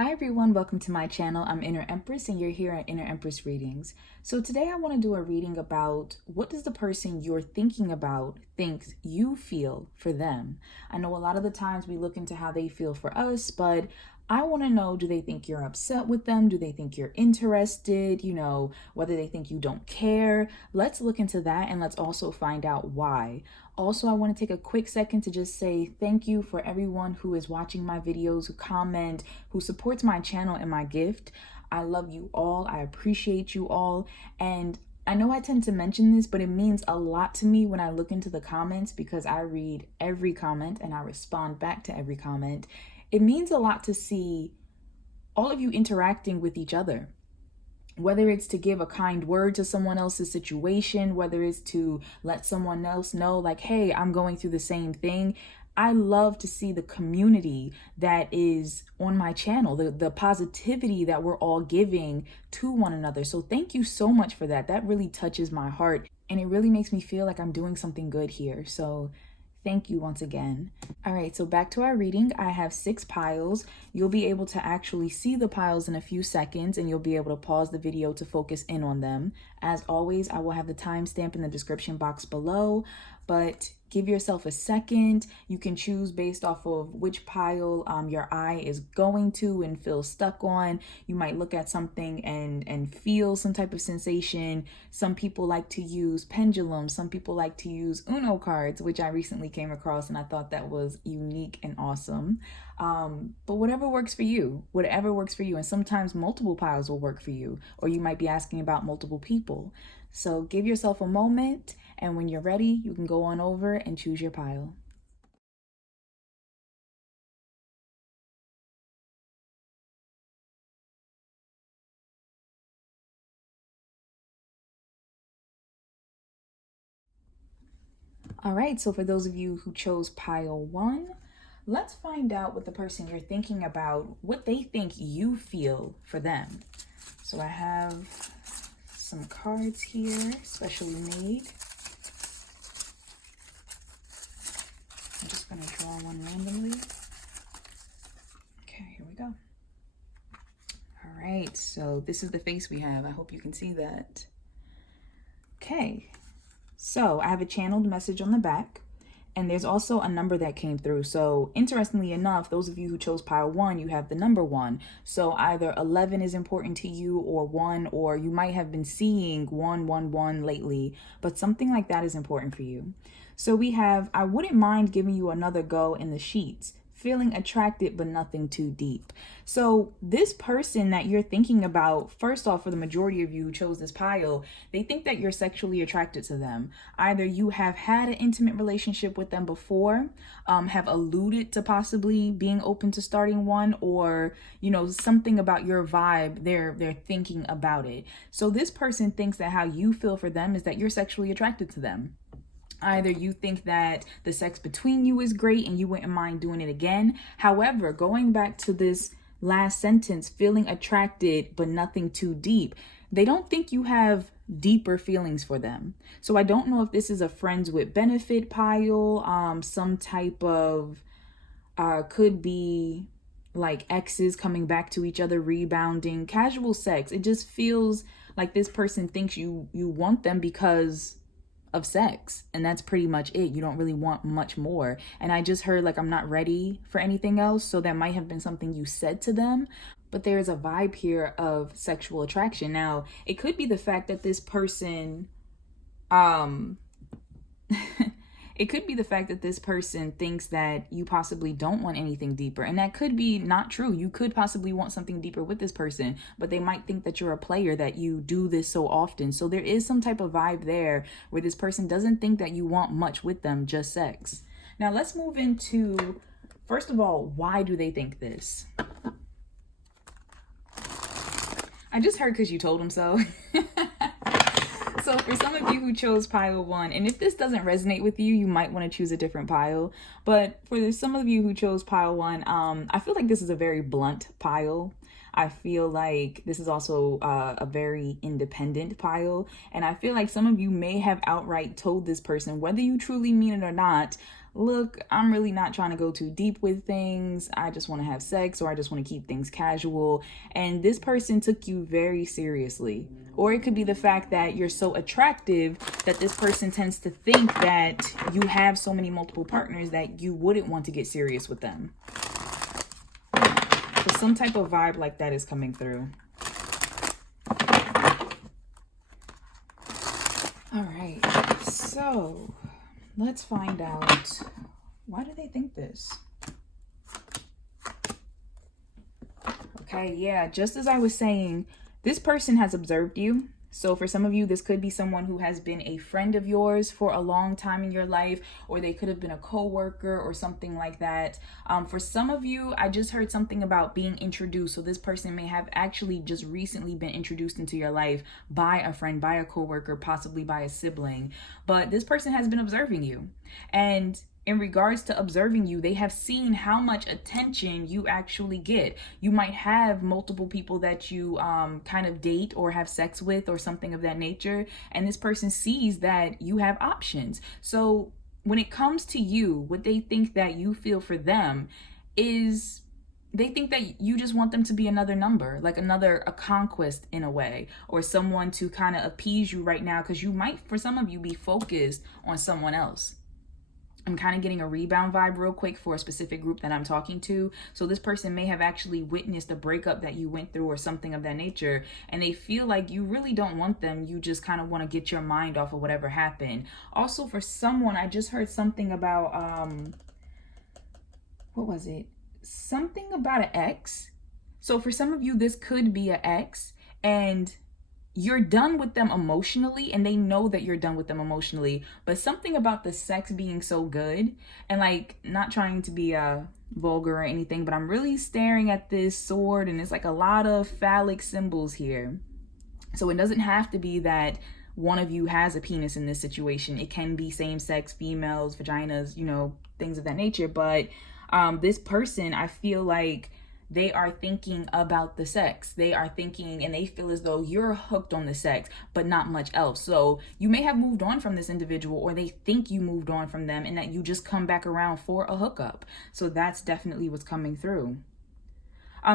Hi everyone, welcome to my channel. I'm Inner Empress and you're here at Inner Empress Readings. So today I want to do a reading about what does the person you're thinking about thinks you feel for them. I know a lot of the times we look into how they feel for us, but I want to know, do they think you're upset with them? Do they think you're interested? Whether they think you don't care. Let's look into that and let's also find out why. Also, I want to take a quick second to just say thank you for everyone who is watching my videos, who comment, who supports my channel and my gift. I love you all. I appreciate you all. And I know I tend to mention this, but it means a lot to me when I look into the comments because I read every comment and I respond back to every comment. It means a lot to see all of you interacting with each other. Whether it's to give a kind word to someone else's situation, whether it's to let someone else know like, hey, I'm going through the same thing. I love to see the community that is on my channel, the positivity that we're all giving to one another. So thank you so much for that. That really touches my heart and it really makes me feel like I'm doing something good here. So thank you once again. All right, so back to our reading. I have 6 piles. You'll be able to actually see the piles in a few seconds and you'll be able to pause the video to focus in on them. As always, I will have the timestamp in the description box below, but give yourself a second. You can choose based off of which pile your eye is going to and feel stuck on. You might look at something and feel some type of sensation. Some people like to use pendulums. Some people like to use Uno cards, which I recently came across and I thought that was unique and awesome. But whatever works for you, and sometimes multiple piles will work for you, or you might be asking about multiple people. So give yourself a moment, and when you're ready, you can go on over and choose your pile. All right, so for those of you who chose pile 1, let's find out what the person you're thinking about, what they think you feel for them. So I have some cards here, specially made. I'm just going to draw one randomly. Okay, here we go. All right, so this is the face we have. I hope you can see that. Okay, so I have a channeled message on the back, and there's also a number that came through. So interestingly enough, those of you who chose pile 1, you have the number 1. So either 11 is important to you or 1, or you might have been seeing 111 lately, but something like that is important for you. So we have, I wouldn't mind giving you another go in the sheets. Feeling attracted, but nothing too deep. So this person that you're thinking about, first off, for the majority of you who chose this pile, they think that you're sexually attracted to them. Either you have had an intimate relationship with them before, have alluded to possibly being open to starting one, or, something about your vibe, they're thinking about it. So this person thinks that how you feel for them is that you're sexually attracted to them. Either you think that the sex between you is great and you wouldn't mind doing it again. However, going back to this last sentence, feeling attracted but nothing too deep, they don't think you have deeper feelings for them. So I don't know if this is a friends with benefit pile, some type of, could be like exes coming back to each other, rebounding, casual sex. It just feels like this person thinks you want them because of sex, and that's pretty much it. You don't really want much more. And I just heard like I'm not ready for anything else, so that might have been something you said to them, but there's a vibe here of sexual attraction. Now it could be the fact that this person it could be the fact that this person thinks that you possibly don't want anything deeper. And that could be not true. You could possibly want something deeper with this person, but they might think that you're a player, that you do this so often. So there is some type of vibe there where this person doesn't think that you want much with them, just sex. Now let's move into, first of all, why do they think this? I just heard because you told them so. So for some of you who chose pile 1, and if this doesn't resonate with you, you might want to choose a different pile. But for some of you who chose pile 1, I feel like this is a very blunt pile. I feel like this is also a very independent pile. And I feel like some of you may have outright told this person, whether you truly mean it or not, look, I'm really not trying to go too deep with things. I just want to have sex, or I just want to keep things casual. And this person took you very seriously. Or it could be the fact that you're so attractive that this person tends to think that you have so many multiple partners that you wouldn't want to get serious with them. So some type of vibe like that is coming through. All right, so let's find out, why do they think this? Okay, yeah, just as I was saying, this person has observed you. So for some of you, this could be someone who has been a friend of yours for a long time in your life, or they could have been a coworker or something like that. For some of you, I just heard something about being introduced. So this person may have actually just recently been introduced into your life by a friend, by a coworker, possibly by a sibling. But this person has been observing you. And in regards to observing you, they have seen how much attention you actually get. You might have multiple people that you kind of date or have sex with or something of that nature. And this person sees that you have options. So when it comes to you, what they think that you feel for them is they think that you just want them to be another number, like a conquest in a way, or someone to kind of appease you right now, because you might, for some of you, be focused on someone else. I'm kind of getting a rebound vibe real quick for a specific group that I'm talking to. So this person may have actually witnessed a breakup that you went through or something of that nature, and they feel like you really don't want them. You just kind of want to get your mind off of whatever happened. Also, for someone, I just heard something about, what was it? Something about an ex. So for some of you, this could be an ex, and you're done with them emotionally, and they know that you're done with them emotionally, but something about the sex being so good, and like, not trying to be vulgar or anything, but I'm really staring at this sword, and it's like a lot of phallic symbols here. So it doesn't have to be that one of you has a penis in this situation. It can be same-sex, females, vaginas, you know, things of that nature. But this person, I feel like they are thinking about the sex. They are thinking, and they feel as though you're hooked on the sex, but not much else. So you may have moved on from this individual, or they think you moved on from them, and that you just come back around for a hookup. So that's definitely what's coming through.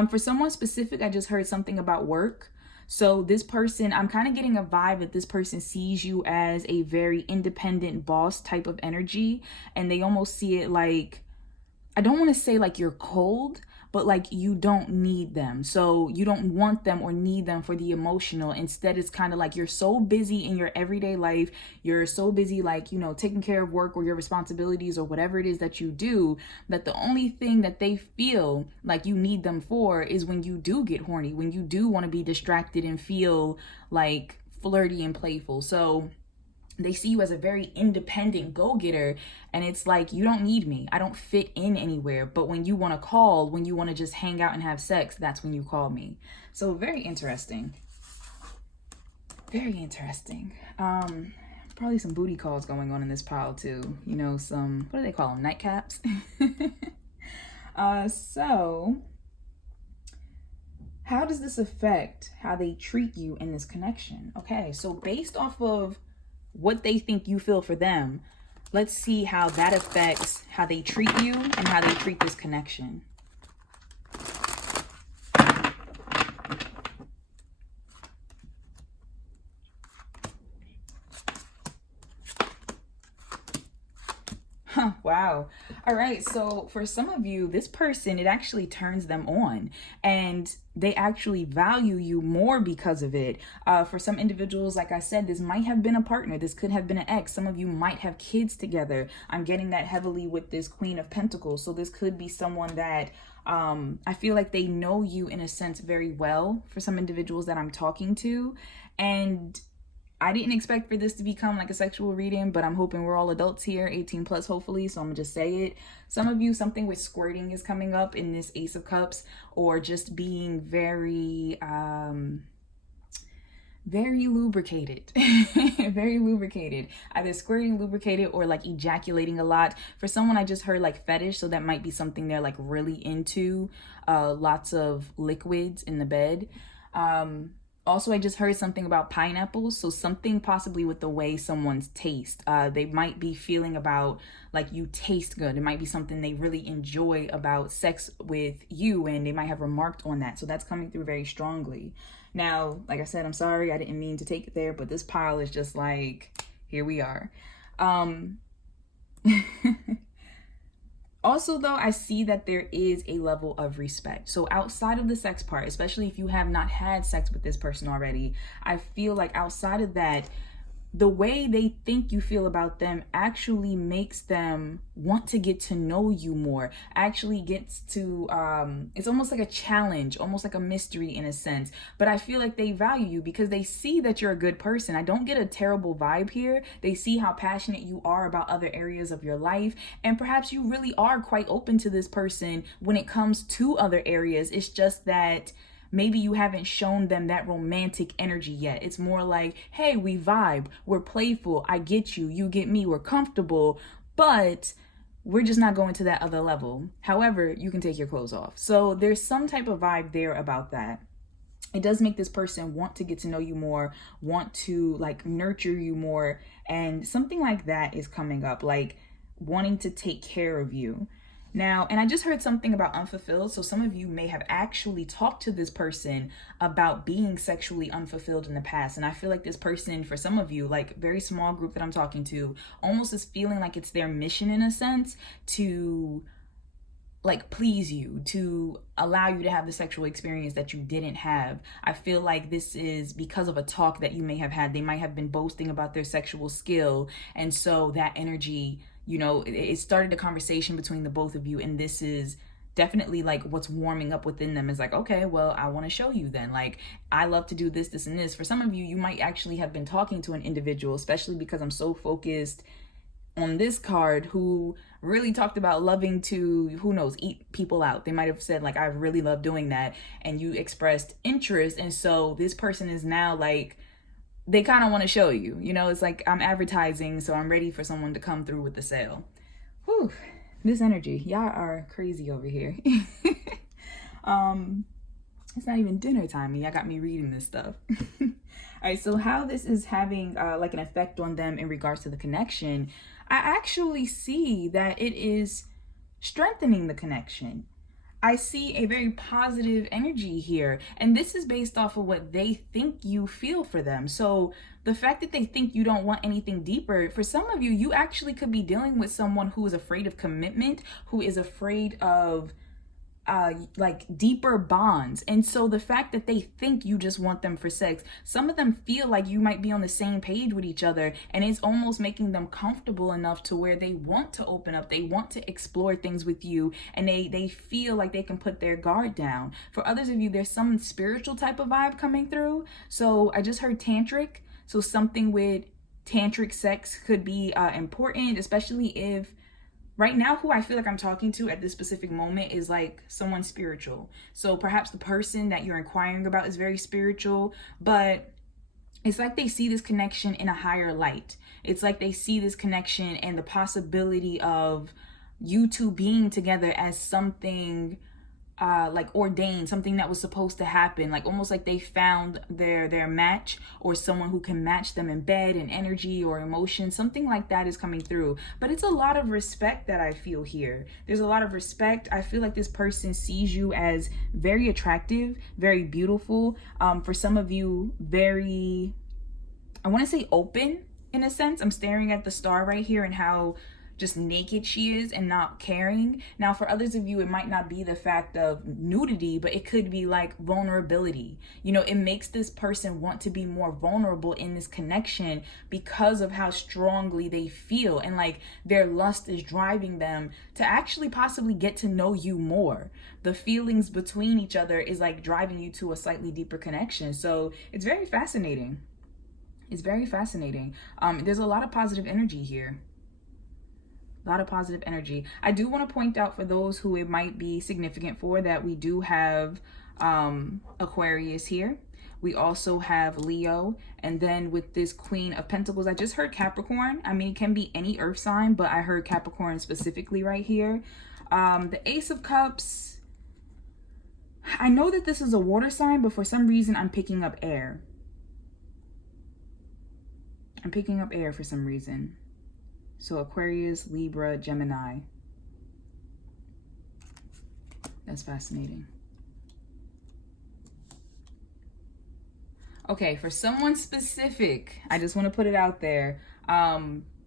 For someone specific, I just heard something about work. So this person, I'm kind of getting a vibe that this person sees you as a very independent boss type of energy, and they almost see it like, I don't want to say like you're cold, but like you don't need them. So you don't want them or need them for the emotional. Instead, it's kind of like you're so busy in your everyday life. You're so busy, like, you know, taking care of work or your responsibilities or whatever it is that you do, that the only thing that they feel like you need them for is when you do get horny, when you do want to be distracted and feel like flirty and playful. So they see you as a very independent go-getter, and it's like, you don't need me. I don't fit in anywhere. But when you want to call, when you want to just hang out and have sex, that's when you call me. So very interesting. Very interesting. Probably some booty calls going on in this pile too. You know, some, what do they call them? Nightcaps? So how does this affect how they treat you in this connection? Okay, so based off of what they think you feel for them, let's see how that affects how they treat you and how they treat this connection. Wow. All right. So for some of you, this person, it actually turns them on, and they actually value you more because of it. For some individuals, like I said, this might have been a partner. This could have been an ex. Some of you might have kids together. I'm getting that heavily with this Queen of Pentacles. So this could be someone that I feel like they know you in a sense very well, for some individuals that I'm talking to. And I didn't expect for this to become like a sexual reading, but I'm hoping we're all adults here, 18 plus hopefully, so I'm gonna just say it. Some of you, something with squirting is coming up in this Ace of Cups, or just being very lubricated. Very lubricated, either squirting, lubricated, or like ejaculating a lot. For someone, I just heard like fetish, so that might be something they're like really into, lots of liquids in the bed. Also, I just heard something about pineapples, so something possibly with the way someone's taste. They might be feeling about like you taste good. It might be something they really enjoy about sex with you, and they might have remarked on that. So that's coming through very strongly. Now, like I said, I'm sorry, I didn't mean to take it there, but this pile is just like, here we are. Also, though, I see that there is a level of respect. So outside of the sex part, especially if you have not had sex with this person already, I feel like outside of that, the way they think you feel about them actually makes them want to get to know you more, actually gets to, it's almost like a challenge, almost like a mystery in a sense. But I feel like they value you because they see that you're a good person. I don't get a terrible vibe here. They see how passionate you are about other areas of your life. And perhaps you really are quite open to this person when it comes to other areas. It's just that maybe you haven't shown them that romantic energy yet. It's more like, hey, we vibe, we're playful, I get you, you get me, we're comfortable, but we're just not going to that other level. However, you can take your clothes off. So there's some type of vibe there about that. It does make this person want to get to know you more, want to like nurture you more, and something like that is coming up, like wanting to take care of you. Now, and I just heard something about unfulfilled. So some of you may have actually talked to this person about being sexually unfulfilled in the past. And I feel like this person, for some of you, like very small group that I'm talking to, almost is feeling like it's their mission in a sense to like please you, to allow you to have the sexual experience that you didn't have. I feel like this is because of a talk that you may have had. They might have been boasting about their sexual skill. And so that energy, you know, it started a conversation between the both of you, and this is definitely like what's warming up within them is like, okay, well, I want to show you then. Like, I love to do this, this, and this. For some of you, you might actually have been talking to an individual, especially because I'm so focused on this card, who really talked about loving to, who knows, eat people out. They might have said like, I really love doing that, and you expressed interest. And so this person is now like, they kind of want to show you, you know, it's like I'm advertising, so I'm ready for someone to come through with the sale. Whew, this energy, y'all are crazy over here. It's not even dinner time and y'all got me reading this stuff. All right, so how this is having like an effect on them in regards to the connection, I actually see that it is strengthening the connection. I see a very positive energy here. And this is based off of what they think you feel for them. So the fact that they think you don't want anything deeper, for some of you, you actually could be dealing with someone who is afraid of commitment, who is afraid of like deeper bonds. And so the fact that they think you just want them for sex, some of them feel like you might be on the same page with each other, and it's almost making them comfortable enough to where they want to open up, they want to explore things with you, and they feel like they can put their guard down. For others of you, there's some spiritual type of vibe coming through. So I just heard tantric, so something with tantric sex could be important, especially if right now, who I feel like I'm talking to at this specific moment is like someone spiritual. So perhaps the person that you're inquiring about is very spiritual, but it's like they see this connection in a higher light. It's like they see this connection and the possibility of you two being together as something like ordained, something that was supposed to happen, like almost like they found their match, or someone who can match them in bed and energy or emotion. Something like that is coming through. But it's a lot of respect that I feel here. There's a lot of respect. I feel like this person sees you as very attractive, very beautiful. For some of you, very, I want to say open in a sense. I'm staring at the star right here and how just naked she is and not caring. Now, for others of you, it might not be the fact of nudity, but it could be like vulnerability. You know, it makes this person want to be more vulnerable in this connection because of how strongly they feel, and like their lust is driving them to actually possibly get to know you more. The feelings between each other is like driving you to a slightly deeper connection. So it's very fascinating. It's very fascinating. There's a lot of positive energy here. A lot of positive energy. I do want to point out for those who it might be significant for, that we do have Aquarius here. We also have Leo. And then with this Queen of Pentacles, I just heard Capricorn. I mean, it can be any earth sign, but I heard Capricorn specifically right here. The Ace of Cups. I know that this is a water sign, but for some reason I'm picking up air. I'm picking up air for some reason. So Aquarius, Libra, Gemini. That's fascinating. Okay, for someone specific, I just want to put it out there.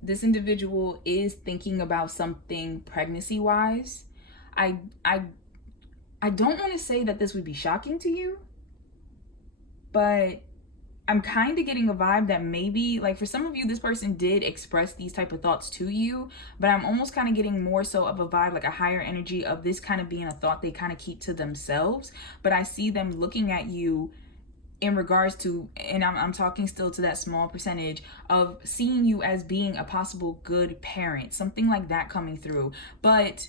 This individual is thinking about something pregnancy-wise. I don't want to say that this would be shocking to you, but I'm kind of getting a vibe that maybe, like, for some of you, this person did express these type of thoughts to you, but I'm almost kind of getting more so of a vibe, like a higher energy of this kind of being a thought they kind of keep to themselves. But I see them looking at you in regards to, and I'm talking still to that small percentage of seeing you as being a possible good parent, something like that coming through. But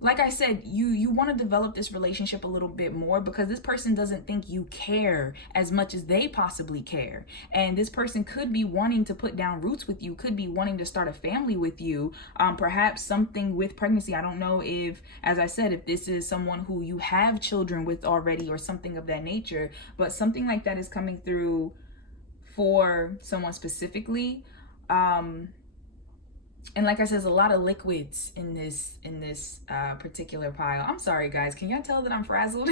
like I said, you want to develop this relationship a little bit more, because this person doesn't think you care as much as they possibly care. And this person could be wanting to put down roots with you, could be wanting to start a family with you, perhaps something with pregnancy. I don't know if, as I said, if this is someone who you have children with already or something of that nature, but something like that is coming through for someone specifically. And like I said, there's a lot of liquids in this particular pile. I'm sorry, guys. Can y'all tell that I'm frazzled?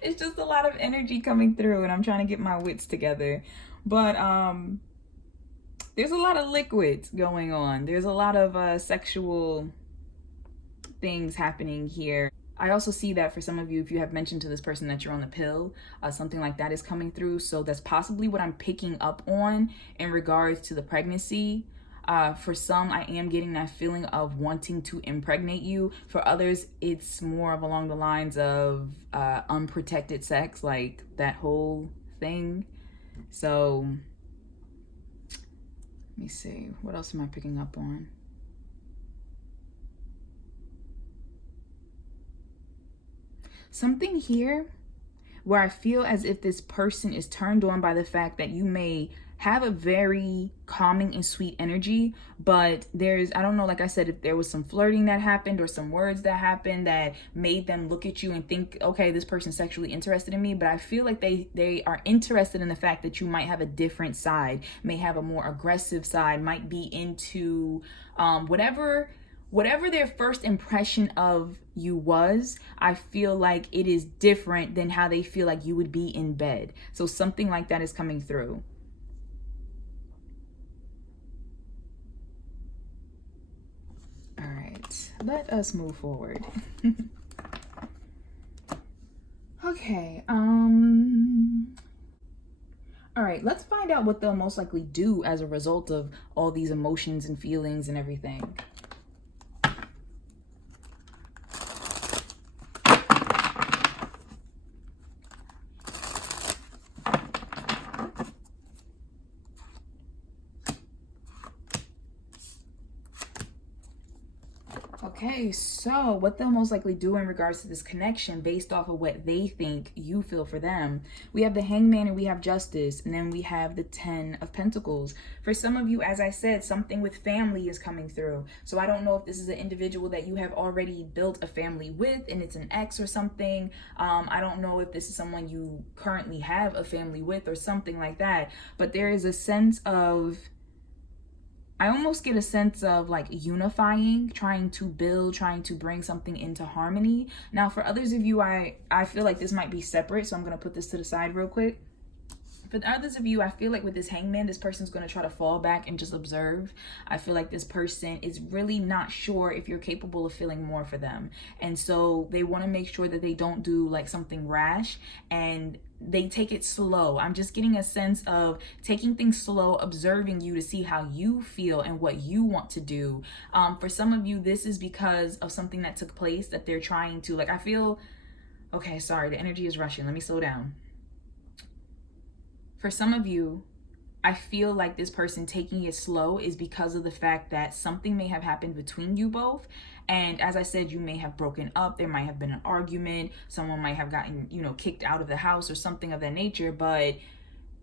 It's just a lot of energy coming through, and I'm trying to get my wits together. But there's a lot of liquids going on. There's a lot of sexual things happening here. I also see that for some of you, if you have mentioned to this person that you're on the pill, something like that is coming through. So that's possibly what I'm picking up on in regards to the pregnancy. For some, I am getting that feeling of wanting to impregnate you. For others, it's more of along the lines of unprotected sex, like that whole thing. So let me see. What else am I picking up on? Something here where I feel as if this person is turned on by the fact that you may have a very calming and sweet energy, but there's, I don't know, like I said, if there was some flirting that happened or some words that happened that made them look at you and think, okay, this person's sexually interested in me. But I feel like they are interested in the fact that you might have a different side, may have a more aggressive side, might be into whatever their first impression of you was. I feel like it is different than how they feel like you would be in bed. So something like that is coming through. All right, let us move forward. Okay, all right, let's find out what they'll most likely do as a result of all these emotions and feelings and everything. Okay, so what they'll most likely do in regards to this connection based off of what they think you feel for them. We have the Hangman and we have Justice, and then we have the 10 of Pentacles. For some of you, as I said, something with family is coming through. So I don't know if this is an individual that you have already built a family with and it's an ex or something. I don't know if this is someone you currently have a family with or something like that. But there is a sense of, I almost get a sense of like unifying, trying to build, trying to bring something into harmony. Now, for others of you, I feel like this might be separate. So I'm going to put this to the side real quick. For others of you, I feel like with this Hangman, this person's going to try to fall back and just observe. I feel like this person is really not sure if you're capable of feeling more for them. And so they want to make sure that they don't do like something rash and they take it slow. I'm just getting a sense of taking things slow, observing you to see how you feel and what you want to do. For some of you, this is because of something that took place that they're trying to, like, I feel, okay, sorry, the energy is rushing. Let me slow down. For some of you, I feel like this person taking it slow is because of the fact that something may have happened between you both. And as I said, you may have broken up. There might have been an argument. Someone might have gotten, kicked out of the house or something of that nature. But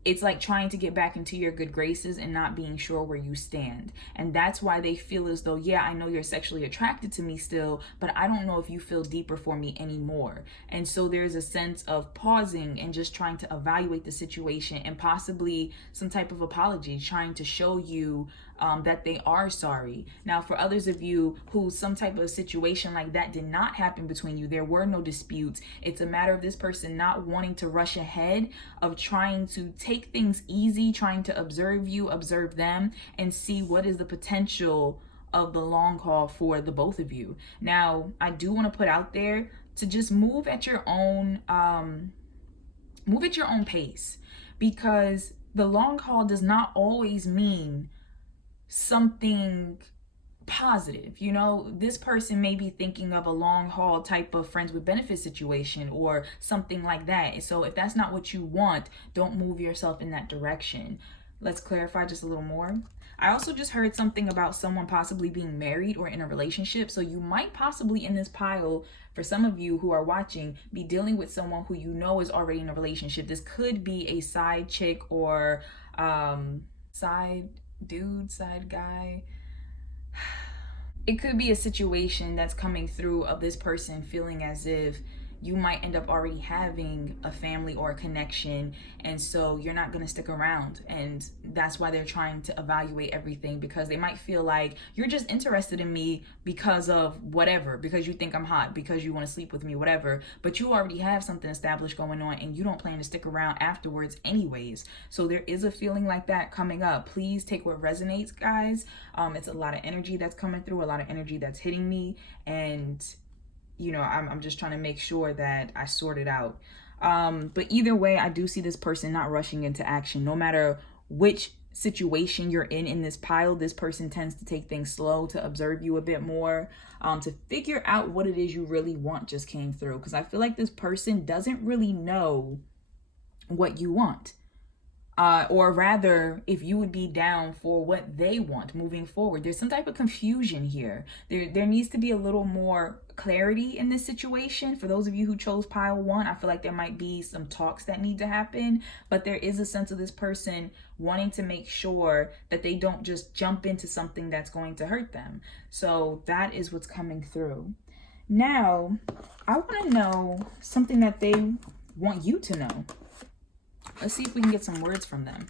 it's like trying to get back into your good graces and not being sure where you stand. And that's why they feel as though, yeah, I know you're sexually attracted to me still, but I don't know if you feel deeper for me anymore. And so there's a sense of pausing and just trying to evaluate the situation and possibly some type of apology, trying to show you that they are sorry. Now, for others of you who some type of situation like that did not happen between you, there were no disputes, it's a matter of this person not wanting to rush ahead, of trying to take things easy, trying to observe you, observe them, and see what is the potential of the long haul for the both of you. Now, I do want to put out there to just move at your own pace, because the long haul does not always mean something positive. You know, this person may be thinking of a long haul type of friends with benefits situation or something like that. So if that's not what you want, don't move yourself in that direction. Let's clarify just a little more. I also just heard something about someone possibly being married or in a relationship. So you might possibly in this pile, for some of you who are watching, be dealing with someone who you know is already in a relationship. This could be a side chick or side dude, side guy. It could be a situation that's coming through of this person feeling as if you might end up already having a family or a connection, and so you're not going to stick around. And that's why they're trying to evaluate everything, because they might feel like you're just interested in me because of whatever, because you think I'm hot, because you want to sleep with me, whatever, but you already have something established going on and you don't plan to stick around afterwards anyways. So there is a feeling like that coming up. Please take what resonates, guys. It's a lot of energy that's coming through, a lot of energy that's hitting me, and you know, I'm just trying to make sure that I sort it out. But either way, I do see this person not rushing into action. No matter which situation you're in this pile, this person tends to take things slow, to observe you a bit more, to figure out what it is you really want just came through. Because I feel like this person doesn't really know what you want. Or rather, if you would be down for what they want moving forward. There's some type of confusion here. There needs to be a little more clarity in this situation. For those of you who chose pile 1, I feel like there might be some talks that need to happen, but there is a sense of this person wanting to make sure that they don't just jump into something that's going to hurt them. So that is what's coming through. Now, I want to know something that they want you to know. Let's see if we can get some words from them.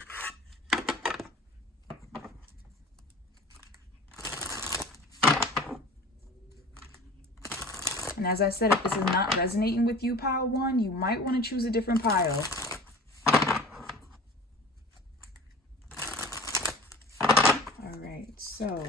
And as I said, if this is not resonating with you, pile 1, you might want to choose a different pile. All right, so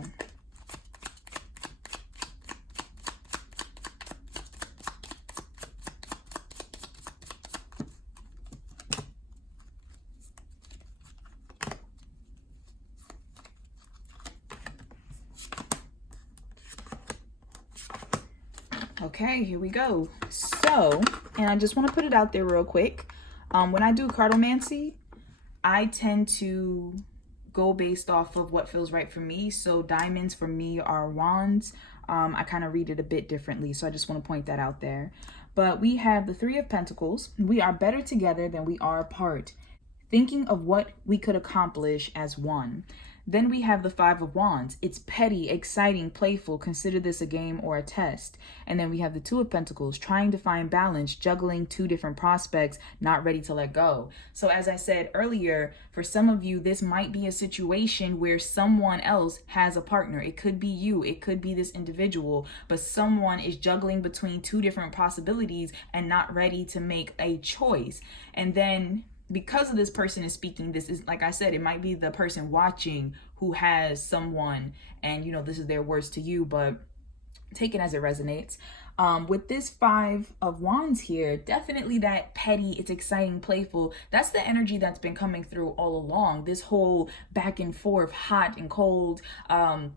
okay, here we go. So, and I just want to put it out there real quick. When I do cartomancy, I tend to go based off of what feels right for me. So diamonds for me are wands. I kind of read it a bit differently, so I just want to point that out there. But we have the 3 of Pentacles. We are better together than we are apart, thinking of what we could accomplish as one. Then we have the 5 of Wands. It's petty, exciting, playful. Consider this a game or a test. And then we have the 2 of Pentacles, trying to find balance, juggling 2 different prospects, not ready to let go. So as I said earlier, for some of you, this might be a situation where someone else has a partner. It could be you, it could be this individual, but someone is juggling between 2 different possibilities and not ready to make a choice. And then because of this person is speaking, this is, like I said, it might be the person watching who has someone and, you know, this is their words to you, but take it as it resonates. With this 5 of Wands here, definitely that petty, it's exciting, playful. That's the energy that's been coming through all along. This whole back and forth, hot and cold,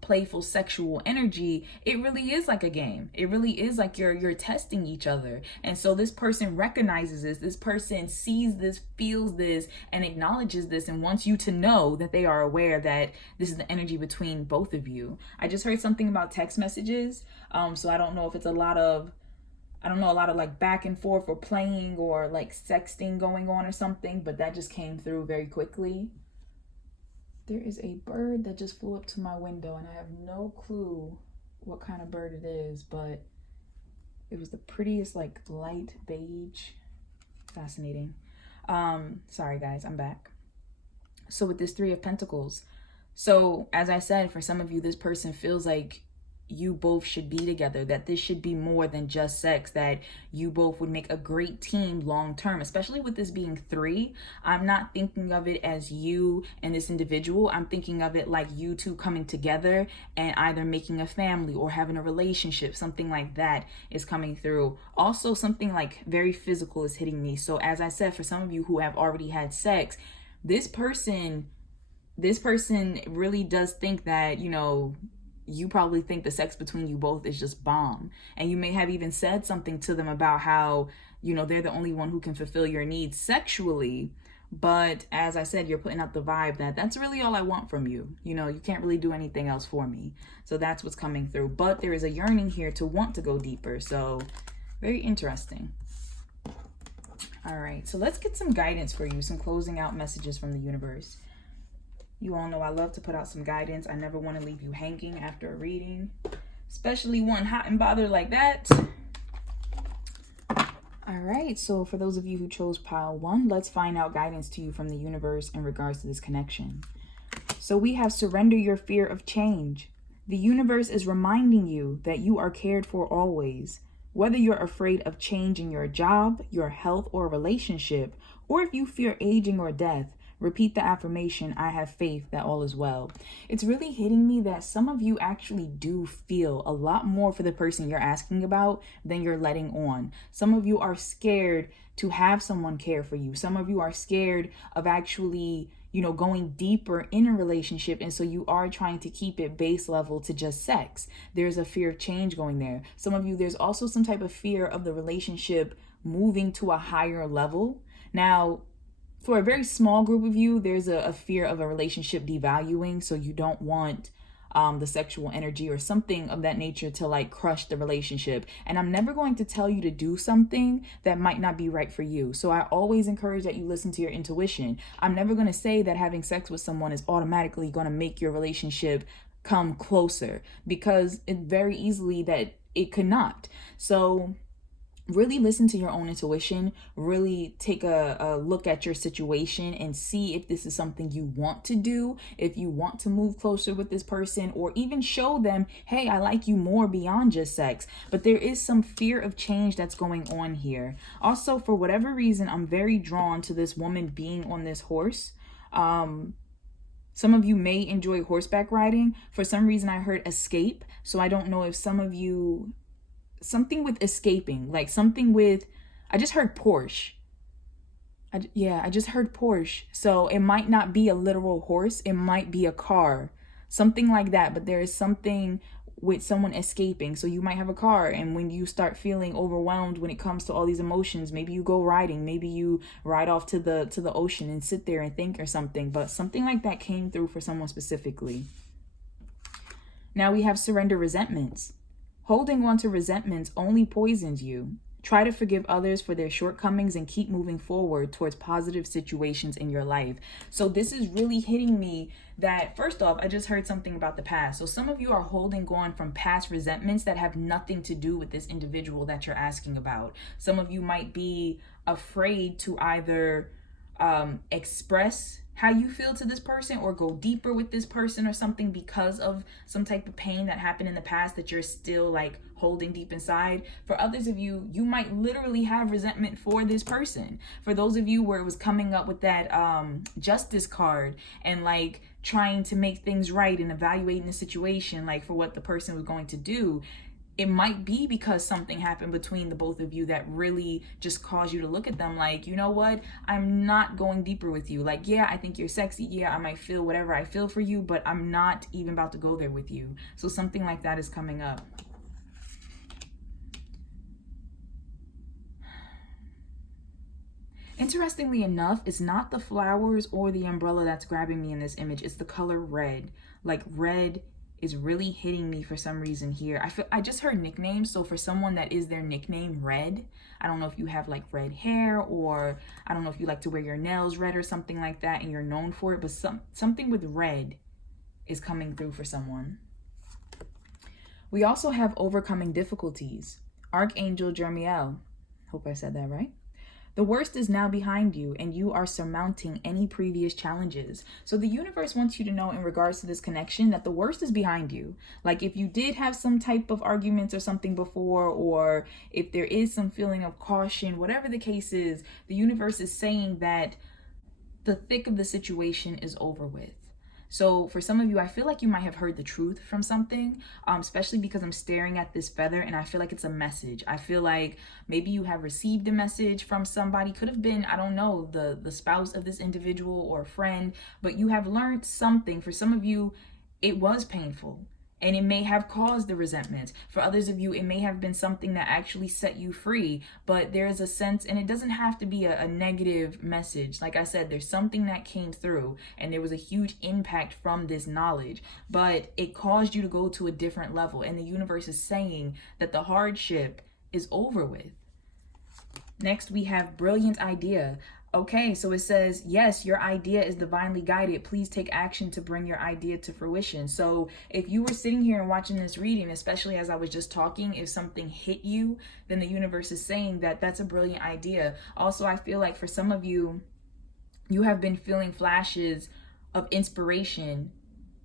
playful, sexual energy. It really is like a game. It really is like you're testing each other. And so this person recognizes this. This person sees this, feels this, and acknowledges this, and wants you to know that they are aware that this is the energy between both of you. I just heard something about text messages. So I don't know if it's a lot of I don't know, a lot of like back and forth or playing or like sexting going on or something, but that just came through very quickly. There is a bird that just flew up to my window and I have no clue what kind of bird it is, but it was the prettiest like light beige. Fascinating. Sorry guys, I'm back. So with this Three of Pentacles, so as I said, for some of you, this person feels like you both should be together, that this should be more than just sex, that you both would make a great team long term, especially with this being three. I'm not thinking of it as you and this individual. I'm thinking of it like you two coming together and either making a family or having a relationship. Something like that is coming through. Also, something like very physical is hitting me. So as I said, for some of you who have already had sex, this person really does think that, you know, you probably think the sex between you both is just bomb. And you may have even said something to them about how, you know, they're the only one who can fulfill your needs sexually. But as I said, you're putting out the vibe that that's really all I want from you. You know, you can't really do anything else for me. So that's what's coming through. But there is a yearning here to want to go deeper. So very interesting. All right, so let's get some guidance for you, some closing out messages from the universe. You all know I love to put out some guidance. I never want to leave you hanging after a reading, especially one hot and bothered like that. All right, so for those of you who chose pile 1, let's find out guidance to you from the universe in regards to this connection. So we have surrender your fear of change. The universe is reminding you that you are cared for always. Whether you're afraid of change in your job, your health, or relationship, or if you fear aging or death, repeat the affirmation, I have faith that all is well. It's really hitting me that some of you actually do feel a lot more for the person you're asking about than you're letting on. Some of you are scared to have someone care for you. Some of you are scared of actually, you know, going deeper in a relationship. And so you are trying to keep it base level to just sex. There's a fear of change going there. Some of you, there's also some type of fear of the relationship moving to a higher level. Now, for a very small group of you, there's a fear of a relationship devaluing. So you don't want the sexual energy or something of that nature to like crush the relationship. And I'm never going to tell you to do something that might not be right for you. So I always encourage that you listen to your intuition. I'm never going to say that having sex with someone is automatically going to make your relationship come closer, because it very easily that it could not. So really listen to your own intuition, really take a look at your situation and see if this is something you want to do, if you want to move closer with this person, or even show them, hey, I like you more beyond just sex. But there is some fear of change that's going on here. Also, for whatever reason, I'm very drawn to this woman being on this horse. Some of you may enjoy horseback riding. For some reason, I heard escape. So I don't know if some of you, something with escaping, like something with, I just heard Porsche. I just heard Porsche. So it might not be a literal horse. It might be a car, something like that. But there is something with someone escaping. So you might have a car, and when you start feeling overwhelmed when it comes to all these emotions, maybe you go riding, maybe you ride off to the ocean and sit there and think or something. But something like that came through for someone specifically. Now we have surrender resentments. Holding on to resentments only poisons you. Try to forgive others for their shortcomings and keep moving forward towards positive situations in your life. So this is really hitting me that, first off, I just heard something about the past. So some of you are holding on from past resentments that have nothing to do with this individual that you're asking about. Some of you might be afraid to either express how you feel to this person or go deeper with this person or something because of some type of pain that happened in the past that you're still like holding deep inside. For others of you, you might literally have resentment for this person. For those of you where it was coming up with that justice card and like trying to make things right and evaluating the situation, like for what the person was going to do, it might be because something happened between the both of you that really just caused you to look at them like, you know what, I'm not going deeper with you. Like, yeah, I think you're sexy. Yeah, I might feel whatever I feel for you, but I'm not even about to go there with you. So something like that is coming up. Interestingly enough, it's not the flowers or the umbrella that's grabbing me in this image. It's the color red, like red is really hitting me for some reason here. I just heard nicknames. So for someone that is their nickname Red, I don't know if you have like red hair, or I don't know if you like to wear your nails red or something like that and you're known for it, but something with red is coming through for someone. We also have overcoming difficulties. Archangel Jermiel, hope I said that right. The worst is now behind you, and you are surmounting any previous challenges. So the universe wants you to know in regards to this connection that the worst is behind you. Like if you did have some type of arguments or something before, or if there is some feeling of caution, whatever the case is, the universe is saying that the thick of the situation is over with. So for some of you, I feel like you might have heard the truth from something, especially because I'm staring at this feather and I feel like it's a message. I feel like maybe you have received a message from somebody, could have been, I don't know, the spouse of this individual or a friend, but you have learned something. For some of you, it was painful, and it may have caused the resentment. For others of you, it may have been something that actually set you free, but there is a sense, and it doesn't have to be a negative message. Like I said, there's something that came through and there was a huge impact from this knowledge, but it caused you to go to a different level. And the universe is saying that the hardship is over with. Next, we have brilliant idea. Okay, so it says, yes, your idea is divinely guided. Please take action to bring your idea to fruition. So if you were sitting here and watching this reading, especially as I was just talking, if something hit you, then the universe is saying that that's a brilliant idea. Also, I feel like for some of you, you have been feeling flashes of inspiration,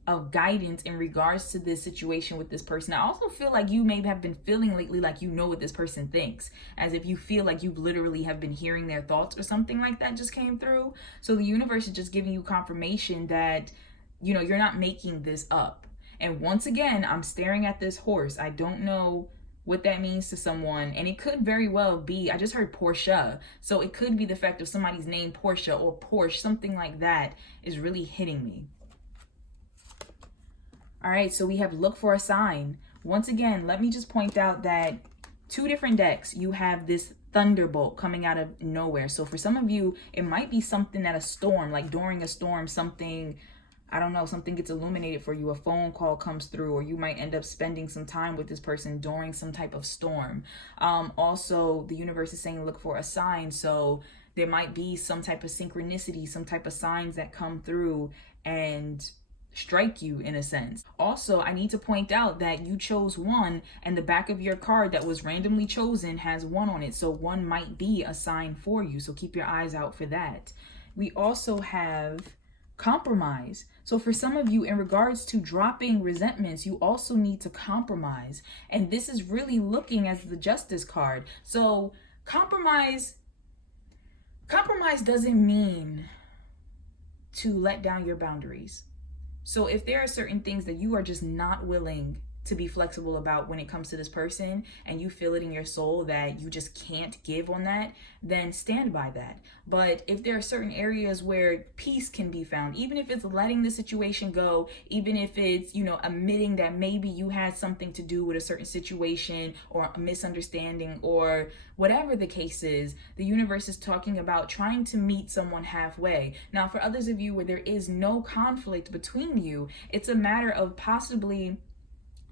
of guidance in regards to this situation with this person. I also feel like you may have been feeling lately like you know what this person thinks, as if you feel like you literally have been hearing their thoughts or something like that just came through. So the universe is just giving you confirmation that, you know, you're not making this up. And once again, I'm staring at this horse. I don't know what that means to someone, and it could very well be, I just heard Portia, so it could be the fact of somebody's name Portia or Porsche, something like that is really hitting me. All right, so we have look for a sign. Once again, let me just point out that two different decks, you have this thunderbolt coming out of nowhere. So for some of you, it might be something at a storm, like during a storm, something, I don't know, something gets illuminated for you, a phone call comes through, or you might end up spending some time with this person during some type of storm. Also, the universe is saying look for a sign. So there might be some type of synchronicity, some type of signs that come through and strike you in a sense. Also, I need to point out that you chose one, and the back of your card that was randomly chosen has one on it. So one might be a sign for you. So keep your eyes out for that. We also have compromise. So for some of you, in regards to dropping resentments, you also need to compromise. And this is really looking as the Justice card. So compromise doesn't mean to let down your boundaries. So if there are certain things that you are just not willing to be flexible about when it comes to this person, and you feel it in your soul that you just can't give on that, then stand by that. But if there are certain areas where peace can be found, even if it's letting the situation go, even if it's, you know, admitting that maybe you had something to do with a certain situation or a misunderstanding or whatever the case is, the universe is talking about trying to meet someone halfway. Now, for others of you where there is no conflict between you, it's a matter of possibly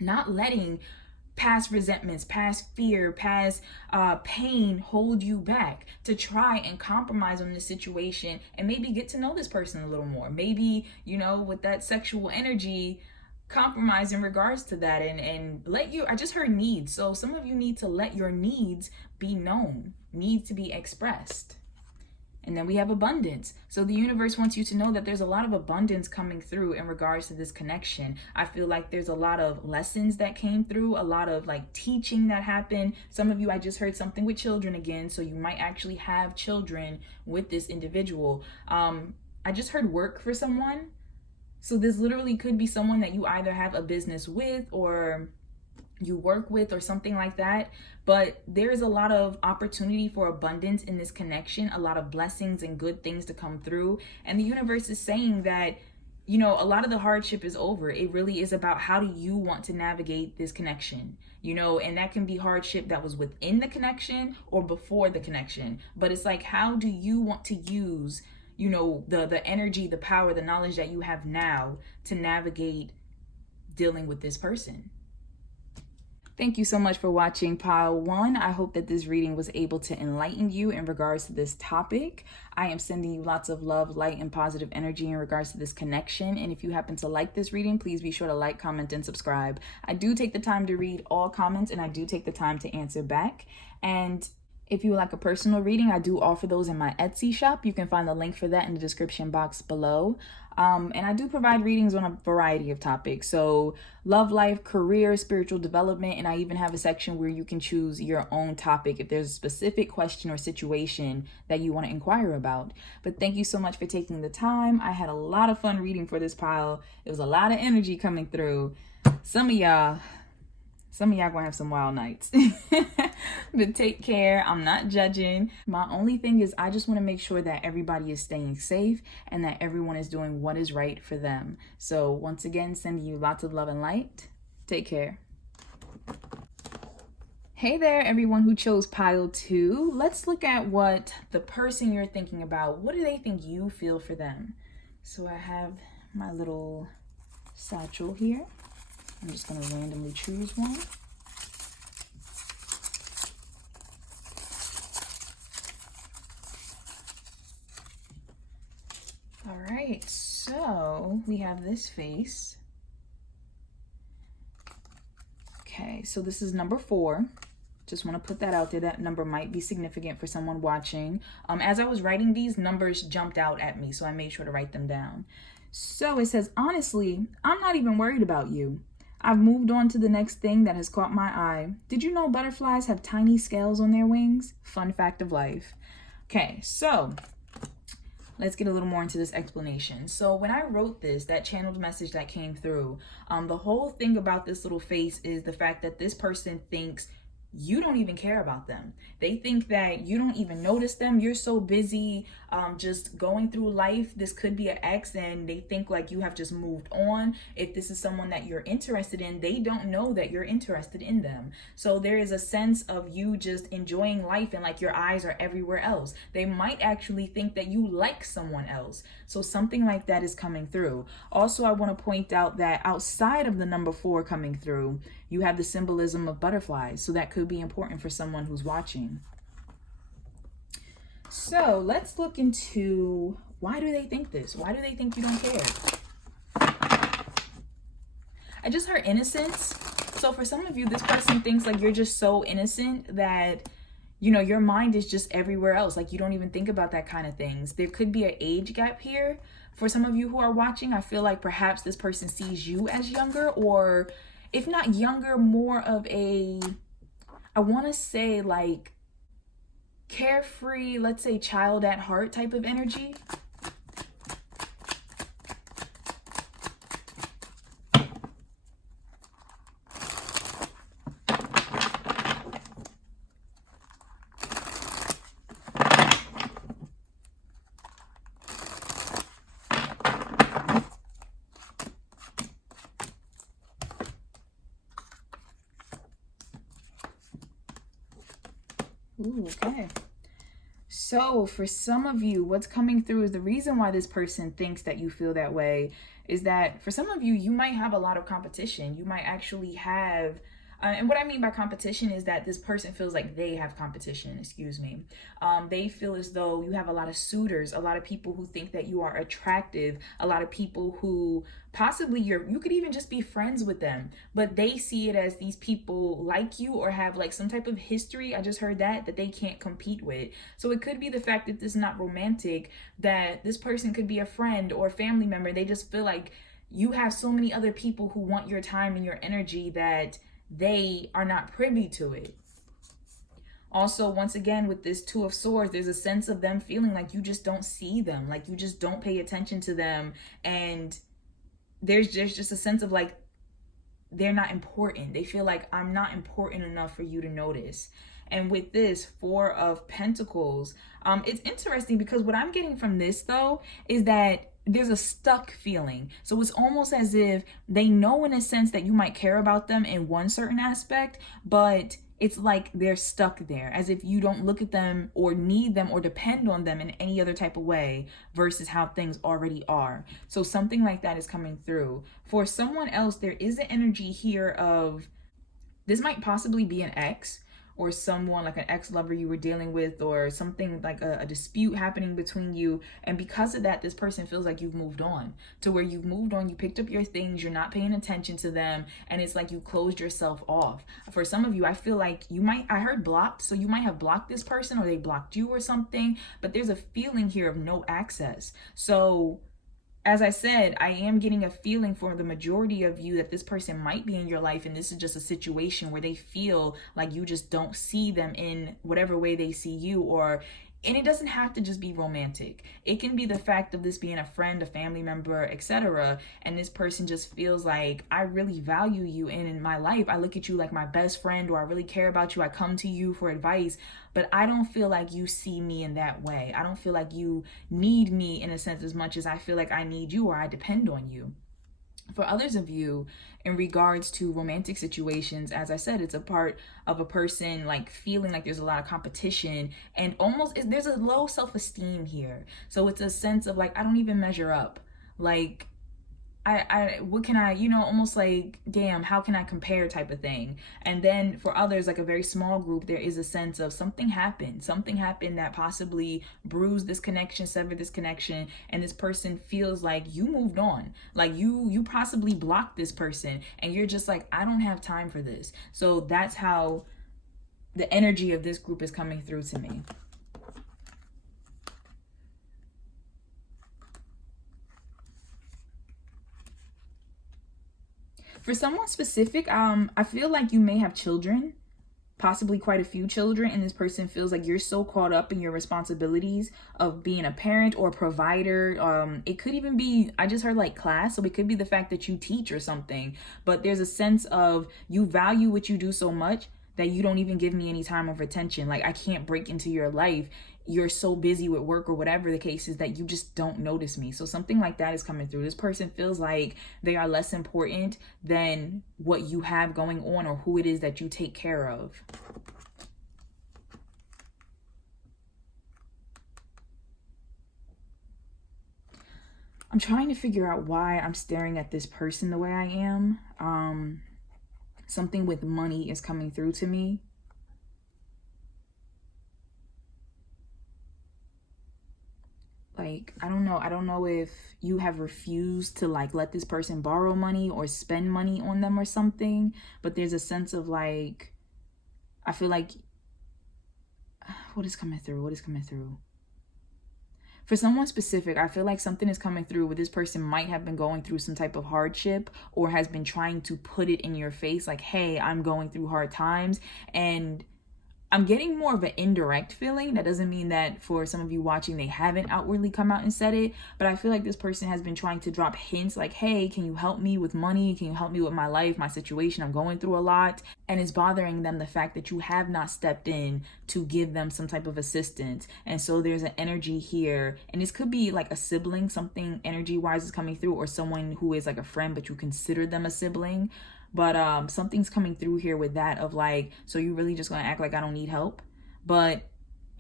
not letting past resentments, past fear, past pain hold you back, to try and compromise on this situation and maybe get to know this person a little more. Maybe, you know, with that sexual energy, compromise in regards to that and let you, I just heard needs. So some of you need to let your needs be known, needs to be expressed. And then we have abundance. So the universe wants you to know that there's a lot of abundance coming through in regards to this connection. I feel like there's a lot of lessons that came through, a lot of like teaching that happened. Some of you, I just heard something with children again. So you might actually have children with this individual. I just heard work for someone. So this literally could be someone that you either have a business with or you work with or something like that. But there's a lot of opportunity for abundance in this connection, a lot of blessings and good things to come through. And the universe is saying that, you know, a lot of the hardship is over. It really is about how do you want to navigate this connection, you know, and that can be hardship that was within the connection or before the connection. But it's like, how do you want to use, you know, the energy, the power, the knowledge that you have now to navigate dealing with this person. Thank you so much for watching pile 1. I hope that this reading was able to enlighten you in regards to this topic. I am sending you lots of love, light, and positive energy in regards to this connection. And if you happen to like this reading, please be sure to like, comment, and subscribe. I do take the time to read all comments, and I do take the time to answer back. And if you would like a personal reading, I do offer those in my Etsy shop. You can find the link for that in the description box below. And I do provide readings on a variety of topics. So love, life, career, spiritual development, and I even have a section where you can choose your own topic if there's a specific question or situation that you want to inquire about. But thank you so much for taking the time. I had a lot of fun reading for this pile. It was a lot of energy coming through. Some of y'all gonna have some wild nights. But take care. I'm not judging. My only thing is I just want to make sure that everybody is staying safe and that everyone is doing what is right for them. So once again, sending you lots of love and light. Take care. Hey there, everyone who chose pile 2. Let's look at what the person you're thinking about, what do they think you feel for them? So I have my little satchel here. I'm just going to randomly choose one. All right, so we have this face. Okay, so this is number 4. Just want to put that out there. That number might be significant for someone watching. As I was writing these, numbers jumped out at me, so I made sure to write them down. So it says, honestly, I'm not even worried about you. I've moved on to the next thing that has caught my eye. Did you know butterflies have tiny scales on their wings? Fun fact of life. Okay, so let's get a little more into this explanation. So when I wrote this, that channeled message that came through, the whole thing about this little face is the fact that this person thinks you don't even care about them. They think that you don't even notice them. You're so busy just going through life. This could be an ex and they think like you have just moved on. If this is someone that you're interested in, they don't know that you're interested in them. So there is a sense of you just enjoying life and like your eyes are everywhere else. They might actually think that you like someone else. So something like that is coming through. Also, I want to point out that outside of the number 4 coming through, you have the symbolism of butterflies. So that could be important for someone who's watching. So let's look into why do they think this? Why do they think you don't care? I just heard innocence. So for some of you, this person thinks like you're just so innocent that, you know, your mind is just everywhere else. Like you don't even think about that kind of things. There could be an age gap here. For some of you who are watching, I feel like perhaps this person sees you as younger, or if not younger, more of a, I want to say like carefree, let's say child at heart type of energy. Ooh, okay. So for some of you, what's coming through is the reason why this person thinks that you feel that way is that for some of you, you might have a lot of competition. You might actually have, and what I mean by competition is that this person feels like they have competition, excuse me. They feel as though you have a lot of suitors, a lot of people who think that you are attractive, a lot of people who possibly you could even just be friends with them, but they see it as these people like you or have like some type of history. I just heard that they can't compete with. So it could be the fact that this is not romantic, that this person could be a friend or a family member. They just feel like you have so many other people who want your time and your energy that they are not privy to it. Also, once again, with this 2 of Swords, there's a sense of them feeling like you just don't see them, like you just don't pay attention to them, and there's just a sense of like they're not important. They feel like I'm not important enough for you to notice. And with this 4 of Pentacles, it's interesting because what I'm getting from this though is that there's a stuck feeling. So it's almost as if they know in a sense that you might care about them in one certain aspect, but it's like they're stuck there, as if you don't look at them or need them or depend on them in any other type of way versus how things already are. So something like that is coming through. For someone else, there is an energy here of, this might possibly be an ex, or someone like an ex-lover you were dealing with, or something like a dispute happening between you. And because of that, this person feels like you've moved on, to where you've moved on, you picked up your things, you're not paying attention to them, and it's like you closed yourself off. For some of you, I feel like you might, I heard blocked, so you might have blocked this person or they blocked you or something, but there's a feeling here of no access. So as I said, I am getting a feeling for the majority of you that this person might be in your life, and this is just a situation where they feel like you just don't see them in whatever way they see you. And it doesn't have to just be romantic. It can be the fact of this being a friend, a family member, etc. And this person just feels like, I really value you, and in my life, I look at you like my best friend, or I really care about you. I come to you for advice, but I don't feel like you see me in that way. I don't feel like you need me in a sense as much as I feel like I need you or I depend on you. For others of you, in regards to romantic situations, as I said, it's a part of a person like feeling like there's a lot of competition, and almost there's a low self-esteem here. So it's a sense of like, I don't even measure up. Like, what can I, almost like, damn, how can I compare type of thing. And then for others, like a very small group, there is a sense of something happened that possibly bruised this connection, severed this connection, and this person feels like you moved on, like you possibly blocked this person, and you're just like, I don't have time for this. So that's how the energy of this group is coming through to me. For someone specific, I feel like you may have children, possibly quite a few children, and this person feels like you're so caught up in your responsibilities of being a parent or a provider. It could even be, I just heard like class, so it could be the fact that you teach or something, but there's a sense of you value what you do so much that you don't even give me any time of attention. Like, I can't break into your life. You're so busy with work or whatever the case is that you just don't notice me. So something like that is coming through. This person feels like they are less important than what you have going on or who it is that you take care of. I'm trying to figure out why I'm staring at this person the way I am. Something with money is coming through to me. Like, I don't know if you have refused to like let this person borrow money or spend money on them or something, but there's a sense of like, I feel like, what is coming through? For someone specific, I feel like something is coming through where this person might have been going through some type of hardship, or has been trying to put it in your face like, hey, I'm going through hard times. And I'm getting more of an indirect feeling. That doesn't mean that for some of you watching, they haven't outwardly come out and said it, but I feel like this person has been trying to drop hints like, hey, can you help me with money? Can you help me with my life, my situation? I'm going through a lot. And it's bothering them the fact that you have not stepped in to give them some type of assistance. And so there's an energy here, and this could be like a sibling, something energy wise is coming through, or someone who is like a friend, but you consider them a sibling. But something's coming through here with that of like, so you really just gonna act like I don't need help? But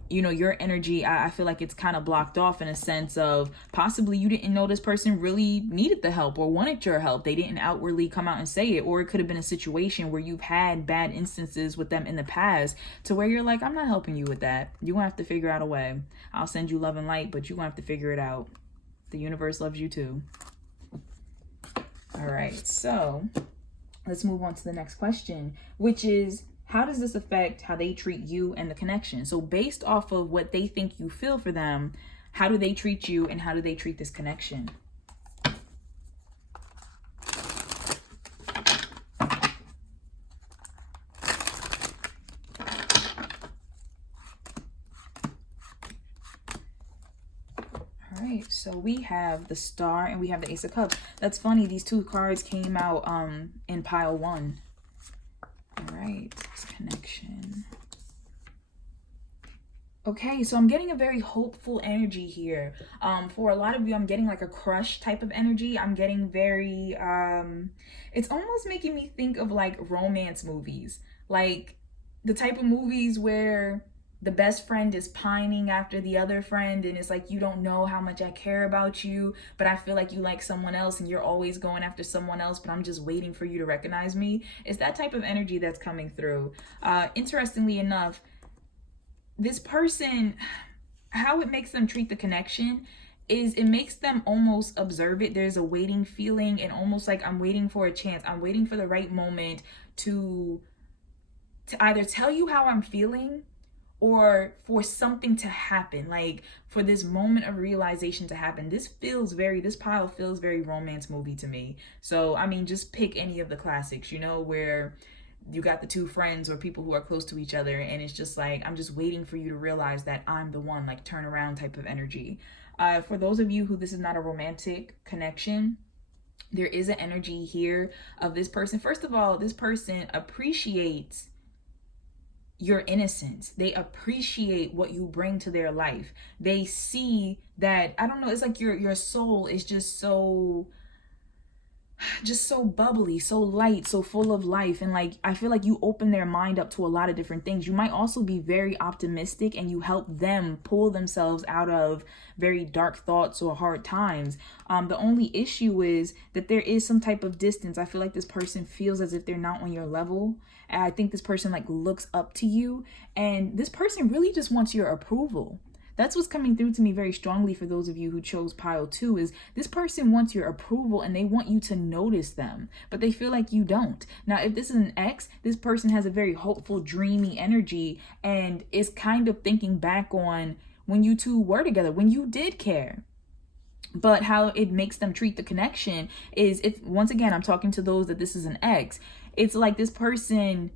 your energy, I feel like it's kind of blocked off in a sense of possibly you didn't know this person really needed the help or wanted your help. They didn't outwardly come out and say it. Or it could have been a situation where you've had bad instances with them in the past to where you're like, I'm not helping you with that. You're gonna have to figure out a way. I'll send you love and light, but you're gonna have to figure it out. The universe loves you too. All right, so let's move on to the next question, which is, how does this affect how they treat you and the connection? So based off of what they think you feel for them, how do they treat you and how do they treat this connection? So we have the Star and we have the Ace of Cups. That's funny, these two cards came out in pile 1. All right, this connection. Okay, so I'm getting a very hopeful energy here. For a lot of you, I'm getting like a crush type of energy. I'm getting very it's almost making me think of like romance movies. Like, the type of movies where the best friend is pining after the other friend, and it's like, you don't know how much I care about you, but I feel like you like someone else and you're always going after someone else, but I'm just waiting for you to recognize me. It's that type of energy that's coming through. Interestingly enough, this person, how it makes them treat the connection is it makes them almost observe it. There's a waiting feeling, and almost like, I'm waiting for a chance. I'm waiting for the right moment to either tell you how I'm feeling, or for something to happen, like for this moment of realization to happen. This pile feels very romance movie to me. So, I mean, just pick any of the classics, where you got the two friends or people who are close to each other, and it's just like, I'm just waiting for you to realize that I'm the one, like turn around type of energy. For those of you who this is not a romantic connection, there is an energy here of this person. First of all, this person appreciates your innocence. They appreciate what you bring to their life. They see that, I don't know, it's like your soul is just so bubbly, so light, so full of life. And like, I feel like you open their mind up to a lot of different things. You might also be very optimistic, and you help them pull themselves out of very dark thoughts or hard times. The only issue is that there is some type of distance. I feel like this person feels as if they're not on your level. And I think this person like looks up to you, and this person really just wants your approval. That's what's coming through to me very strongly for those of you who chose pile 2, is this person wants your approval and they want you to notice them, but they feel like you don't. Now, if this is an ex, this person has a very hopeful, dreamy energy, and is kind of thinking back on when you two were together, when you did care. But how it makes them treat the connection is, if once again, I'm talking to those that this is an ex, it's like this person,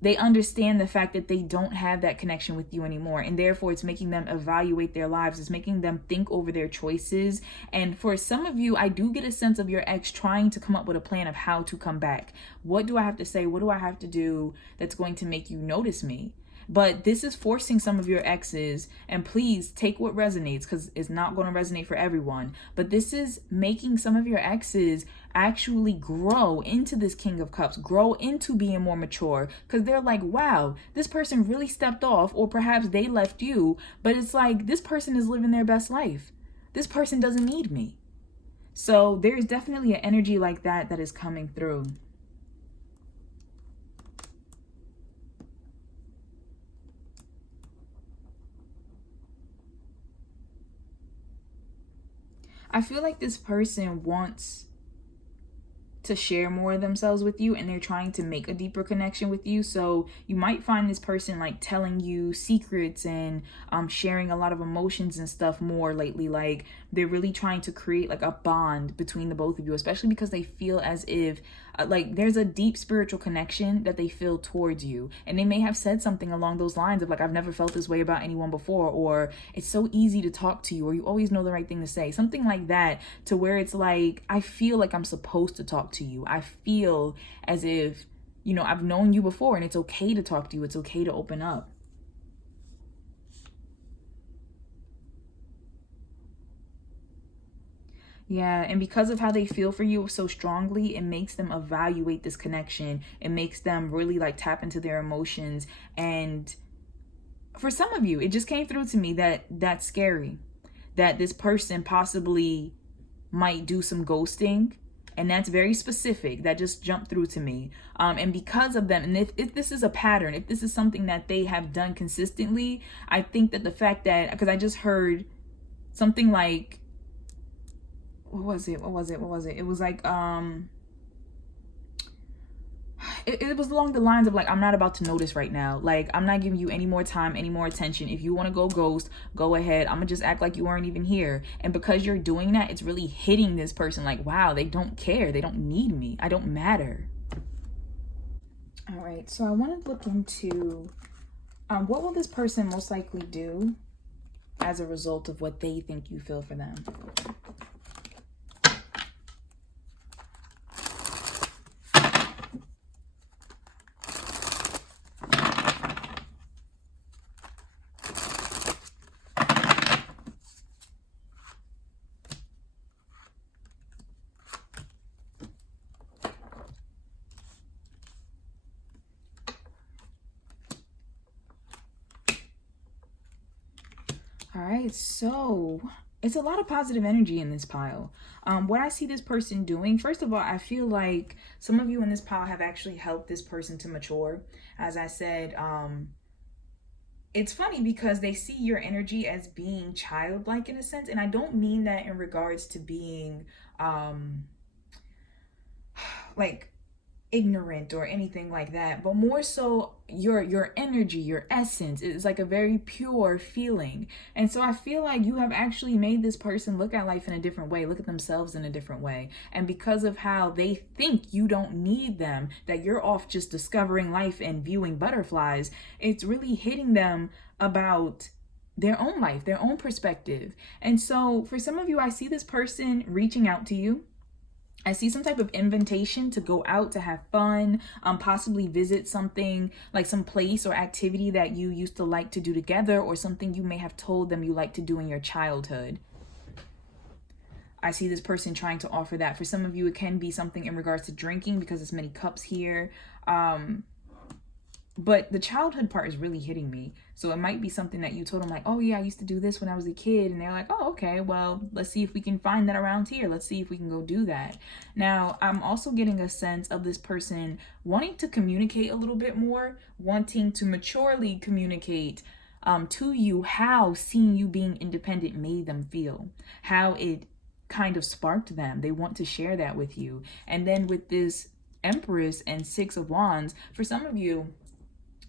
they understand the fact that they don't have that connection with you anymore. And therefore, it's making them evaluate their lives. It's making them think over their choices. And for some of you, I do get a sense of your ex trying to come up with a plan of how to come back. What do I have to say? What do I have to do that's going to make you notice me? But this is forcing some of your exes, and please take what resonates, because it's not going to resonate for everyone. But this is making some of your exes actually grow into this King of Cups, grow into being more mature, because they're like, wow, this person really stepped off, or perhaps they left you, but it's like, this person is living their best life. This person doesn't need me. So there's definitely an energy like that is coming through. I feel like this person wants to share more of themselves with you, and they're trying to make a deeper connection with you. So you might find this person like telling you secrets and sharing a lot of emotions and stuff more lately. Like, they're really trying to create like a bond between the both of you, especially because they feel as if like there's a deep spiritual connection that they feel towards you. And they may have said something along those lines of like, I've never felt this way about anyone before, or it's so easy to talk to you, or you always know the right thing to say, something like that, to where it's like, I feel like I'm supposed to talk to you. I feel as if, I've known you before, and it's okay to talk to you. It's okay to open up. Yeah, and because of how they feel for you so strongly, it makes them evaluate this connection. It makes them really like tap into their emotions. And for some of you, it just came through to me that that's scary, that this person possibly might do some ghosting. And that's very specific. That just jumped through to me. And because of them, and if this is a pattern, if this is something that they have done consistently, I think that the fact that, because I just heard something like, what was it? It was like, it was along the lines of like, I'm not about to notice right now. Like, I'm not giving you any more time, any more attention. If you want to go ghost, go ahead. I'm gonna just act like you weren't even here. And because you're doing that, it's really hitting this person like, wow, they don't care. They don't need me. I don't matter. All right. So I want to look into what will this person most likely do as a result of what they think you feel for them. right, so it's a lot of positive energy in this pile. What I see this person doing, first of all, I feel like some of you in this pile have actually helped this person to mature. As I said, it's funny because they see your energy as being childlike in a sense, and I don't mean that in regards to being like ignorant or anything like that, but more so your energy, your essence is like a very pure feeling. And so I feel like you have actually made this person look at life in a different way, look at themselves in a different way. And because of how they think you don't need them, that you're off just discovering life and viewing butterflies, it's really hitting them about their own life, their own perspective. And so for some of you, I see this person reaching out to you. I see some type of invitation to go out to have fun, possibly visit something like some place or activity that you used to like to do together, or something you may have told them you like to do in your childhood. I see this person trying to offer that. For some of you, it can be something in regards to drinking because there's many cups here. But the childhood part is really hitting me. So it might be something that you told them like, oh yeah, I used to do this when I was a kid. And they're like, oh, okay, well, let's see if we can find that around here. Let's see if we can go do that. Now, I'm also getting a sense of this person wanting to communicate a little bit more, wanting to maturely communicate to you how seeing you being independent made them feel, how it kind of sparked them. They want to share that with you. And then with this Empress and Six of Wands, for some of you,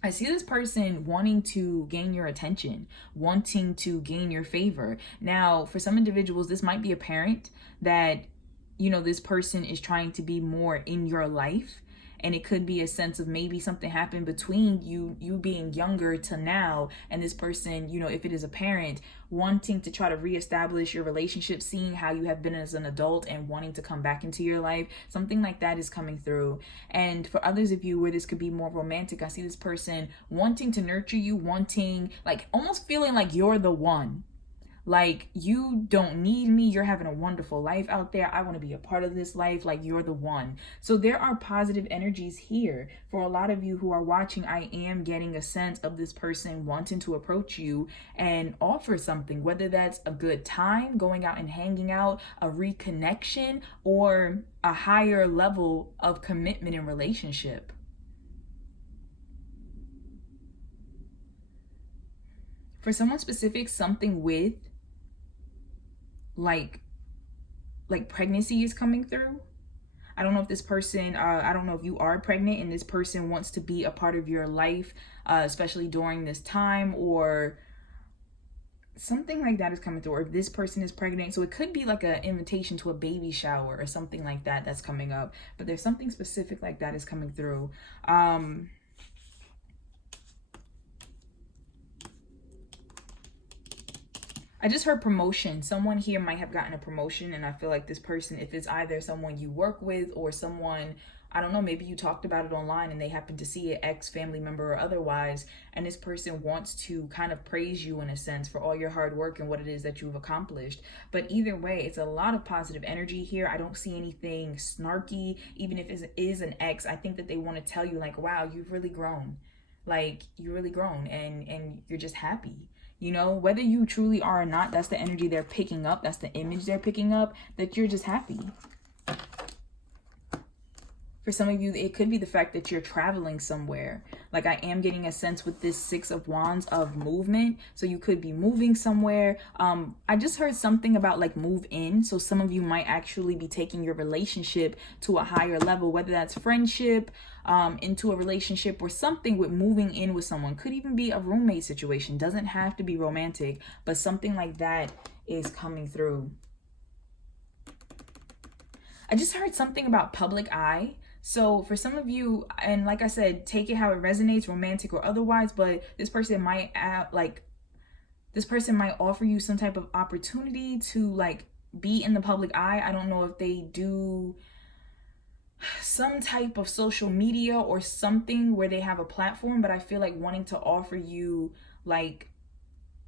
I see this person wanting to gain your attention, wanting to gain your favor. Now, for some individuals, this might be apparent that, you know, this person is trying to be more in your life. And it could be a sense of maybe something happened between you being younger to now, and this person, you know, if it is a parent, wanting to try to reestablish your relationship, seeing how you have been as an adult and wanting to come back into your life. Something like that is coming through. And for others of you where this could be more romantic, I see this person wanting to nurture you, wanting, like, almost feeling like you're the one. Like, you don't need me. You're having a wonderful life out there. I want to be a part of this life. Like, you're the one. So there are positive energies here. For a lot of you who are watching, I am getting a sense of this person wanting to approach you and offer something, whether that's a good time, going out and hanging out, a reconnection, or a higher level of commitment and relationship. For someone specific, something with like pregnancy is coming through. I don't know if this person, I don't know if you are pregnant and this person wants to be a part of your life, especially during this time, or something like that is coming through. Or if this person is pregnant, so it could be like an invitation to a baby shower or something like that that's coming up. But there's something specific like that is coming through. I just heard promotion. Someone here might have gotten a promotion, and I feel like this person, if it's either someone you work with or someone, I don't know, maybe you talked about it online and they happen to see it, ex-family member or otherwise, and this person wants to kind of praise you in a sense for all your hard work and what it is that you've accomplished. But either way, it's a lot of positive energy here. I don't see anything snarky. Even if it is an ex, I think that they want to tell you like, wow, you've really grown. Like, you're really grown and you're just happy. You know, whether you truly are or not, that's the energy they're picking up. That's the image they're picking up, that you're just happy. For some of you, it could be the fact that you're traveling somewhere. Like, I am getting a sense with this Six of Wands of movement. So you could be moving somewhere. I just heard something about like move in. So some of you might actually be taking your relationship to a higher level, whether that's friendship, into a relationship, or something with moving in with someone. Could even be a roommate situation. Doesn't have to be romantic, but something like that is coming through. I just heard something about public eye. So for some of you, and like I said, take it how it resonates, romantic or otherwise, but this person might offer you some type of opportunity to like be in the public eye. I don't know if they do some type of social media or something where they have a platform, but I feel like wanting to offer you like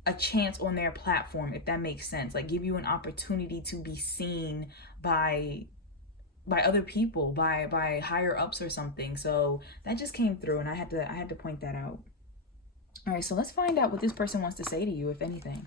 a chance on their platform, if that makes sense. Like, give you an opportunity to be seen by other people, by higher ups or something. So that just came through, and I had to point that out. All right, so let's find out what this person wants to say to you, if anything.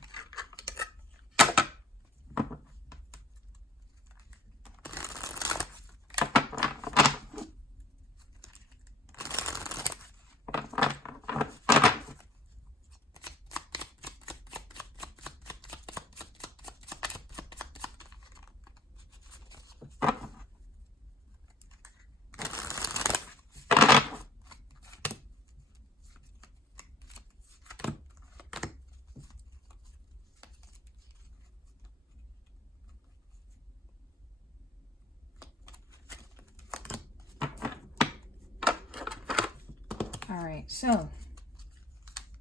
so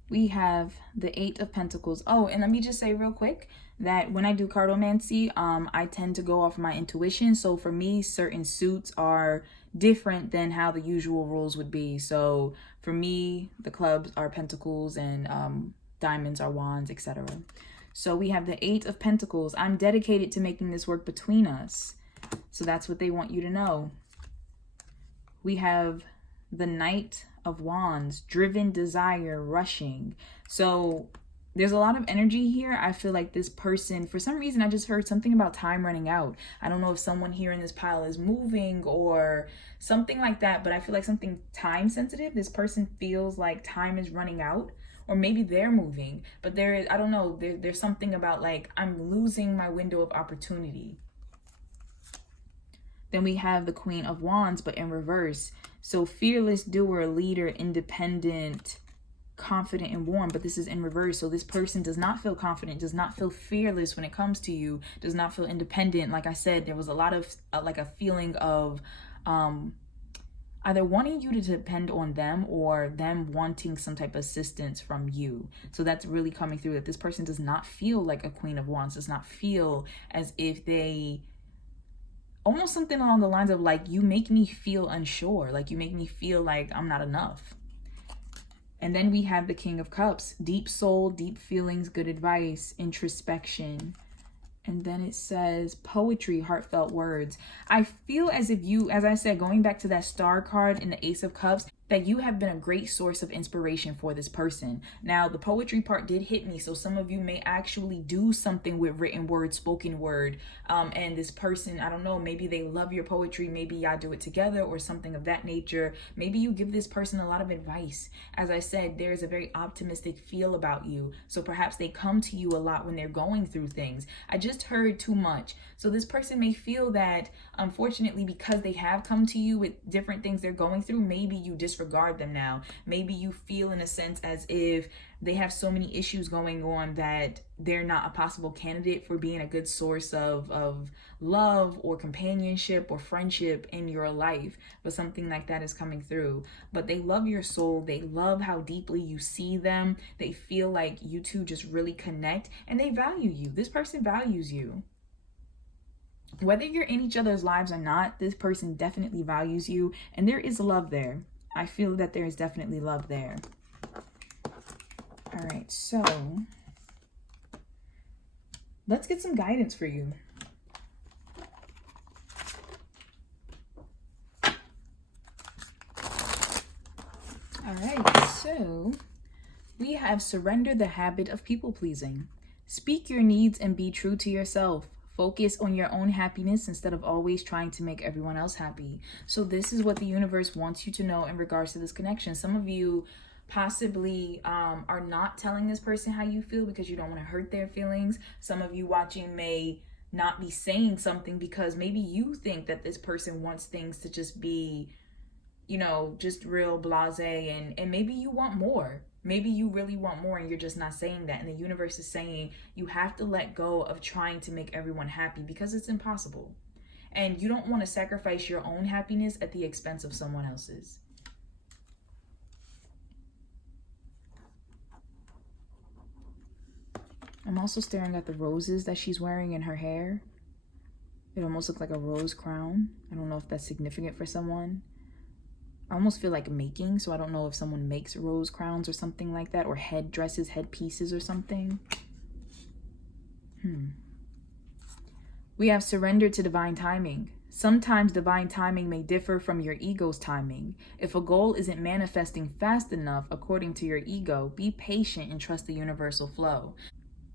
we have the Eight of Pentacles. Oh, and let me just say real quick that when I do cartomancy, I tend to go off my intuition. So for me, certain suits are different than how the usual rules would be. So for me, the clubs are pentacles and diamonds are wands, etc. So we have the Eight of Pentacles. I'm dedicated to making this work between us. So that's what they want you to know. We have the Knight of Wands, driven, desire, rushing. So there's a lot of energy here. I feel like this person, for some reason, I just heard something about time running out. I don't know if someone here in this pile is moving or something like that, but I feel like something time sensitive. This person feels like time is running out, or maybe they're moving, but there is, I don't know, there's something about like, I'm losing my window of opportunity. Then we have the Queen of Wands, but in reverse. So fearless, doer, leader, independent, confident, and warm, but this is in reverse. So this person does not feel confident, does not feel fearless when it comes to you, does not feel independent. Like I said, there was a lot of like a feeling of either wanting you to depend on them or them wanting some type of assistance from you. So that's really coming through, that this person does not feel like a Queen of Wands, does not feel as if they, almost something along the lines of like, you make me feel unsure, like you make me feel like I'm not enough. And then we have the King of Cups, deep soul, deep feelings, good advice, introspection. And then it says poetry, heartfelt words. I feel as if you, as I said, going back to that star card in the Ace of Cups, that you have been a great source of inspiration for this person. Now, the poetry part did hit me, so some of you may actually do something with written word, spoken word, and this person, I don't know, maybe they love your poetry, maybe y'all do it together or something of that nature. Maybe you give this person a lot of advice. As I said, there's a very optimistic feel about you, so perhaps they come to you a lot when they're going through things. I just heard too much. So this person may feel that, unfortunately, because they have come to you with different things they're going through, maybe you disregard them now. Maybe you feel in a sense as if they have so many issues going on that they're not a possible candidate for being a good source of love or companionship or friendship in your life, but something like that is coming through. But they love your soul. They love how deeply you see them. They feel like you two just really connect, and they value you. This person values you. Whether you're in each other's lives or not, this person definitely values you, and there is love there. I feel that there is definitely love there. All right, so let's get some guidance for you. All right, so we have surrender the habit of people pleasing. Speak your needs and be true to yourself. Focus on your own happiness instead of always trying to make everyone else happy. So this is what the universe wants you to know in regards to this connection. Some of you possibly are not telling this person how you feel because you don't want to hurt their feelings. Some of you watching may not be saying something because maybe you think that this person wants things to just be, you know, just real blasé, and maybe you want more. Maybe you really want more and you're just not saying that. And the universe is saying you have to let go of trying to make everyone happy because it's impossible. And you don't want to sacrifice your own happiness at the expense of someone else's. I'm also staring at the roses that she's wearing in her hair. It almost looks like a rose crown. I don't know if that's significant for someone. I almost feel like making, so I don't know if someone makes rose crowns or something like that, or head dresses, head pieces or something. We have surrendered to divine timing. Sometimes divine timing may differ from your ego's timing. If a goal isn't manifesting fast enough according to your ego, be patient and trust the universal flow.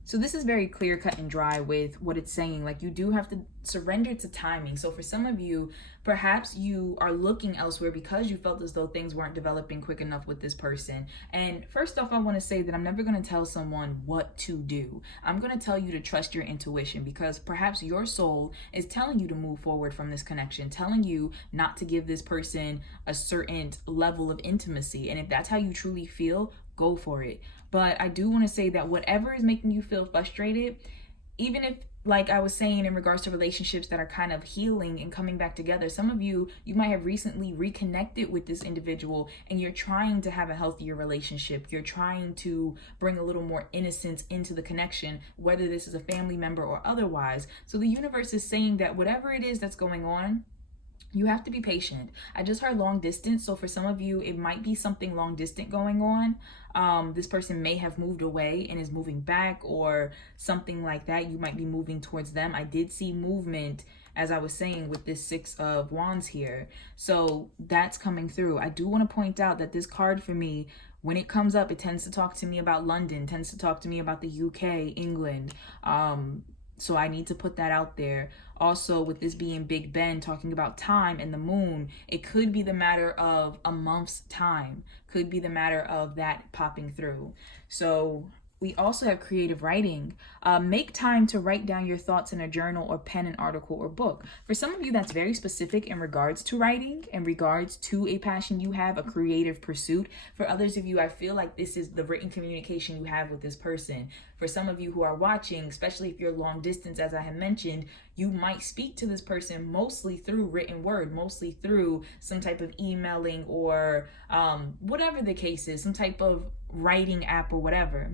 So this is very clear, cut, and dry with what it's saying. Like, you do have to surrender to timing. So for some of you, perhaps you are looking elsewhere because you felt as though things weren't developing quick enough with this person. And first off, I want to say that I'm never going to tell someone what to do. I'm going to tell you to trust your intuition, because perhaps your soul is telling you to move forward from this connection, telling you not to give this person a certain level of intimacy. And if that's how you truly feel, go for it. But I do want to say that whatever is making you feel frustrated, even if like I was saying in regards to relationships that are kind of healing and coming back together, some of you might have recently reconnected with this individual and you're trying to have a healthier relationship. You're trying to bring a little more innocence into the connection, whether this is a family member or otherwise. So the universe is saying that whatever it is that's going on, you have to be patient. I just heard long distance. So for some of you, it might be something long distance going on. This person may have moved away and is moving back or something like that. You might be moving towards them. I did see movement, as I was saying, with this Six of Wands here. So that's coming through. I do want to point out that this card for me, when it comes up, it tends to talk to me about London, tends to talk to me about the UK, England. So I need to put that out there. Also, with this being Big Ben, talking about time and the moon, it could be the matter of a month's time. Could be the matter of that popping through. So we also have creative writing. Make time to write down your thoughts in a journal or pen an article or book. For some of you, that's very specific in regards to writing, in regards to a passion you have, a creative pursuit. For others of you, I feel like this is the written communication you have with this person. For some of you who are watching, especially if you're long distance, as I have mentioned, you might speak to this person mostly through written word, mostly through some type of emailing or whatever the case is, some type of writing app or whatever.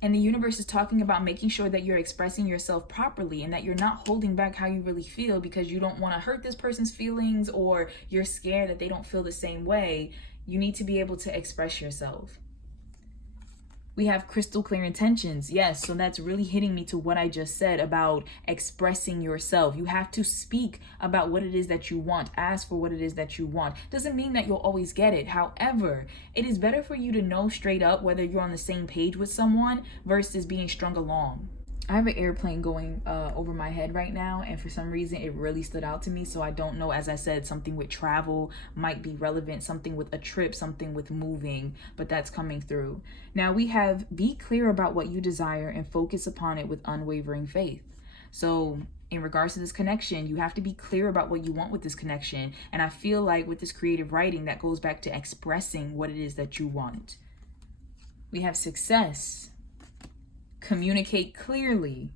And the universe is talking about making sure that you're expressing yourself properly and that you're not holding back how you really feel because you don't want to hurt this person's feelings or you're scared that they don't feel the same way. You need to be able to express yourself. We have crystal clear intentions. Yes, so that's really hitting me to what I just said about expressing yourself. You have to speak about what it is that you want. Ask for what it is that you want. Doesn't mean that you'll always get it. However, it is better for you to know straight up whether you're on the same page with someone versus being strung along. I have an airplane going over my head right now, and for some reason it really stood out to me. So I don't know, as I said, something with travel might be relevant, something with a trip, something with moving, but that's coming through. Now we have be clear about what you desire and focus upon it with unwavering faith. So in regards to this connection, you have to be clear about what you want with this connection. And I feel like with this creative writing, that goes back to expressing what it is that you want. We have success. Communicate clearly.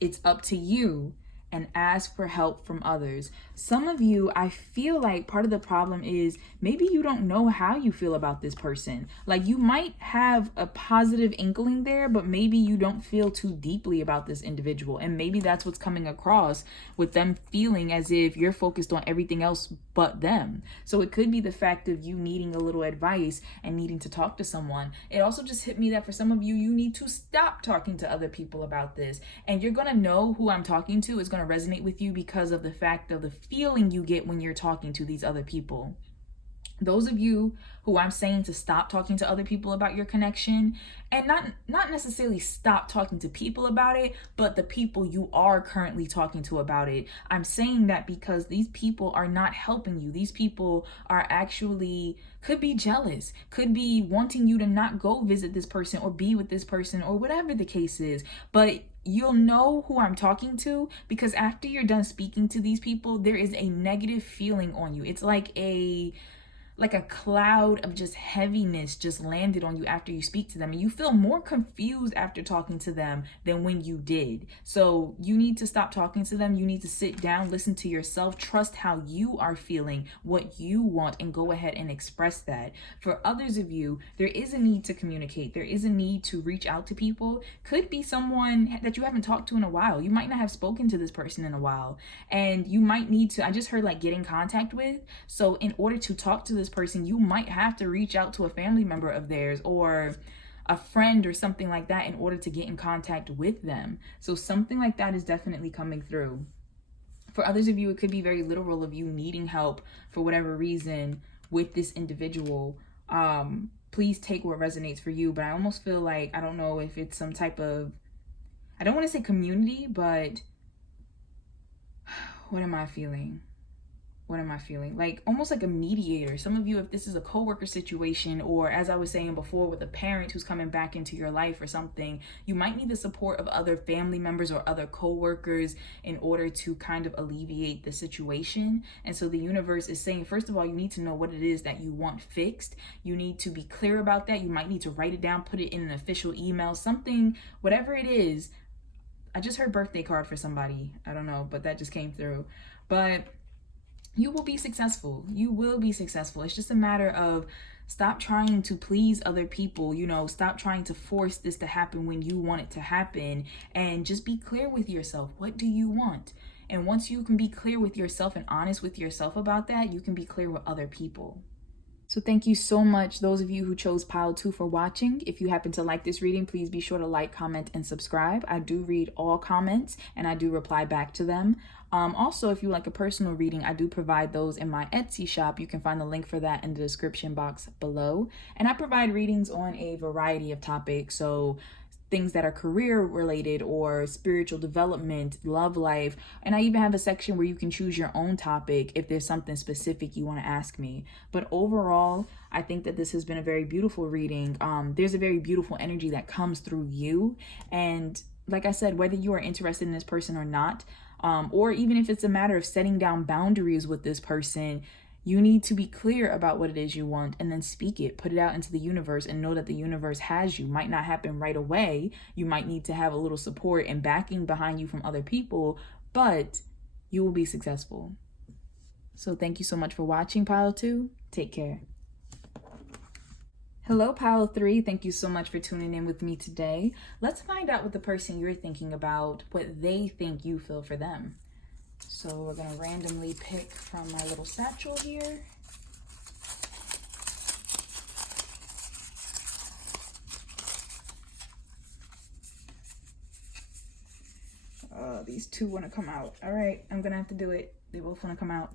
It's up to you, and ask for help from others. Some of you, I feel like part of the problem is maybe you don't know how you feel about this person. Like you might have a positive inkling there, but maybe you don't feel too deeply about this individual. And maybe that's what's coming across with them feeling as if you're focused on everything else but them. So it could be the fact of you needing a little advice and needing to talk to someone. It also just hit me that for some of you, you need to stop talking to other people about this. And you're going to know who I'm talking to is going to resonate with you because of the fact of the feeling you get when you're talking to these other people. Those of you who I'm saying to stop talking to other people about your connection, and not necessarily stop talking to people about it, but the people you are currently talking to about it. I'm saying that because these people are not helping you. These people are actually could be jealous, could be wanting you to not go visit this person or be with this person or whatever the case is. But you'll know who I'm talking to because after you're done speaking to these people, there is a negative feeling on you. It's like a cloud of just heaviness just landed on you after you speak to them, and you feel more confused after talking to them than when you did. So you need to stop talking to them. You need to sit down, listen to yourself, trust how you are feeling, what you want, and go ahead and express that. For others of you, there is a need to communicate. There is a need to reach out to people. Could be someone that you haven't talked to in a while. You might not have spoken to this person in a while, and you might need to, I just heard like get in contact with. So in order to talk to this person, you might have to reach out to a family member of theirs or a friend or something like that in order to get in contact with them. So something like that is definitely coming through. For others of you, it could be very literal of you needing help for whatever reason with this individual. Please take what resonates for you, but I almost feel like, I don't know if it's some type of, I don't want to say community, but what am I feeling? Like almost like a mediator. Some of you, if this is a coworker situation, or as I was saying before, with a parent who's coming back into your life or something, you might need the support of other family members or other coworkers in order to kind of alleviate the situation. And so the universe is saying, first of all, you need to know what it is that you want fixed. You need to be clear about that. You might need to write it down, put it in an official email, something, whatever it is. I just heard birthday card for somebody. I don't know, but that just came through. But you will be successful. You will be successful. It's just a matter of stop trying to please other people. Stop trying to force this to happen when you want it to happen, and just be clear with yourself. What do you want? And once you can be clear with yourself and honest with yourself about that, you can be clear with other people. So thank you so much, those of you who chose pile 2, for watching. If you happen to like this reading, please be sure to like, comment, and subscribe. I do read all comments and I do reply back to them. Also, if you like a personal reading, I do provide those in my Etsy shop. You can find the link for that in the description box below. And I provide readings on a variety of topics. So things that are career related or spiritual development, love life. And I even have a section where you can choose your own topic if there's something specific you want to ask me. But overall, I think that this has been a very beautiful reading. There's a very beautiful energy that comes through you. And like I said, whether you are interested in this person or not, or even if it's a matter of setting down boundaries with this person, you need to be clear about what it is you want and then speak it, put it out into the universe, and know that the universe has you. Might not happen right away. You might need to have a little support and backing behind you from other people, but you will be successful. So thank you so much for watching, pile 2. Take care. Hello, pile 3. Thank you so much for tuning in with me today. Let's find out what the person you're thinking about, what they think you feel for them. So we're going to randomly pick from my little satchel here. These 2 want to come out. All right, I'm going to have to do it. They both want to come out.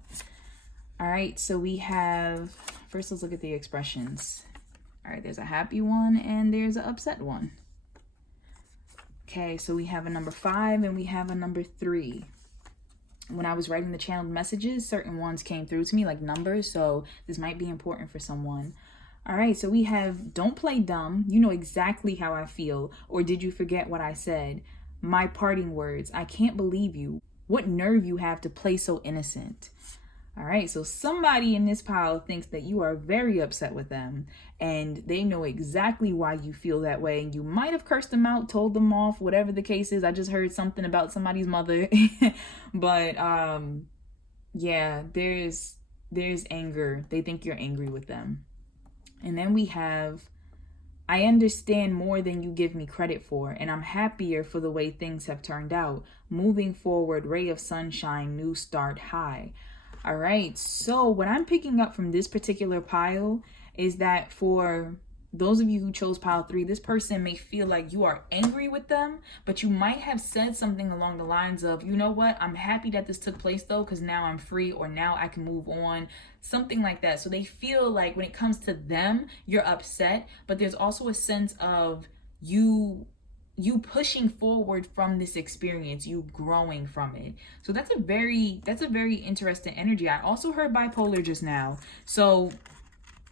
All right, so we have, first let's look at the expressions. All right, there's a happy one and there's an upset one. Okay, so we have a number 5 and we have a number 3. When I was writing the channeled messages, certain ones came through to me like numbers, so this might be important for someone. All right, so we have don't play dumb. You know exactly how I feel. Or did you forget what I said? My parting words. I can't believe you. What nerve you have to play so innocent. All right, so somebody in this pile thinks that you are very upset with them and they know exactly why you feel that way. And you might have cursed them out, told them off, whatever the case is. I just heard something about somebody's mother. But yeah, there's anger. They think you're angry with them. And then we have, I understand more than you give me credit for, and I'm happier for the way things have turned out. Moving forward, ray of sunshine, new start, high. All right, so what I'm picking up from this particular pile is that for those of you who chose pile 3, this person may feel like you are angry with them, but you might have said something along the lines of, you know what, I'm happy that this took place though, because now I'm free, or now I can move on, something like that. So they feel like when it comes to them, you're upset, but there's also a sense of you pushing forward from this experience, you growing from it. So that's a very interesting energy. I also heard bipolar just now. So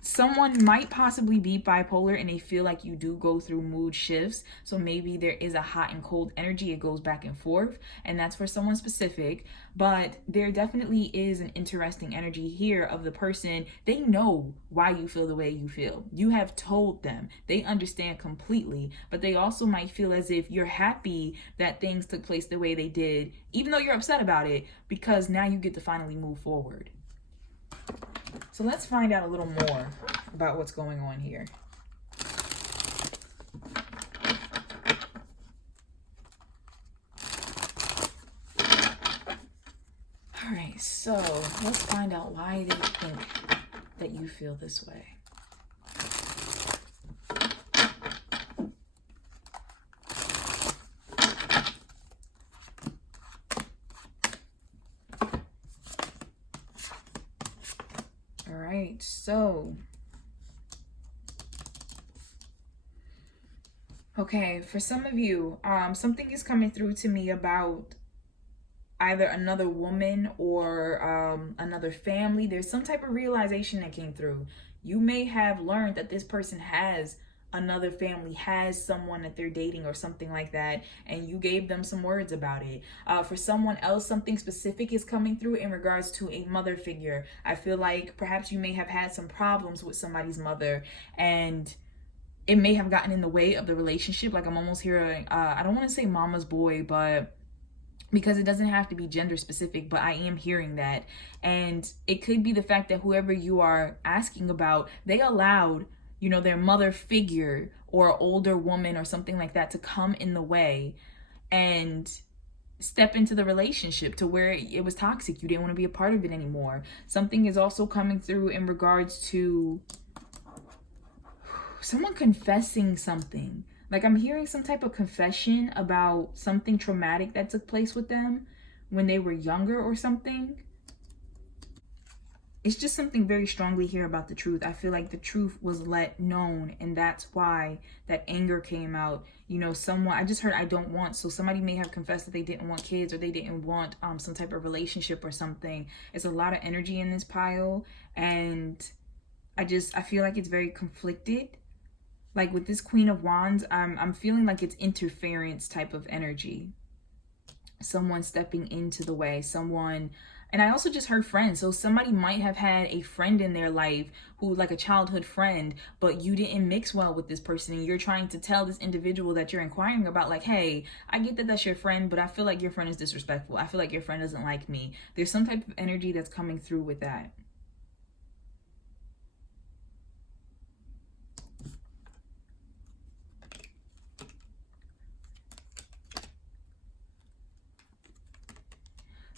someone might possibly be bipolar and they feel like you do go through mood shifts. So maybe there is a hot and cold energy. It goes back and forth, and that's for someone specific. But there definitely is an interesting energy here of the person. They know why you feel the way you feel. You have told them. They understand completely, but they also might feel as if you're happy that things took place the way they did, even though you're upset about it, because now you get to finally move forward. So let's find out a little more about what's going on here. All right, so let's find out why they think that you feel this way. So, okay, for some of you, something is coming through to me about either another woman or another family. There's some type of realization that came through. You may have learned that this person has another family, has someone that they're dating or something like that, and you gave them some words about it. For someone else, something specific is coming through in regards to a mother figure. I feel like perhaps you may have had some problems with somebody's mother, and it may have gotten in the way of the relationship. Like I'm almost hearing, I don't want to say mama's boy, but because it doesn't have to be gender specific, but I am hearing that. And it could be the fact that whoever you are asking about, they allowed, their mother figure or older woman or something like that to come in the way and step into the relationship to where it was toxic. You didn't want to be a part of it anymore. Something is also coming through in regards to someone confessing something. Like I'm hearing some type of confession about something traumatic that took place with them when they were younger or something. It's just something very strongly here about the truth. I feel like the truth was let known, and that's why that anger came out. Someone, I just heard I don't want, so somebody may have confessed that they didn't want kids or they didn't want some type of relationship or something. It's a lot of energy in this pile, and I feel like it's very conflicted. Like with this Queen of Wands, I'm feeling like it's interference type of energy. Someone stepping into the way, and I also just heard friends. So somebody might have had a friend in their life who, like a childhood friend, but you didn't mix well with this person. And you're trying to tell this individual that you're inquiring about, like, hey, I get that that's your friend, but I feel like your friend is disrespectful. I feel like your friend doesn't like me. There's some type of energy that's coming through with that.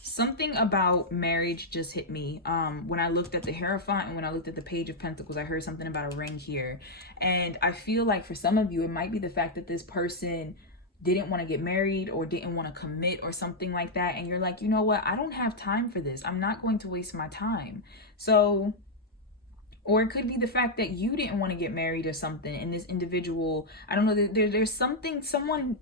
Something about marriage just hit me. When I looked at the Hierophant and when I looked at the Page of Pentacles, I heard something about a ring here. And I feel like for some of you, it might be the fact that this person didn't want to get married or didn't want to commit or something like that. And you're like, you know what? I don't have time for this. I'm not going to waste my time. So, or it could be the fact that you didn't want to get married or something. And this individual, I don't know, there's something, someone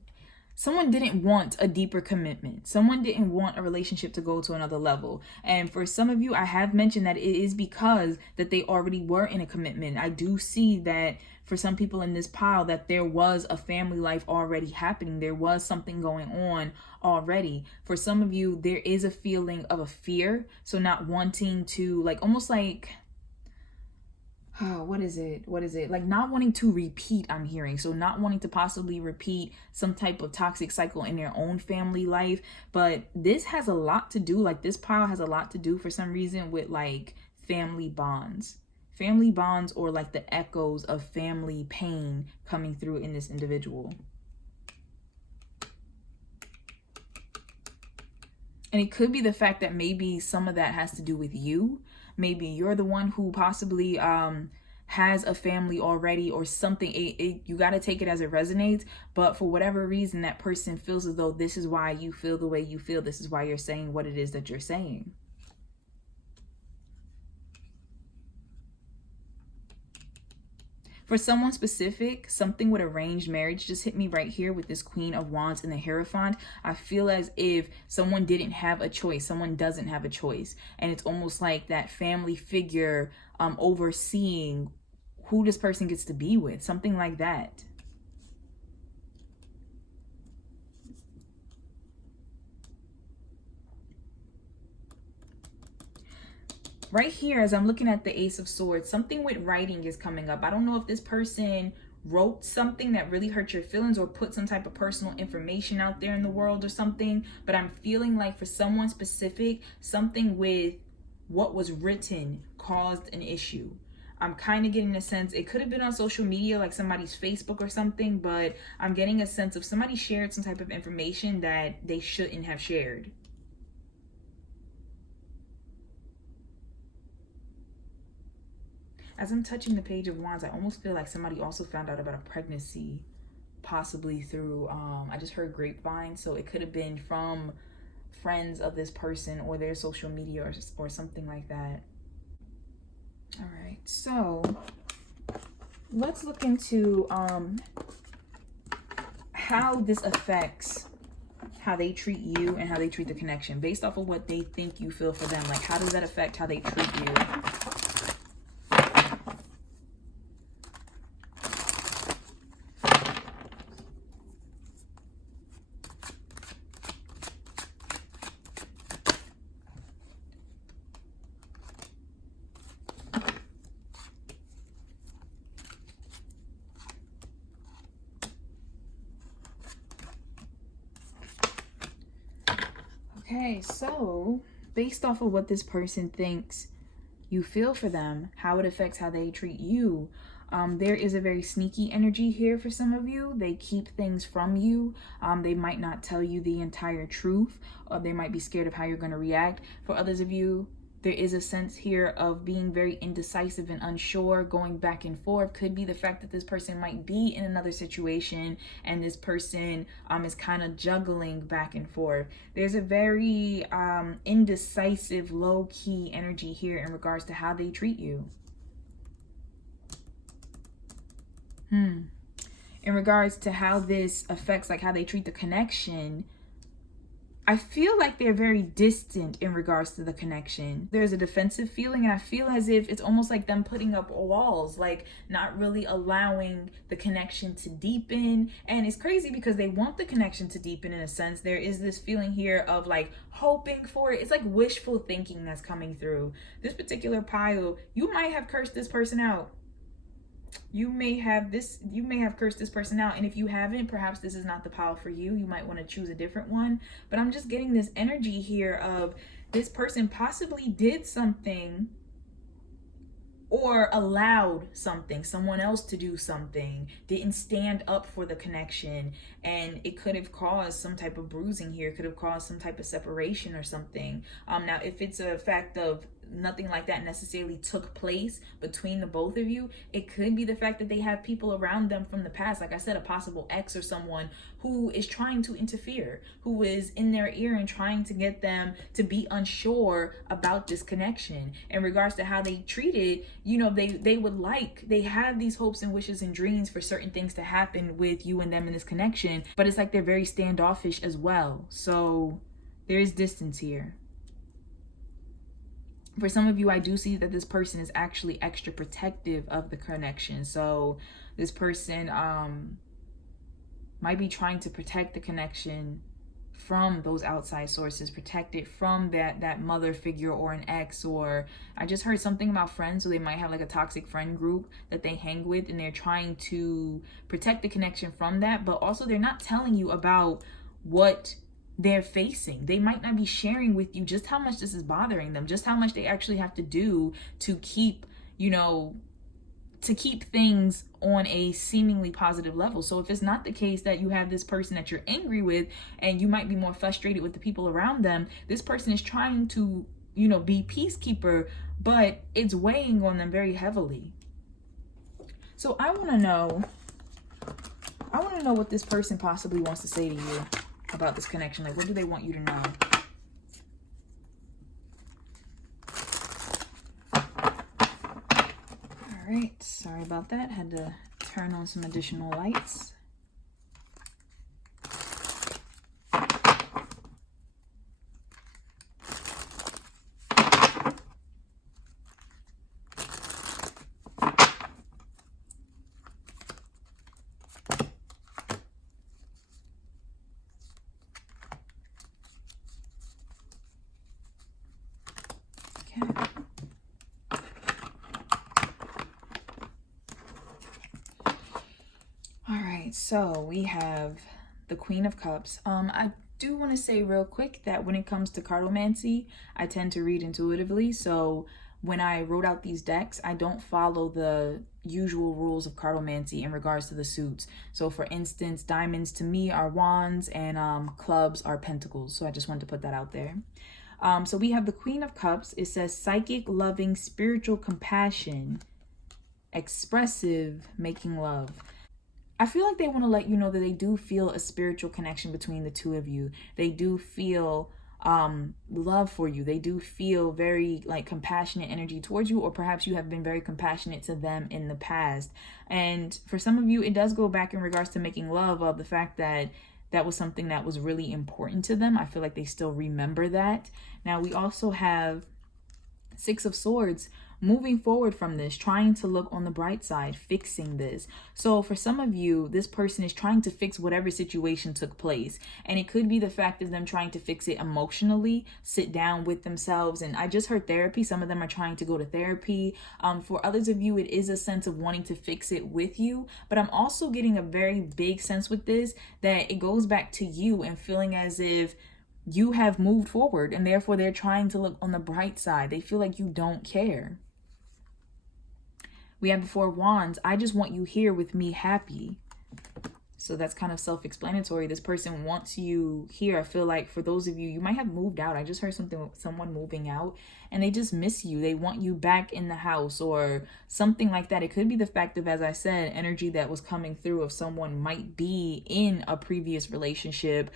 didn't want a deeper commitment. Someone didn't want a relationship to go to another level. And for some of you, I have mentioned that it is because that they already were in a commitment. I do see that for some people in this pile that there was a family life already happening. There was something going on already. For some of you, there is a feeling of a fear. So not wanting to, like, almost like, what is it? Like not wanting to repeat, I'm hearing. So not wanting to possibly repeat some type of toxic cycle in their own family life. But this has a lot to do, like this pile has a lot to do for some reason with like family bonds. Family bonds, or like the echoes of family pain coming through in this individual. And it could be the fact that maybe some of that has to do with you. Maybe you're the one who possibly has a family already or something. You got to take it as it resonates. But for whatever reason, that person feels as though this is why you feel the way you feel. This is why you're saying what it is that you're saying. For someone specific, something with arranged marriage just hit me right here with this Queen of Wands and the Hierophant. I feel as if someone didn't have a choice. Someone doesn't have a choice. And it's almost like that family figure overseeing who this person gets to be with. Something like that. Right here, as I'm looking at the Ace of Swords, something with writing is coming up. I don't know if this person wrote something that really hurt your feelings or put some type of personal information out there in the world or something, but I'm feeling like for someone specific, something with what was written caused an issue. I'm kind of getting a sense, it could have been on social media, like somebody's Facebook or something, but I'm getting a sense of somebody shared some type of information that they shouldn't have shared. As I'm touching the Page of Wands, I almost feel like somebody also found out about a pregnancy, possibly through, I just heard grapevine, so it could have been from friends of this person or their social media or something like that. All right, so let's look into how this affects how they treat you and how they treat the connection based off of what they think you feel for them. Like, how does that affect how they treat you? Okay, so based off of what this person thinks you feel for them, how it affects how they treat you, there is a very sneaky energy here for some of you. They keep things from you. They might not tell you the entire truth, or they might be scared of how you're going to react. For others of you, there is a sense here of being very indecisive and unsure, going back and forth. Could be the fact that this person might be in another situation and this person is kind of juggling back and forth. There's a very indecisive, low-key energy here in regards to how they treat you. In regards to how this affects like how they treat the connection, I feel like they're very distant in regards to the connection. There's a defensive feeling, and I feel as if it's almost like them putting up walls, like not really allowing the connection to deepen. And it's crazy because they want the connection to deepen in a sense. There is this feeling here of like hoping for it. It's like wishful thinking that's coming through. This particular pile, you might have cursed this person out. You may have cursed this person out, and if you haven't, perhaps this is not the pile for you. You might want to choose a different one. But I'm just getting this energy here of this person possibly did something or allowed something, someone else to do something, didn't stand up for the connection, and it could have caused some type of bruising here, could have caused some type of separation or something. Now, if it's a fact of nothing like that necessarily took place between the both of you, it could be the fact that they have people around them from the past, like I said, a possible ex or someone who is trying to interfere, who is in their ear and trying to get them to be unsure about this connection. In regards to how they treat it, you know, they have these hopes and wishes and dreams for certain things to happen with you and them in this connection, but it's like they're very standoffish as well. So there is distance here. For some of you, I do see that this person is actually extra protective of the connection. So this person might be trying to protect the connection from those outside sources, protect it from that mother figure or an ex, or I just heard something about friends. So they might have like a toxic friend group that they hang with, and they're trying to protect the connection from that. But also they're not telling you about what they're facing. They might not be sharing with you just how much this is bothering them, just how much they actually have to do to keep, to keep things on a seemingly positive level. So if it's not the case that you have this person that you're angry with and you might be more frustrated with the people around them, this person is trying to, be peacekeeper, but it's weighing on them very heavily. So I want to know what this person possibly wants to say to you about this connection. Like, what do they want you to know? All right, sorry about that. Had to turn on some additional lights. So we have the Queen of Cups. I do want to say real quick that when it comes to cartomancy, I tend to read intuitively. So when I wrote out these decks, I don't follow the usual rules of cartomancy in regards to the suits. So for instance, diamonds to me are wands, and clubs are pentacles. So I just wanted to put that out there. So we have the Queen of Cups. It says psychic, loving, spiritual compassion, expressive, making love. I feel like they want to let you know that they do feel a spiritual connection between the two of you. They do feel love for you. They do feel very like compassionate energy towards you, or perhaps you have been very compassionate to them in the past. And for some of you, it does go back in regards to making love of the fact that that was something that was really important to them. I feel like they still remember that. Now we also have Six of Swords. Moving forward from this, trying to look on the bright side, fixing this. So for some of you, this person is trying to fix whatever situation took place. And it could be the fact of them trying to fix it emotionally, sit down with themselves. And I just heard therapy. Some of them are trying to go to therapy. For others of you, it is a sense of wanting to fix it with you. But I'm also getting a very big sense with this that it goes back to you and feeling as if you have moved forward, and therefore they're trying to look on the bright side. They feel like you don't care. We have the Four of Wands. I just want you here with me happy. So that's kind of self-explanatory. This person wants you here. I feel like for those of you, you might have moved out. I just heard someone moving out, and they just miss you. They want you back in the house or something like that. It could be the fact of, as I said, energy that was coming through of someone might be in a previous relationship.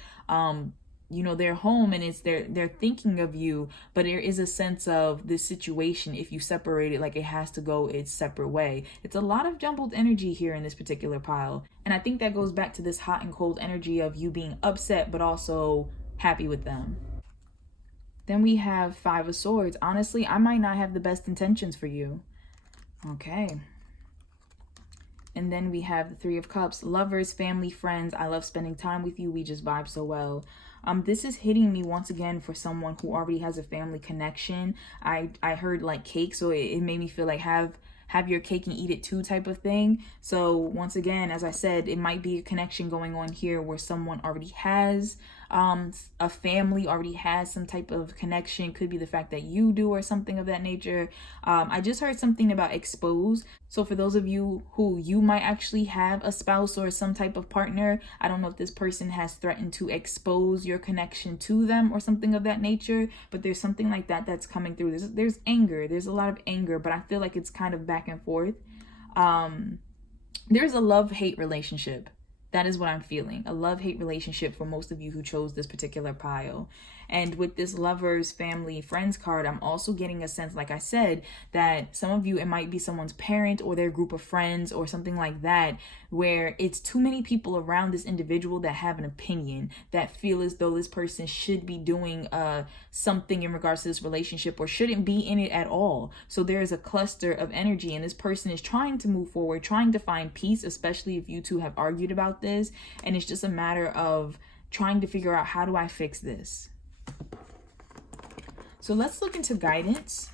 You know, they're home and they're thinking of you, but there is a sense of this situation, if you separate it, like it has to go its separate way. It's a lot of jumbled energy here in this particular pile. And I think that goes back to this hot and cold energy of you being upset, but also happy with them. Then we have Five of Swords. Honestly, I might not have the best intentions for you. Okay. And then we have the Three of Cups. Lovers, family, friends. I love spending time with you. We just vibe so well. This is hitting me once again for someone who already has a family connection. I heard like cake, so it made me feel like have your cake and eat it too type of thing. So once again, as I said, it might be a connection going on here where someone already has a family, already has some type of connection. Could be the fact that you do or something of that nature. I just heard something about expose. So for those of you who you might actually have a spouse or some type of partner, I don't know if this person has threatened to expose your connection to them or something of that nature, but there's something like that that's coming through. There's anger. There's a lot of anger, but I feel like it's kind of back and forth. There's a love-hate relationship. That is what I'm feeling. A love-hate relationship for most of you who chose this particular pile. And with this lovers, family, friends card, I'm also getting a sense, like I said, that some of you, it might be someone's parent or their group of friends or something like that, where it's too many people around this individual that have an opinion, that feel as though this person should be doing something in regards to this relationship or shouldn't be in it at all. So there is a cluster of energy, and this person is trying to move forward, trying to find peace, especially if you two have argued about this. And it's just a matter of trying to figure out, how do I fix this? So let's look into guidance.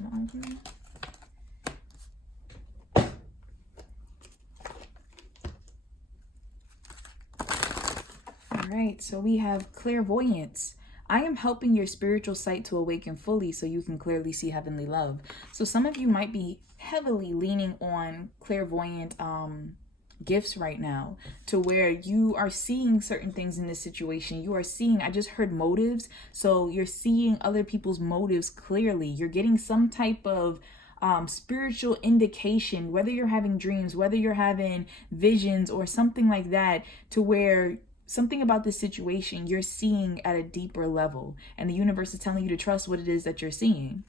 All right, so we have clairvoyance. I am helping your spiritual sight to awaken fully so you can clearly see heavenly love. So some of you might be heavily leaning on clairvoyant gifts right now, to where you are seeing certain things in this situation. You are seeing, I just heard motives. So you're seeing other people's motives clearly. You're getting some type of spiritual indication, whether you're having dreams, whether you're having visions or something like that, to where something about this situation you're seeing at a deeper level, and the universe is telling you to trust what it is that you're seeing.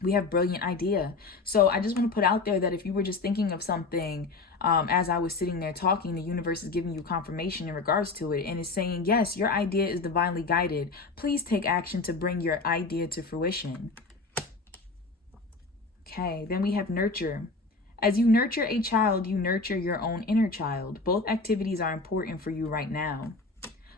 We have brilliant idea. So I just want to put out there that if you were just thinking of something as I was sitting there talking, the universe is giving you confirmation in regards to it and is saying, yes, your idea is divinely guided. Please take action to bring your idea to fruition. Okay, then we have nurture. As you nurture a child, you nurture your own inner child. Both activities are important for you right now.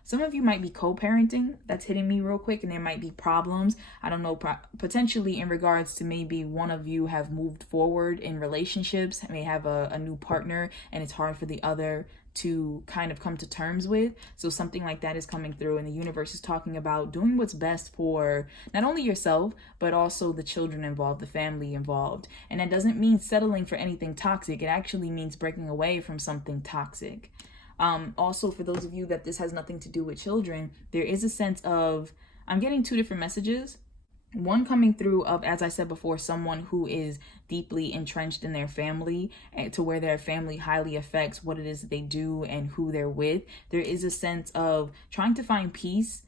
Some of you might be co-parenting. That's hitting me real quick, and there might be problems. I don't know, potentially in regards to maybe one of you have moved forward in relationships, may have a new partner, and it's hard for the other to kind of come to terms with. So something like that is coming through, and the universe is talking about doing what's best for not only yourself, but also the children involved, the family involved. And that doesn't mean settling for anything toxic. It actually means breaking away from something toxic. Also, for those of you that this has nothing to do with children, there is a sense of, I'm getting two different messages. One coming through of, as I said before, someone who is deeply entrenched in their family, to where their family highly affects what it is that they do and who they're with. There is a sense of trying to find peace.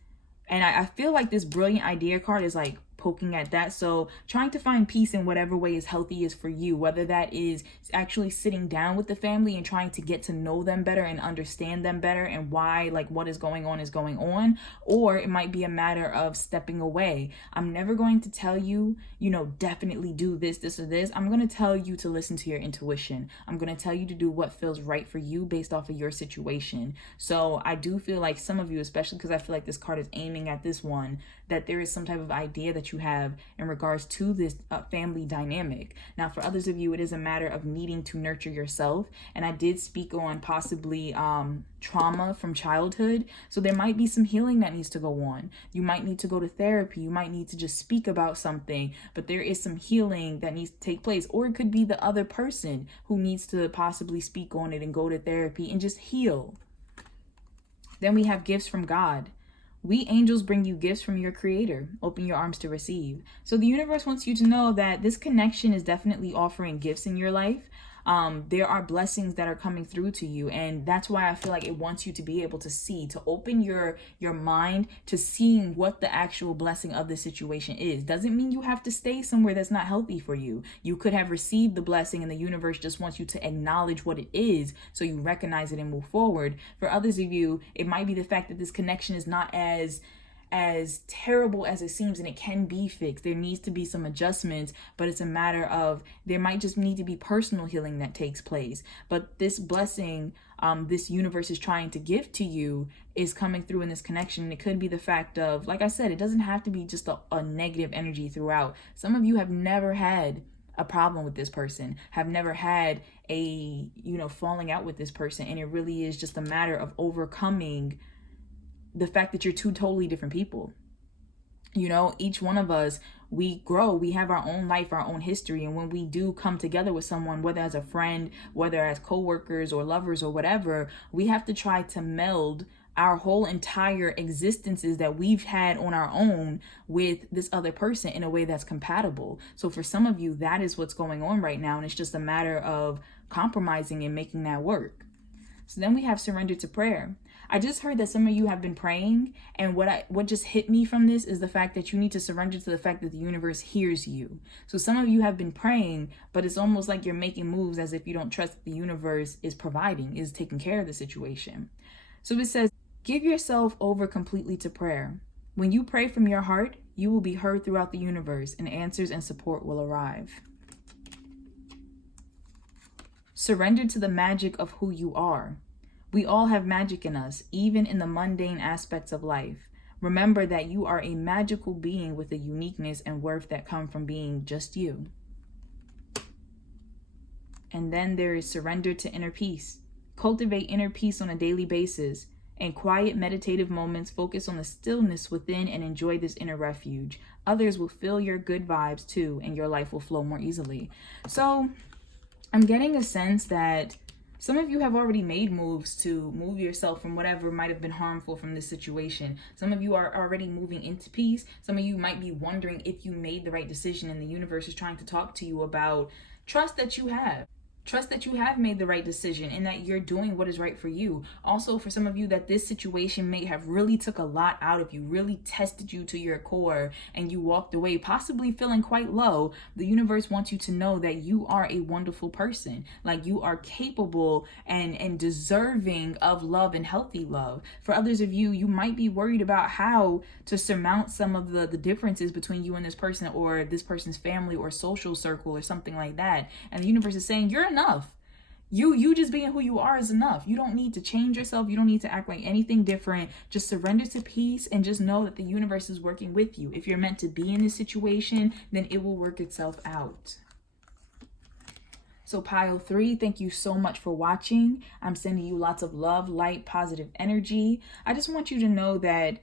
And I feel like this brilliant idea card is like poking at that. So trying to find peace in whatever way is healthiest for you, whether that is actually sitting down with the family and trying to get to know them better and understand them better and why, like, what is going on, or it might be a matter of stepping away. I'm never going to tell you, definitely do this or this. I'm going to tell you to listen to your intuition. I'm going to tell you to do what feels right for you based off of your situation. So I do feel like some of you, especially because I feel like this card is aiming at this one, that there is some type of idea that that you have in regards to this family dynamic. Now, for others of you, it is a matter of needing to nurture yourself. And I did speak on possibly trauma from childhood. So there might be some healing that needs to go on. You might need to go to therapy. You might need to just speak about something, but there is some healing that needs to take place. Or it could be the other person who needs to possibly speak on it and go to therapy and just heal. Then we have gifts from God. We angels bring you gifts from your creator. Open your arms to receive. So the universe wants you to know that this connection is definitely offering gifts in your life. There are blessings that are coming through to you. And that's why I feel like it wants you to be able to see, to open your mind to seeing what the actual blessing of the situation is. Doesn't mean you have to stay somewhere that's not healthy for you. You could have received the blessing and the universe just wants you to acknowledge what it is so you recognize it and move forward. For others of you, it might be the fact that this connection is not as terrible as it seems, and it can be fixed. There needs to be some adjustments, but it's a matter of there might just need to be personal healing that takes place. But this blessing this universe is trying to give to you is coming through in this connection. And it could be the fact of, like I said, it doesn't have to be just a negative energy throughout. Some of you have never had a problem with this person, have never had a falling out with this person, and it really is just a matter of overcoming the fact that you're two totally different people. Each one of us, we grow, we have our own life, our own history. And when we do come together with someone, whether as a friend, whether as co-workers or lovers or whatever, we have to try to meld our whole entire existences that we've had on our own with this other person in a way that's compatible. So for some of you, that is what's going on right now. And it's just a matter of compromising and making that work. So then we have surrender to prayer. I just heard that some of you have been praying, and what just hit me from this is the fact that you need to surrender to the fact that the universe hears you. So some of you have been praying, but it's almost like you're making moves as if you don't trust that the universe is providing, is taking care of the situation. So it says, give yourself over completely to prayer. When you pray from your heart, you will be heard throughout the universe, and answers and support will arrive. Surrender to the magic of who you are. We all have magic in us, even in the mundane aspects of life. Remember that you are a magical being with a uniqueness and worth that come from being just you. And then there is surrender to inner peace. Cultivate inner peace on a daily basis. In quiet meditative moments, focus on the stillness within and enjoy this inner refuge. Others will feel your good vibes too, and your life will flow more easily. So I'm getting a sense that some of you have already made moves to move yourself from whatever might have been harmful from this situation. Some of you are already moving into peace. Some of you might be wondering if you made the right decision, and the universe is trying to talk to you about trust that you have. Trust that you have made the right decision and that you're doing what is right for you. Also, for some of you, that this situation may have really took a lot out of you, really tested you to your core, and you walked away possibly feeling quite low. The universe wants you to know that you are a wonderful person. Like, you are capable and deserving of love and healthy love. For others of you, you might be worried about how to surmount some of the differences between you and this person, or this person's family or social circle or something like that. And the universe is saying, you're enough. You just being who you are is enough. You don't need to change yourself. You don't need to act like anything different. Just surrender to peace and just know that the universe is working with you. If you're meant to be in this situation, then it will work itself out. So pile 3, thank you so much for watching. I'm sending you lots of love, light, positive energy. I just want you to know that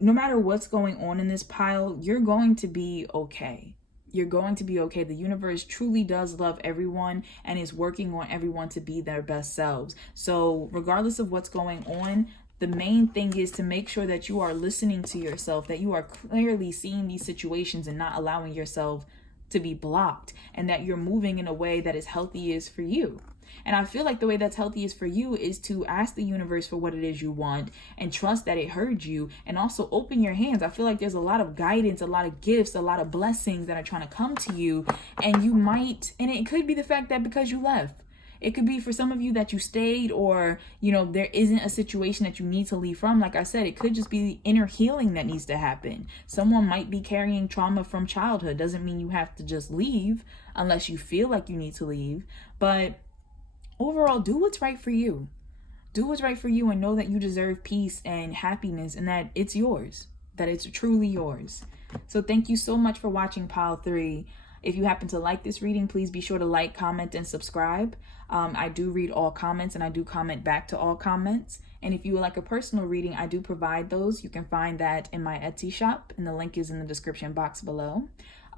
no matter what's going on in this pile, you're going to be okay. You're going to be okay. The universe truly does love everyone and is working on everyone to be their best selves. So regardless of what's going on, the main thing is to make sure that you are listening to yourself, that you are clearly seeing these situations and not allowing yourself to be blocked, and that you're moving in a way that is healthiest for you. And I feel like the way that's healthiest for you is to ask the universe for what it is you want and trust that it heard you, and also open your hands. I feel like there's a lot of guidance, a lot of gifts, a lot of blessings that are trying to come to you, and you might, and it could be the fact that because you left, it could be for some of you that you stayed, or, there isn't a situation that you need to leave from. Like I said, it could just be the inner healing that needs to happen. Someone might be carrying trauma from childhood. Doesn't mean you have to just leave unless you feel like you need to leave. But overall, do what's right for you. Do what's right for you, and know that you deserve peace and happiness, and that it's yours, that it's truly yours. So thank you so much for watching pile 3. If you happen to like this reading, please be sure to like, comment, and subscribe. I do read all comments and I do comment back to all comments. And if you would like a personal reading, I do provide those. You can find that in my Etsy shop, and the link is in the description box below.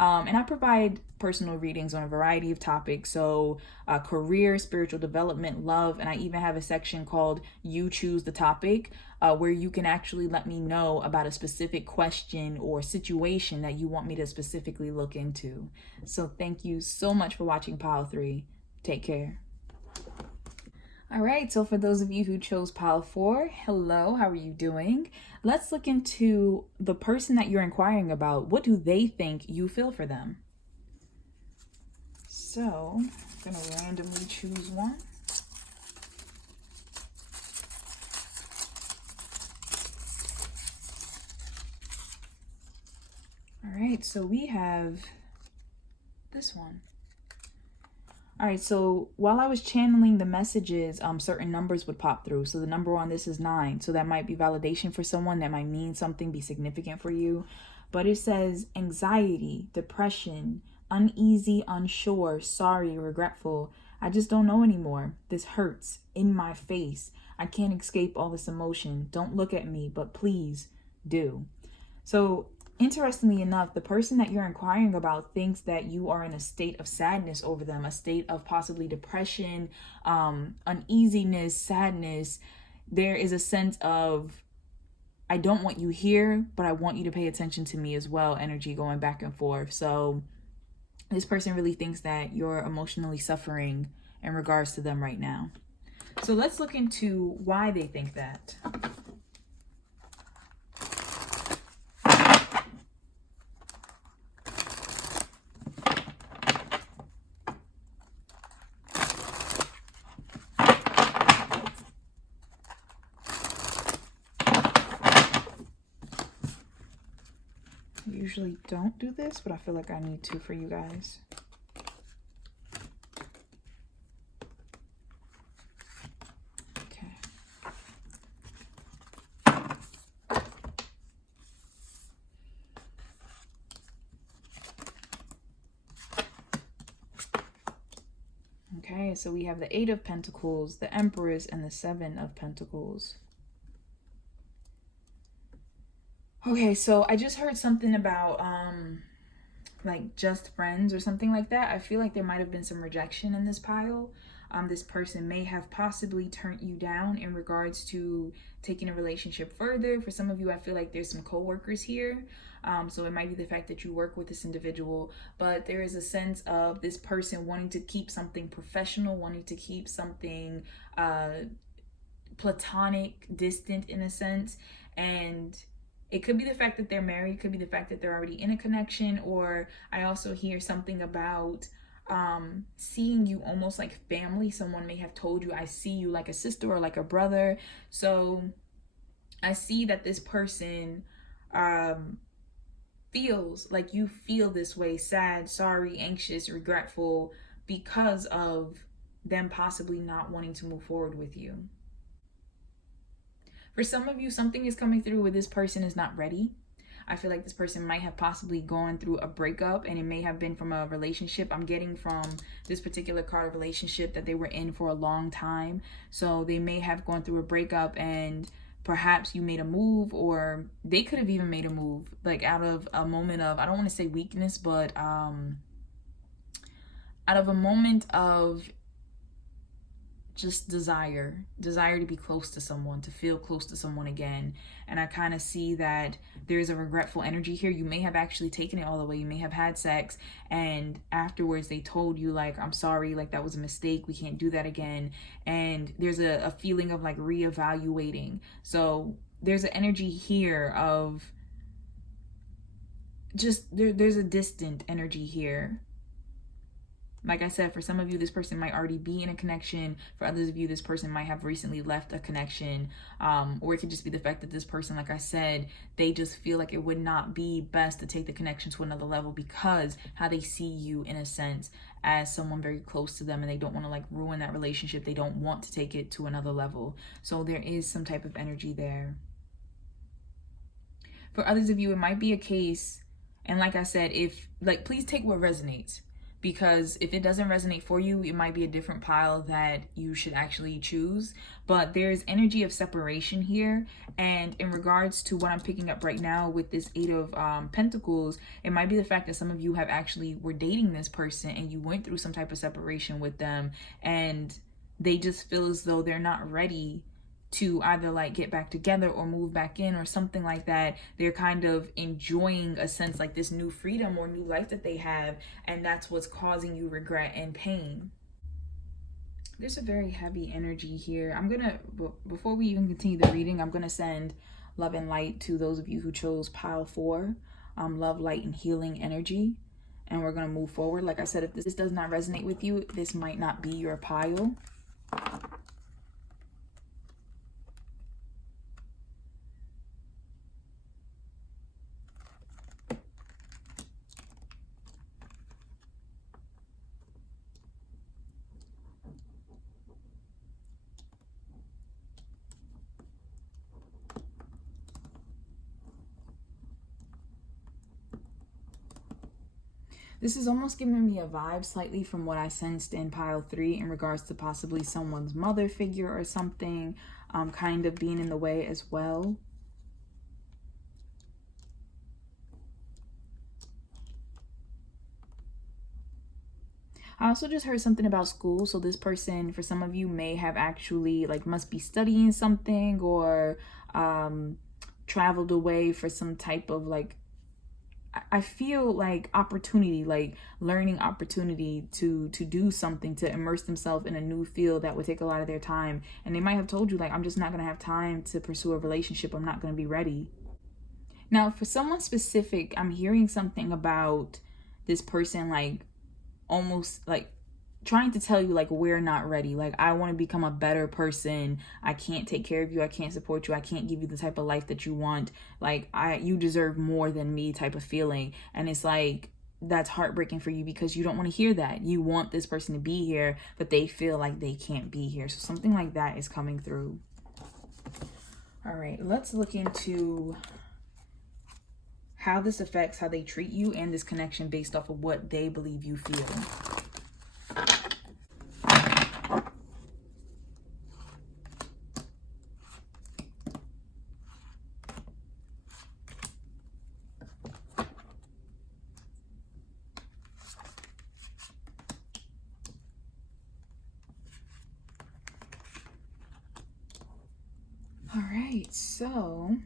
And I provide personal readings on a variety of topics. So career, spiritual development, love, and I even have a section called You Choose the Topic, where you can actually let me know about a specific question or situation that you want me to specifically look into. So thank you so much for watching pile 3. Take care. All right, so for those of you who chose pile 4, hello, how are you doing? Let's look into the person that you're inquiring about. What do they think you feel for them? So I'm gonna randomly choose one. All right, so we have this one. All right, so while I was channeling the messages, certain numbers would pop through. So the number on this is 9. So that might be validation for someone. That might mean something, be significant for you. But it says anxiety, depression, uneasy, unsure, sorry, regretful. I just don't know anymore. This hurts in my face. I can't escape all this emotion. Don't look at me, but please do. So interestingly enough, the person that you're inquiring about thinks that you are in a state of sadness over them, a state of possibly depression, uneasiness, sadness. There is a sense of, I don't want you here, but I want you to pay attention to me as well, energy going back and forth. So this person really thinks that you're emotionally suffering in regards to them right now. So let's look into why they think that. I usually don't do this, but I feel like I need to for you guys. Okay. Okay, so we have the 8 of Pentacles, the Empress, and the 7 of Pentacles. Okay, so I just heard something about like just friends or something like that. I feel like there might have been some rejection in this pile. This person may have possibly turned you down in regards to taking a relationship further. For some of you, I feel like there's some co-workers here. So it might be the fact that you work with this individual, but there is a sense of this person wanting to keep something professional, wanting to keep something platonic, distant in a sense. And it could be the fact that they're married, it could be the fact that they're already in a connection, or I also hear something about seeing you almost like family. Someone may have told you, I see you like a sister or like a brother. So I see that this person feels like you feel this way, sad, sorry, anxious, regretful, because of them possibly not wanting to move forward with you. For some of you, something is coming through where this person is not ready. I feel like this person might have possibly gone through a breakup, and it may have been from a relationship. I'm getting from this particular card, a relationship that they were in for a long time. So they may have gone through a breakup, and perhaps you made a move, or they could have even made a move, like out of a moment of, I don't want to say weakness, but out of a moment of just desire to be close to someone, to feel close to someone again. And I kind of see that there's a regretful energy here. You may have actually taken it all the way. You may have had sex, and afterwards they told you like, I'm sorry, like that was a mistake, we can't do that again. And there's a feeling of like reevaluating. So there's an energy here of just there's a distant energy here. Like I said, for some of you, this person might already be in a connection. For others of you, this person might have recently left a connection. Or it could just be the fact that this person, like I said, they just feel like it would not be best to take the connection to another level because how they see you, in a sense, as someone very close to them, and they don't want to like ruin that relationship. They don't want to take it to another level. So there is some type of energy there. For others of you, it might be a case And like I said, please take what resonates, because if it doesn't resonate for you, it might be a different pile that you should actually choose. But there's energy of separation here. And in regards to what I'm picking up right now with this Eight of Pentacles, it might be the fact that some of you have actually were dating this person and you went through some type of separation with them, and they just feel as though they're not ready to either like get back together or move back in or something like that. They're kind of enjoying a sense like this new freedom or new life that they have, and that's what's causing you regret and pain. There's a very heavy energy here. I'm gonna, before we even continue the reading, I'm gonna send love and light to those of you who chose pile 4, love, light, and healing energy. And we're gonna move forward. Like I said, if this does not resonate with you, this might not be your pile. This is almost giving me a vibe slightly from what I sensed in pile 3 in regards to possibly someone's mother figure or something, kind of being in the way as well. I also just heard something about school. So this person, for some of you, may have actually must be studying something or traveled away for some type of I feel like opportunity, like learning opportunity to do something, to immerse themselves in a new field that would take a lot of their time. And they might have told you, like, I'm just not going to have time to pursue a relationship. I'm not going to be ready. Now, for someone specific, I'm hearing something about this person, like, almost like trying to tell you, like, we're not ready. Like, I want to become a better person. I can't take care of you. I can't support you. I can't give you the type of life that you want. Like, you deserve more than me type of feeling. And it's like, that's heartbreaking for you because you don't want to hear that. You want this person to be here, but they feel like they can't be here. So something like that is coming through. All right, let's look into how this affects how they treat you and this connection based off of what they believe you feel. All right, so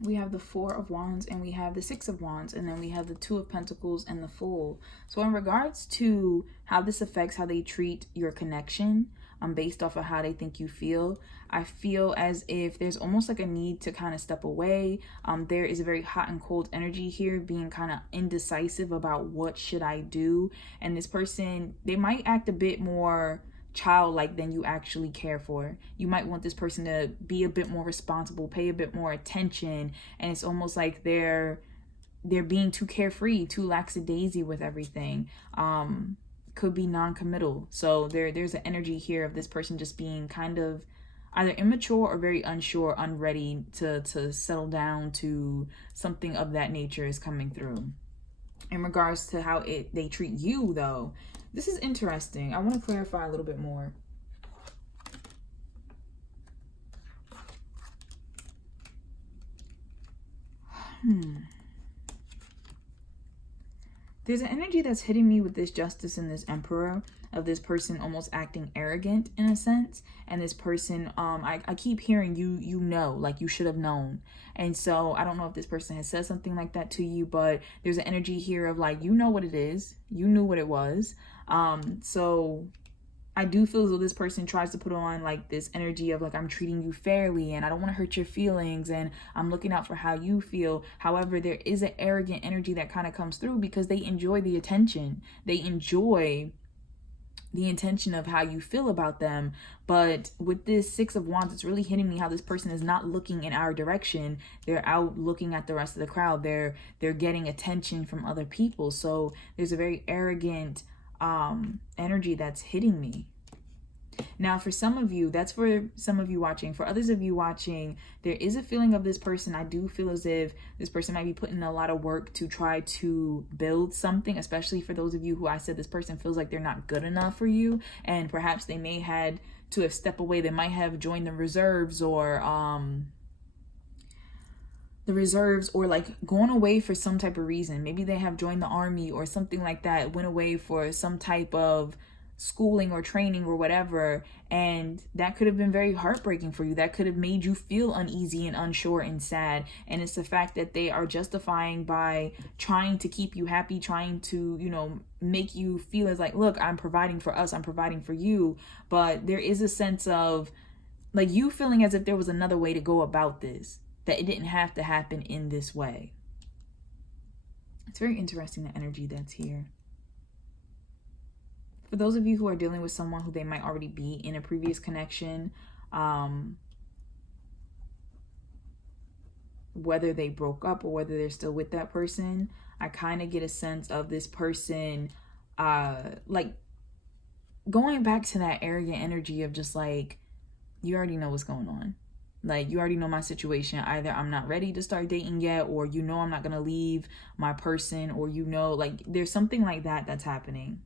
we have the Four of Wands and we have the Six of Wands, and then we have the Two of Pentacles and the Fool. So in regards to how this affects how they treat your connection, based off of how they think you feel, I feel as if there's almost like a need to kind of step away. There is a very hot and cold energy here, being kind of indecisive about what should I do. And this person, they might act a bit more childlike than you actually care for. You might want this person to be a bit more responsible, pay a bit more attention, and it's almost like they're being too carefree, too lackadaisy with everything. Could be non-committal. So there's an energy here of this person just being kind of either immature or very unsure, unready to settle down to something of that nature is coming through. In regards to how they treat you, though, this is interesting. I want to clarify a little bit more. There's an energy that's hitting me with this Justice and this Emperor, of this person almost acting arrogant in a sense. And this person, I keep hearing you know, like you should have known. And so I don't know if this person has said something like that to you, but there's an energy here of like, you know what it is. You knew what it was. So I do feel as though this person tries to put on like this energy of like, I'm treating you fairly and I don't want to hurt your feelings and I'm looking out for how you feel. However, there is an arrogant energy that kind of comes through because they enjoy the attention. They enjoy the intention of how you feel about them. But with this Six of Wands, it's really hitting me how this person is not looking in our direction. They're out looking at the rest of the crowd. They're getting attention from other people. So there's a very arrogant energy that's hitting me. Now, for some of you, that's for some of you watching. For others of you watching, there is a feeling of this person. I do feel as if this person might be putting in a lot of work to try to build something, especially for those of you who I said this person feels like they're not good enough for you. And perhaps they may had to have stepped away. They might have joined the reserves or like gone away for some type of reason. Maybe they have joined the army or something like that, went away for some type of schooling or training or whatever, and that could have been very heartbreaking for you. That could have made you feel uneasy and unsure and sad. And it's the fact that they are justifying by trying to keep you happy, trying to, you know, make you feel as like, look, I'm providing for us, I'm providing for you. But there is a sense of like you feeling as if there was another way to go about this, that it didn't have to happen in this way. It's very interesting, the energy that's here. For those of you who are dealing with someone who they might already be in a previous connection, whether they broke up or whether they're still with that person, I kind of get a sense of this person like going back to that arrogant energy of just like, you already know what's going on. Like, you already know my situation. Either I'm not ready to start dating yet, or you know I'm not going to leave my person, or you know, like there's something like that that's happening.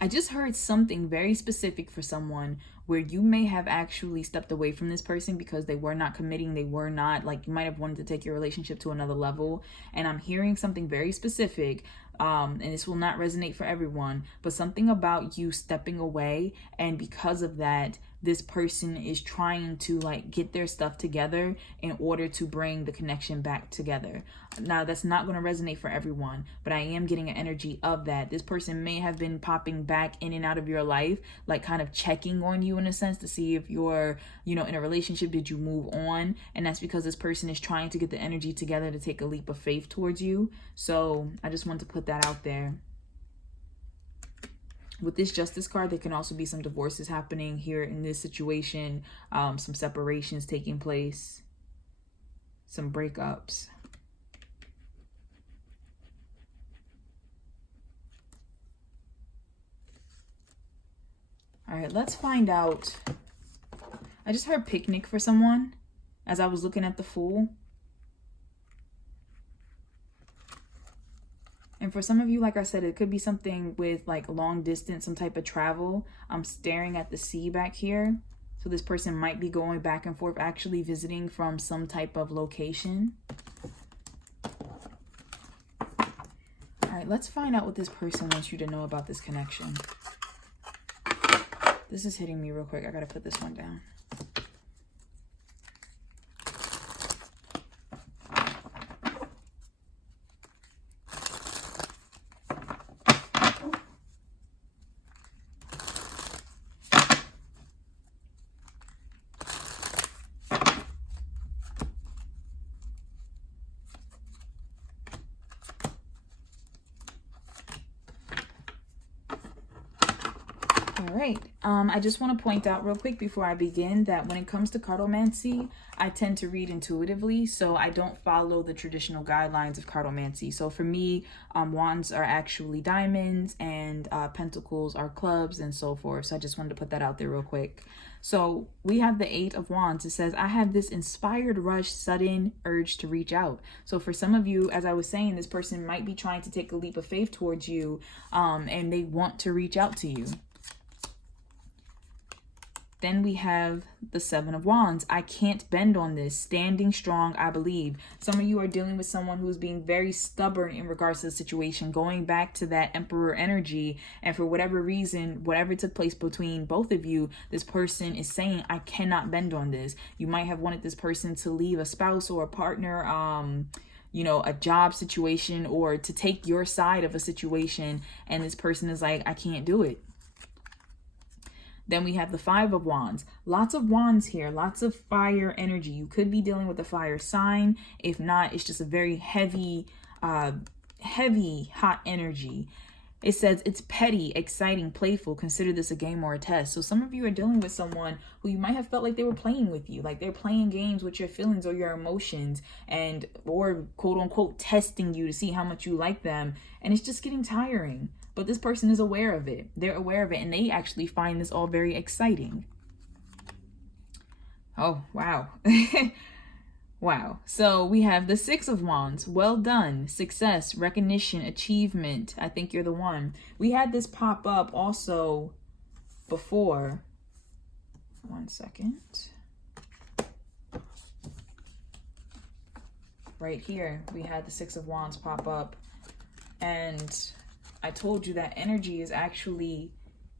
I just heard something very specific for someone where you may have actually stepped away from this person because they were not committing. They were not, like, you might have wanted to take your relationship to another level. And I'm hearing something very specific, and this will not resonate for everyone, but something about you stepping away. And because of that, this person is trying to like get their stuff together in order to bring the connection back together. Now, that's not going to resonate for everyone, but I am getting an energy of that. This person may have been popping back in and out of your life, like kind of checking on you in a sense to see if you're, you know, in a relationship, did you move on? And that's because this person is trying to get the energy together to take a leap of faith towards you. So I just want to put that out there. With this Justice card, there can also be some divorces happening here in this situation, some separations taking place, some breakups. All right, let's find out. I just heard picnic for someone as I was looking at the Fool. And for some of you, like I said, it could be something with like long distance, some type of travel. I'm staring at the sea back here. So this person might be going back and forth, actually visiting from some type of location. All right, let's find out what this person wants you to know about this connection. This is hitting me real quick. I gotta put this one down. All right. I just want to point out real quick before I begin that when it comes to cartomancy, I tend to read intuitively, so I don't follow the traditional guidelines of cartomancy. So for me, wands are actually diamonds and pentacles are clubs and so forth. So I just wanted to put that out there real quick. So we have the 8 of Wands. It says, I have this inspired rush, sudden urge to reach out. So for some of you, as I was saying, this person might be trying to take a leap of faith towards you, and they want to reach out to you. Then we have the 7 of Wands. I can't bend on this. Standing strong, I believe. Some of you are dealing with someone who's being very stubborn in regards to the situation, going back to that Emperor energy. And for whatever reason, whatever took place between both of you, this person is saying, I cannot bend on this. You might have wanted this person to leave a spouse or a partner, you know, a job situation, or to take your side of a situation. And this person is like, I can't do it. Then we have the 5 of Wands. Lots of wands here, lots of fire energy. You could be dealing with a fire sign. If not, it's just a very heavy, hot energy. It says it's petty, exciting, playful. Consider this a game or a test. So some of you are dealing with someone who you might have felt like they were playing with you, like they're playing games with your feelings or your emotions, and or quote unquote testing you to see how much you like them. And it's just getting tiring. But this person is aware of it. They're aware of it, and they actually find this all very exciting. Oh, wow. Wow. So we have the Six of Wands. Well done. Success, recognition, achievement. I think you're the one. We had this pop up also before. 1 second. Right here, we had the Six of Wands pop up. And I told you that energy is actually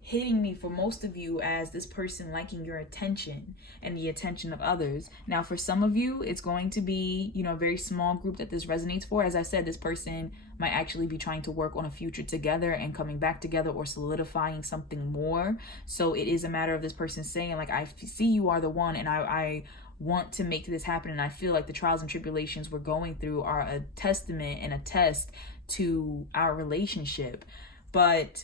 hitting me for most of you as this person liking your attention and the attention of others. Now, for some of you, it's going to be, you know, a very small group that this resonates for. As I said, this person might actually be trying to work on a future together and coming back together or solidifying something more. So it is a matter of this person saying, like, I see you are the one, and I want to make this happen. And I feel like the trials and tribulations we're going through are a testament and a test to our relationship. But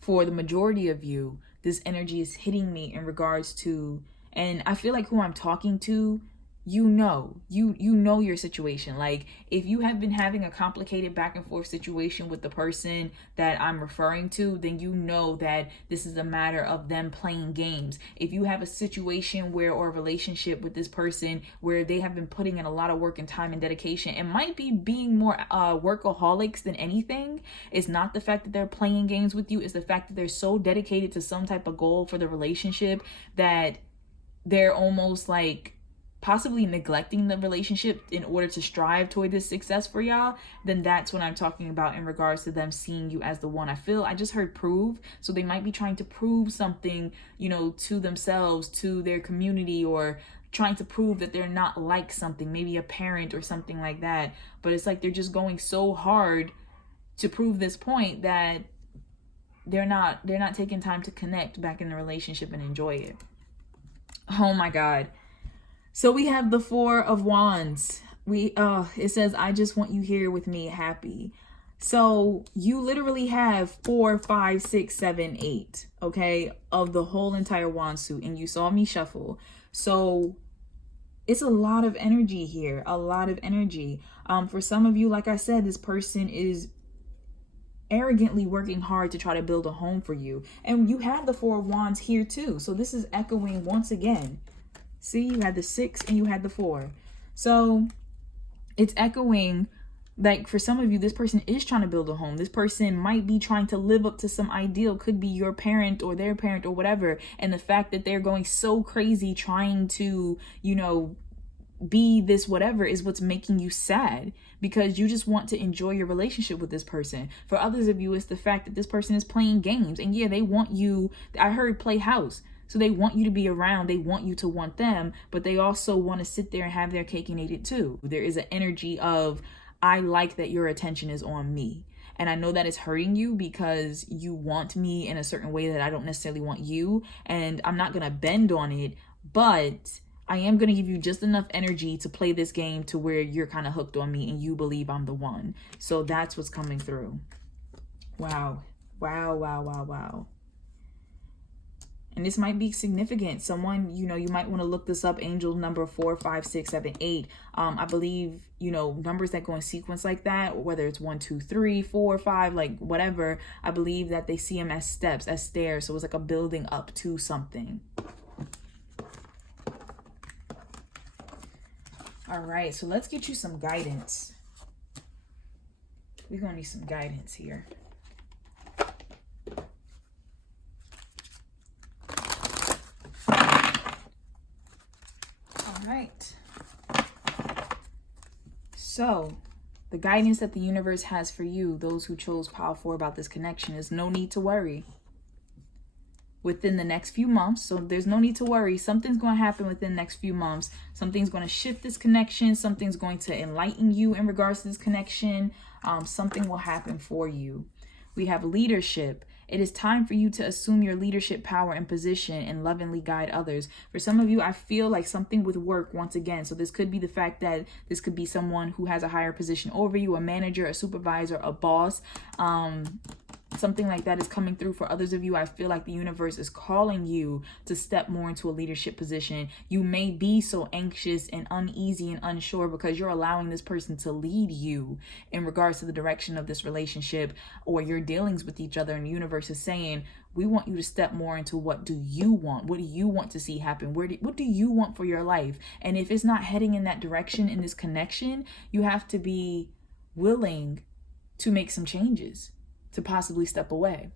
for the majority of you, this energy is hitting me in regards to, and I feel like who I'm talking to, you know your situation. Like, if you have been having a complicated back and forth situation with the person that I'm referring to, then you know that this is a matter of them playing games. If you have a situation where, or a relationship with this person where they have been putting in a lot of work and time and dedication, it might be being more workaholics than anything. It's not the fact that they're playing games with you, it's the fact that they're so dedicated to some type of goal for the relationship that they're almost like possibly neglecting the relationship in order to strive toward this success for y'all. Then that's what I'm talking about in regards to them seeing you as the one. I just heard prove, so they might be trying to prove something, you know, to themselves, to their community, or trying to prove that they're not like something, maybe a parent or something like that. But it's like they're just going so hard to prove this point that they're not taking time to connect back in the relationship and enjoy it. Oh my God. So we have the Four of Wands. It says, I just want you here with me happy. So you literally have 4, 5, 6, 7, 8, okay, of the whole entire wand suit, and you saw me shuffle. So it's a lot of energy here, a lot of energy. For some of you, like I said, this person is arrogantly working hard to try to build a home for you. And you have the Four of Wands here too. So this is echoing once again. See, you had the 6 and you had the 4. So it's echoing, like, for some of you, this person is trying to build a home. This person might be trying to live up to some ideal, could be your parent or their parent or whatever. And the fact that they're going so crazy trying to, you know, be this whatever is what's making you sad, because you just want to enjoy your relationship with this person. For others of you, it's the fact that this person is playing games, and yeah, they want you, I heard play house. So they want you to be around, they want you to want them, but they also want to sit there and have their cake and eat it too. There is an energy of, I like that your attention is on me. And I know that it's hurting you because you want me in a certain way that I don't necessarily want you. And I'm not going to bend on it, but I am going to give you just enough energy to play this game to where you're kind of hooked on me and you believe I'm the one. So that's what's coming through. Wow. Wow, wow, wow, wow. And this might be significant. Someone, you know, you might want to look this up. Angel number 4, 5, 6, 7, 8. I believe, you know, numbers that go in sequence like that, whether it's 1, 2, 3, 4, 5, like whatever, I believe that they see them as steps, as stairs. So it's like a building up to something. All right, so let's get you some guidance. We're going to need some guidance here. Right. So the guidance that the universe has for you, those who chose pile 4 about this connection, is no need to worry within the next few months. So there's no need to worry. Something's going to happen within the next few months. Something's going to shift this connection. Something's going to enlighten you in regards to this connection. Something will happen for you. We have leadership. It is time for you to assume your leadership power and position and lovingly guide others. For some of you, I feel like something with work once again. So this could be the fact that this could be someone who has a higher position over you, a manager, a supervisor, a boss. Something like that is coming through. For others of you, I feel like the universe is calling you to step more into a leadership position. You may be so anxious and uneasy and unsure because you're allowing this person to lead you in regards to the direction of this relationship or your dealings with each other. And the universe is saying, we want you to step more into what do you want? What do you want to see happen? What do you want for your life? And if it's not heading in that direction in this connection, you have to be willing to make some changes, to possibly step away.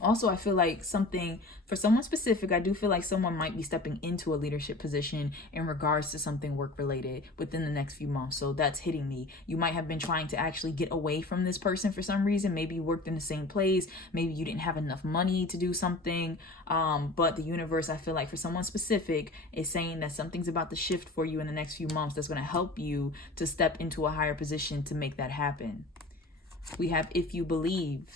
Also, I feel like something for someone specific, I do feel like someone might be stepping into a leadership position in regards to something work related within the next few months. So that's hitting me. You might have been trying to actually get away from this person for some reason. Maybe you worked in the same place. Maybe you didn't have enough money to do something. But the universe, I feel like for someone specific, is saying that something's about to shift for you in the next few months that's going to help you to step into a higher position to make that happen. We have if you believe.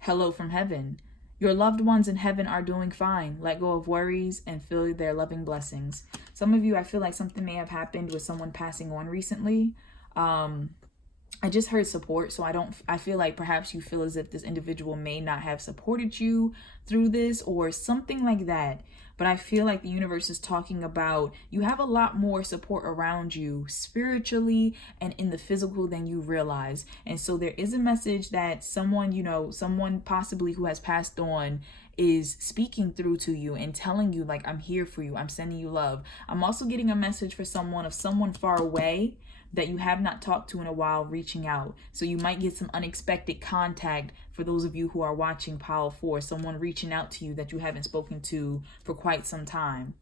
Hello from heaven. Your loved ones in heaven are doing fine. Let go of worries and feel their loving blessings. Some of you, I feel like something may have happened with someone passing on recently. I just heard support. So I feel like perhaps you feel as if this individual may not have supported you through this or something like that. But I feel like the universe is talking about you have a lot more support around you spiritually and in the physical than you realize. And so there is a message that someone, someone possibly who has passed on is speaking through to you and telling you like, I'm here for you. I'm sending you love. I'm also getting a message for someone far away that you have not talked to in a while reaching out. So you might get some unexpected contact for those of you who are watching Pile 4, someone reaching out to you that you haven't spoken to for quite some time.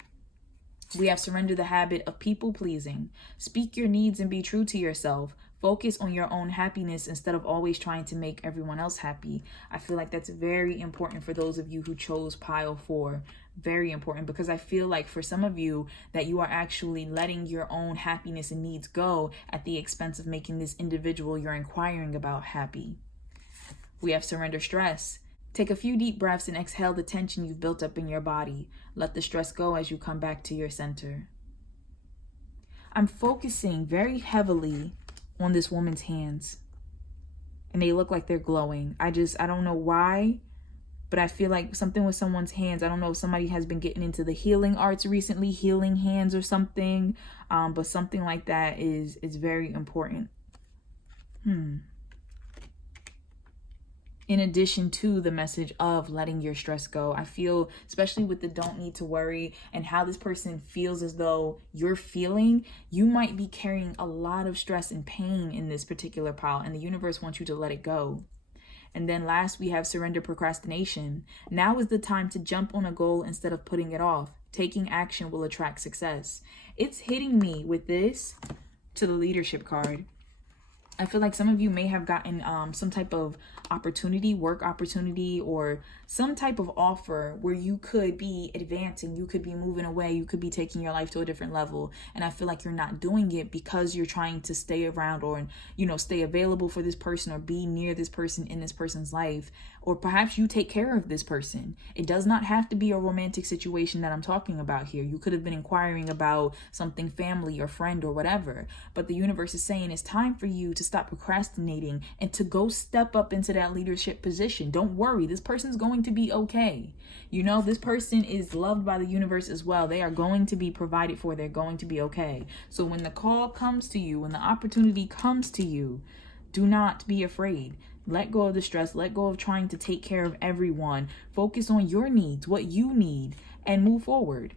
We have surrendered the habit of people pleasing. Speak your needs and be true to yourself. Focus on your own happiness instead of always trying to make everyone else happy. I feel like that's very important for those of you who chose Pile 4. Very important, because I feel like for some of you that you are actually letting your own happiness and needs go at the expense of making this individual you're inquiring about happy. We have surrender stress. Take a few deep breaths and exhale the tension you've built up in your body. Let the stress go as you come back to your center. I'm focusing very heavily on this woman's hands, and they look like they're glowing. I don't know why, but I feel like something with someone's hands. I don't know if somebody has been getting into the healing arts recently, healing hands or something, but something like that is very important. In addition to the message of letting your stress go, I feel, especially with the don't need to worry and how this person feels as though you're feeling, you might be carrying a lot of stress and pain in this particular pile, and the universe wants you to let it go. And then last, we have surrender procrastination. Now is the time to jump on a goal instead of putting it off. Taking action will attract success. It's hitting me with this to the leadership card. I feel like some of you may have gotten some type of opportunity, work opportunity, or some type of offer where you could be advancing, you could be moving away, you could be taking your life to a different level. And I feel like you're not doing it because you're trying to stay around or, stay available for this person or be near this person in this person's life. Or perhaps you take care of this person. It does not have to be a romantic situation that I'm talking about here. You could have been inquiring about something family or friend or whatever. But the universe is saying it's time for you to stop procrastinating and to go step up into that leadership position. Don't worry. This person's going to be okay. This person is loved by the universe as well. They are going to be provided for. They're going to be okay. So when the call comes to you, when the opportunity comes to you, do not be afraid. Let go of the stress. Let go of trying to take care of everyone. Focus on your needs, what you need, and move forward.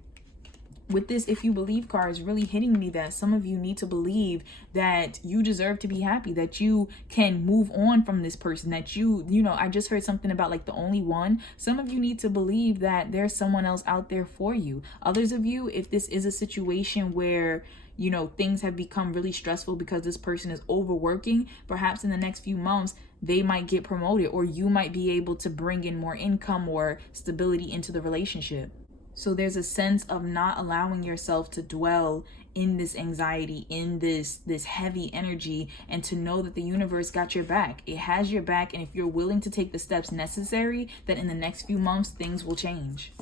With this if you believe card is really hitting me that some of you need to believe that you deserve to be happy, that you can move on from this person, that I just heard something about like the only one. Some of you need to believe that there's someone else out there for you. Others of you, if this is a situation where things have become really stressful because this person is overworking, perhaps in the next few months, they might get promoted or you might be able to bring in more income or stability into the relationship. So there's a sense of not allowing yourself to dwell in this anxiety, in this heavy energy, and to know that the universe got your back. It has your back, and if you're willing to take the steps necessary, that in the next few months things will change.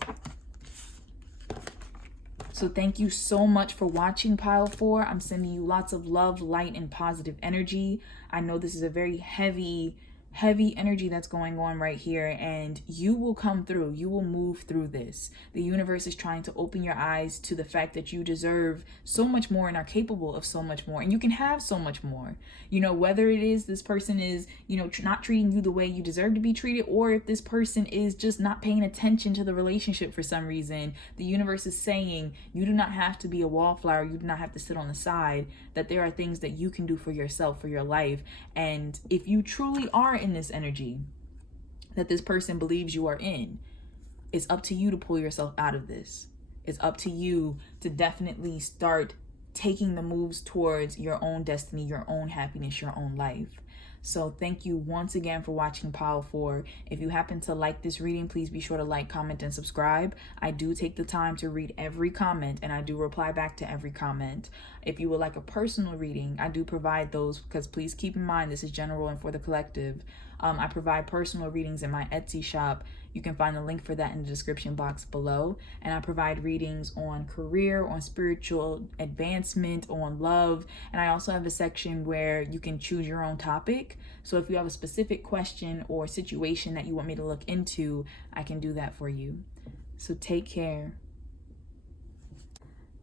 So thank you so much for watching, Pile 4. I'm sending you lots of love, light, and positive energy. I know this is a very heavy energy that's going on right here, and you will come through. You will move through this. The universe is trying to open your eyes to the fact that you deserve so much more and are capable of so much more, and you can have so much more. You know, whether it is this person is, you know, not treating you the way you deserve to be treated, or if this person is just not paying attention to the relationship for some reason, the universe is saying you do not have to be a wallflower. You do not have to sit on the side, that there are things that you can do for yourself, for your life. And if you truly are in this energy that this person believes you are in, it's up to you to pull yourself out of this. It's up to you to definitely start taking the moves towards your own destiny, your own happiness, your own life. So thank you once again for watching Pile 4. If you happen to like this reading, please be sure to like, comment, and subscribe. I do take the time to read every comment, and I do reply back to every comment. If you would like a personal reading, I do provide those, because please keep in mind this is general and for the collective. I provide personal readings in my Etsy shop. You can find the link for that in the description box below. And I provide readings on career, on spiritual advancement, on love. And I also have a section where you can choose your own topic. So if you have a specific question or situation that you want me to look into, I can do that for you. So take care.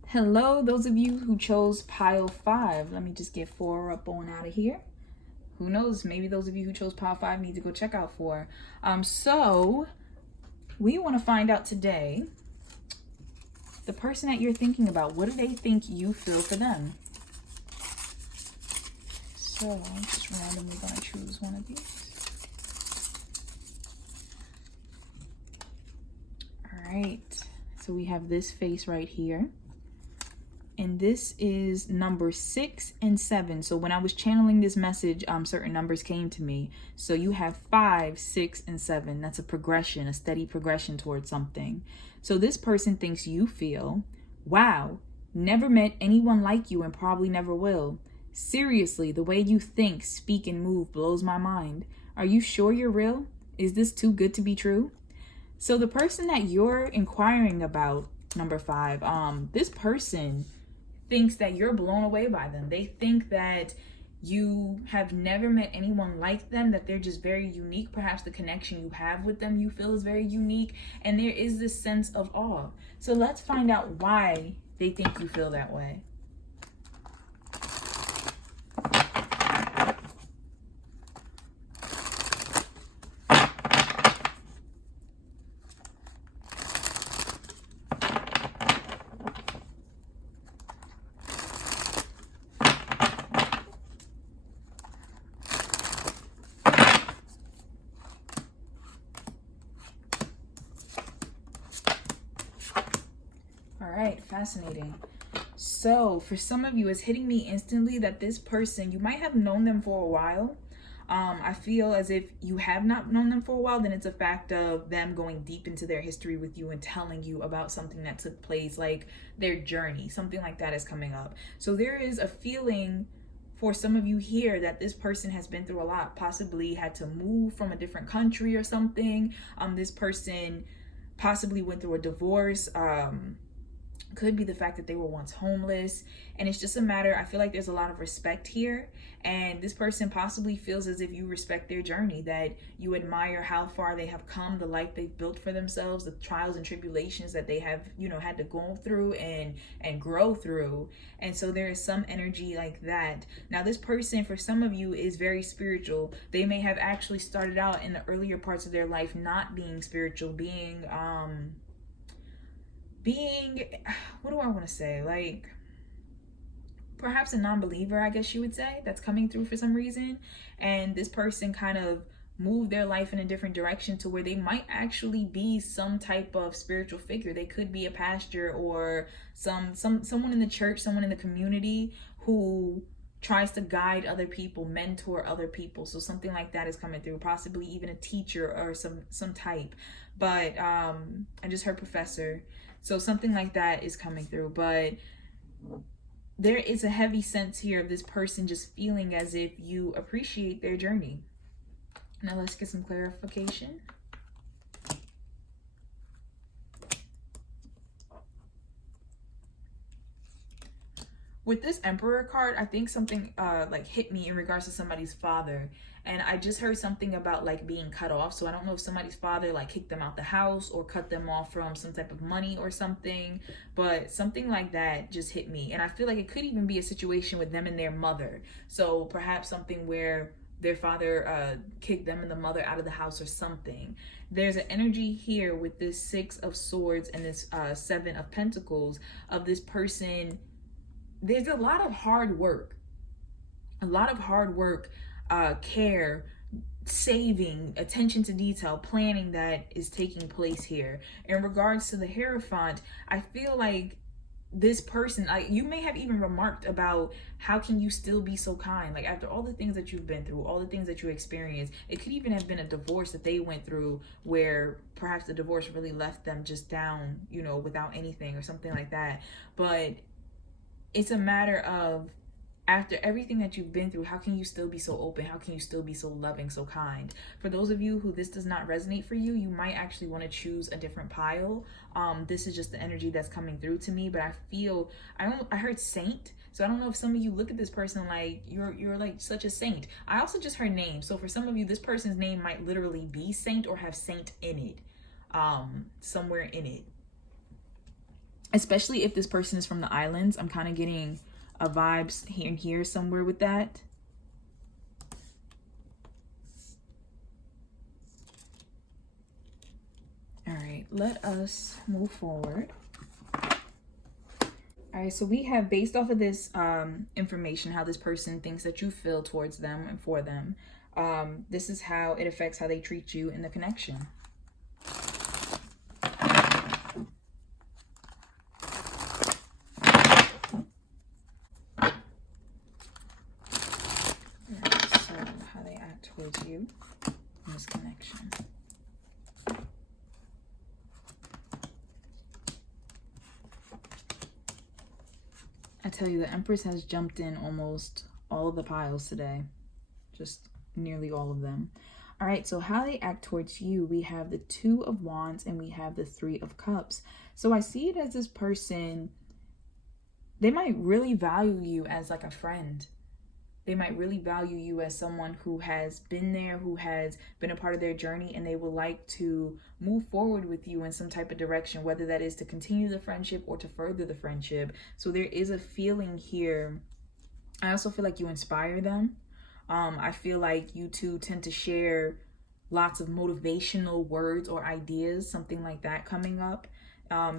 Hello, those of you who chose Pile 5. Let me just get 4 up on out of here. Who knows? Maybe those of you who chose Pile 5 need to go check out 4. So we want to find out today, the person that you're thinking about, what do they think you feel for them? So I'm just randomly going to choose one of these. All right. So we have this face right here. And this is number 6 and 7. So when I was channeling this message, certain numbers came to me. So you have 5, 6, and 7. That's a progression, a steady progression towards something. So this person thinks you feel, wow, never met anyone like you and probably never will. Seriously, the way you think, speak, and move blows my mind. Are you sure you're real? Is this too good to be true? So the person that you're inquiring about, number 5, this person thinks that you're blown away by them. They think that you have never met anyone like them, that they're just very unique. Perhaps the connection you have with them you feel is very unique, and there is this sense of awe. So let's find out why they think you feel that way. All right, fascinating. So for some of you, it's hitting me instantly that this person, you might have known them for a while. I feel as if you have not known them for a while, then it's a fact of them going deep into their history with you and telling you about something that took place, like their journey, something like that is coming up. So there is a feeling for some of you here that this person has been through a lot, possibly had to move from a different country or something. This person possibly went through a divorce. Could be the fact that they were once homeless, and it's just a matter, I feel like there's a lot of respect here, and this person possibly feels as if you respect their journey, that you admire how far they have come, the life they've built for themselves, the trials and tribulations that they have, you know, had to go through and grow through. And so there is some energy like that. Now this person, for some of you, is very spiritual. They may have actually started out in the earlier parts of their life not being spiritual, being what do I want to say, like perhaps a non-believer, I guess you would say, that's coming through for some reason. And this person kind of moved their life in a different direction to where they might actually be some type of spiritual figure. They could be a pastor or someone in the church, someone in the community who tries to guide other people, mentor other people. So something like that is coming through, possibly even a teacher or some type. But I just heard professor. So something like that is coming through. But there is a heavy sense here of this person just feeling as if you appreciate their journey. Now let's get some clarification. With this Emperor card, I think something like hit me in regards to somebody's father. And I just heard something about like being cut off. So I don't know if somebody's father like kicked them out the house or cut them off from some type of money or something. But something like that just hit me. And I feel like it could even be a situation with them and their mother. So perhaps something where their father kicked them and the mother out of the house or something. There's an energy here with this Six of Swords and this Seven of Pentacles of this person. There's a lot of hard work, care, saving, attention to detail, planning that is taking place here. In regards to the Hierophant, I feel like this person, you may have even remarked about how can you still be so kind? Like after all the things that you've been through, all the things that you experienced, it could even have been a divorce that they went through where perhaps the divorce really left them just down, you know, without anything or something like that. But it's a matter of, after everything that you've been through, how can you still be so open? How can you still be so loving, so kind? For those of you who this does not resonate for you, you might actually want to choose a different pile. This is just the energy that's coming through to me, but I heard saint. So I don't know if some of you look at this person like you're like such a saint. I also just heard name. So for some of you, this person's name might literally be saint or have saint in it, somewhere in it. Especially if this person is from the islands. I'm kind of getting a vibes here and here somewhere with that. All right, let us move forward. All right, so we have, based off of this information, how this person thinks that you feel towards them and for them. This is how it affects how they treat you in the connection. Towards you in this connection. I tell you, the Empress has jumped in almost all of the piles today. Just nearly all of them. All right, so how they act towards you, we have the Two of Wands and we have the Three of Cups. So I see it as this person, they might really value you as like a friend. They might really value you as someone who has been there, who has been a part of their journey, and they would like to move forward with you in some type of direction, whether that is to continue the friendship or to further the friendship. So there is a feeling here. I also feel like you inspire them. I feel like you two tend to share lots of motivational words or ideas, something like that coming up.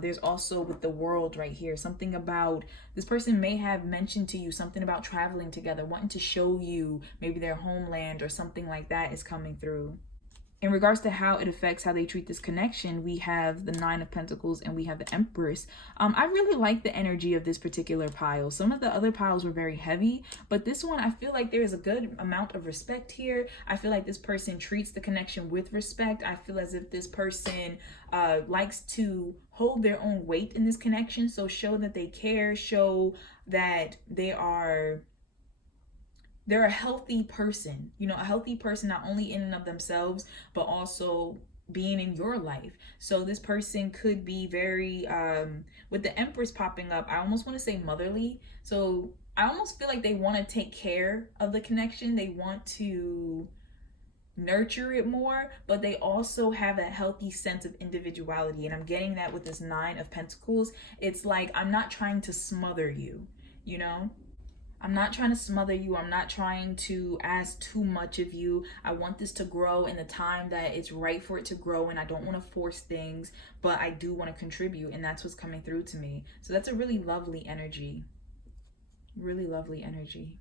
There's also with the World right here, something about this person may have mentioned to you something about traveling together, wanting to show you maybe their homeland or something like that is coming through. In regards to how it affects how they treat this connection, we have the Nine of Pentacles and we have the Empress. I really like the energy of this particular pile. Some of the other piles were very heavy, but this one, I feel like there is a good amount of respect here. I feel like this person treats the connection with respect. I feel as if this person likes to hold their own weight in this connection. So show that they care, show that they're a healthy person, you know, a healthy person, not only in and of themselves, but also being in your life. So this person could be very, with the Empress popping up, I almost want to say motherly. So I almost feel like they want to take care of the connection. They want to nurture it more, but they also have a healthy sense of individuality. And I'm getting that with this Nine of Pentacles. It's like, I'm not trying to smother you, you know? I'm not trying to smother you. I'm not trying to ask too much of you. I want this to grow in the time that it's right for it to grow, and I don't want to force things, but I do want to contribute, and that's what's coming through to me. So that's a really lovely energy. Really lovely energy.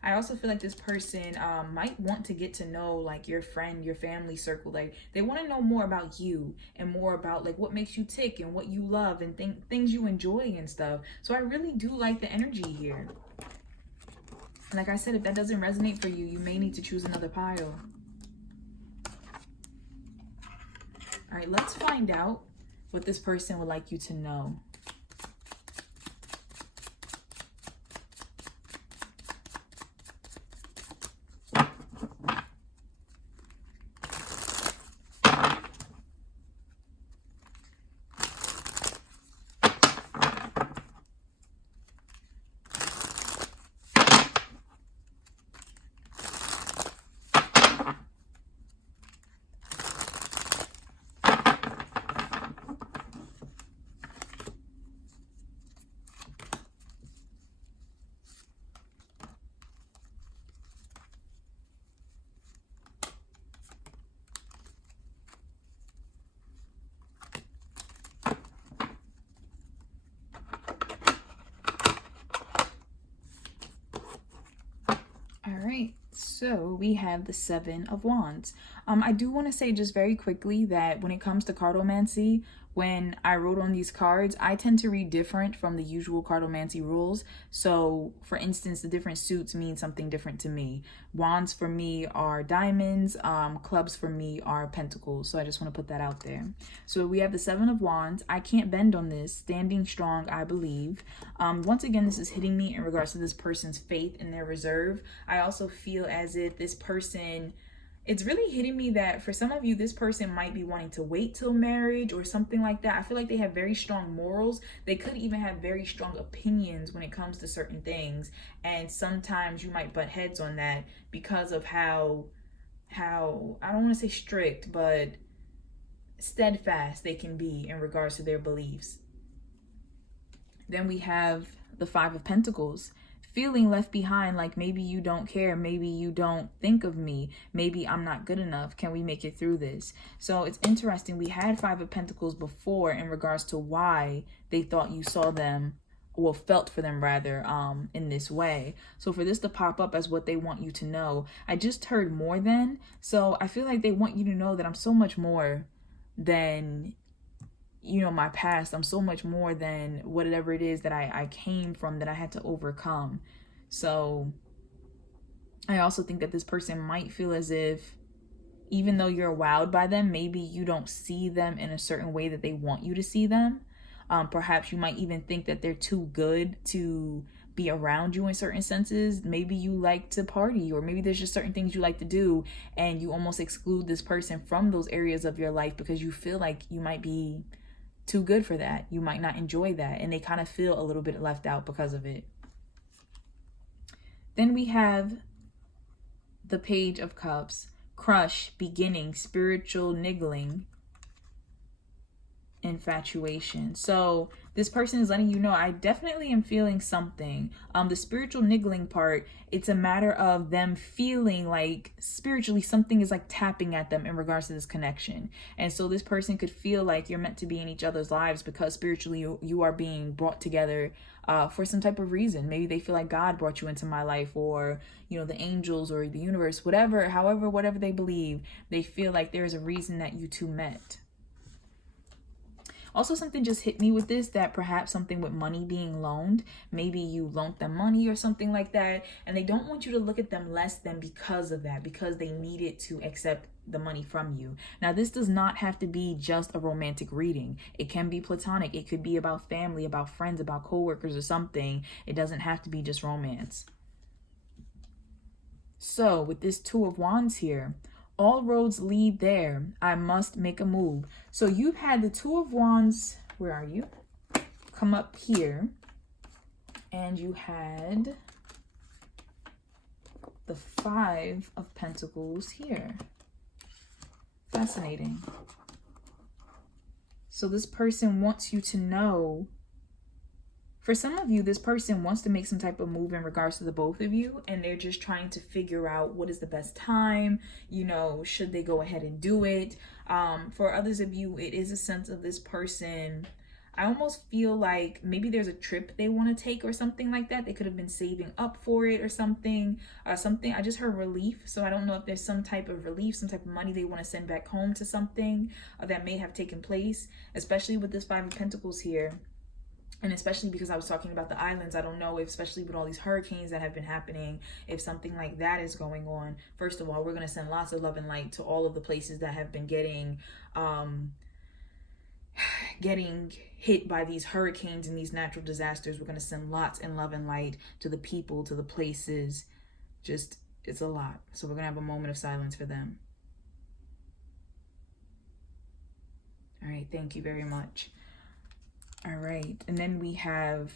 I also feel like this person might want to get to know like your friend, your family circle. Like they want to know more about you and more about like what makes you tick and what you love and things you enjoy and stuff. So I really do like the energy here. Like I said, if that doesn't resonate for you, you may need to choose another pile. All right, let's find out what this person would like you to know. So we have the Seven of Wands. I do want to say just very quickly that when it comes to cardomancy, when I wrote on these cards, I tend to read different from the usual cardomancy rules. So for instance, the different suits mean something different to me. Wands for me are diamonds, clubs for me are pentacles. So I just want to put that out there. So we have the Seven of Wands. I can't bend on this, standing strong, I believe. Once again, this is hitting me in regards to this person's faith and their reserve. I also feel as if this person, it's really hitting me that for some of you, this person might be wanting to wait till marriage or something like that. I feel like they have very strong morals. They could even have very strong opinions when it comes to certain things. And sometimes you might butt heads on that because of how I don't want to say strict, but steadfast they can be in regards to their beliefs. Then we have the Five of Pentacles. Feeling left behind, like maybe you don't care, maybe you don't think of me, maybe I'm not good enough, can we make it through this? So it's interesting, we had Five of Pentacles before in regards to why they thought you saw them, well, felt for them rather, in this way. So for this to pop up as what they want you to know, I just heard more than, so I feel like they want you to know that I'm so much more than, you know, my past. I'm so much more than whatever it is that I came from, that I had to overcome. So I also think that this person might feel as if even though you're wowed by them, maybe you don't see them in a certain way that they want you to see them. Perhaps you might even think that they're too good to be around you in certain senses. Maybe you like to party, or maybe there's just certain things you like to do and you almost exclude this person from those areas of your life because you feel like you might be too good for that. You might not enjoy that, and they kind of feel a little bit left out because of it. Then we have the Page of Cups. Crush, beginning, spiritual niggling, infatuation. So this person is letting you know, I definitely am feeling something. The spiritual niggling part, it's a matter of them feeling like spiritually something is like tapping at them in regards to this connection. And so this person could feel like you're meant to be in each other's lives because spiritually you are being brought together for some type of reason. Maybe they feel like God brought you into my life, or, you know, the angels or the universe, whatever they believe, they feel like there's a reason that you two met. Also, something just hit me with this, that perhaps something with money being loaned. Maybe you loaned them money or something like that, and they don't want you to look at them less than because of that, because they needed to accept the money from you. Now, this does not have to be just a romantic reading. It can be platonic. It could be about family, about friends, about coworkers or something. It doesn't have to be just romance. So with this Two of Wands here, all roads lead there. I must make a move. So you've had the Two of Wands, where are you? Come up here. And you had the Five of Pentacles here. Fascinating. So this person wants you to know, for some of you, this person wants to make some type of move in regards to the both of you, and they're just trying to figure out what is the best time, you know, should they go ahead and do it? For others of you, it is a sense of this person, I almost feel like maybe there's a trip they want to take or something like that. They could have been saving up for it or something. I just heard relief, so I don't know if there's some type of relief, some type of money they want to send back home to something that may have taken place, especially with this Five of Pentacles here. And especially because I was talking about the islands, I don't know if, especially with all these hurricanes that have been happening, if something like that is going on. First of all, we're going to send lots of love and light to all of the places that have been getting hit by these hurricanes and these natural disasters. We're going to send lots and love and light to the people, to the places. Just, it's a lot. So we're going to have a moment of silence for them. All right, thank you very much. All right, and then we have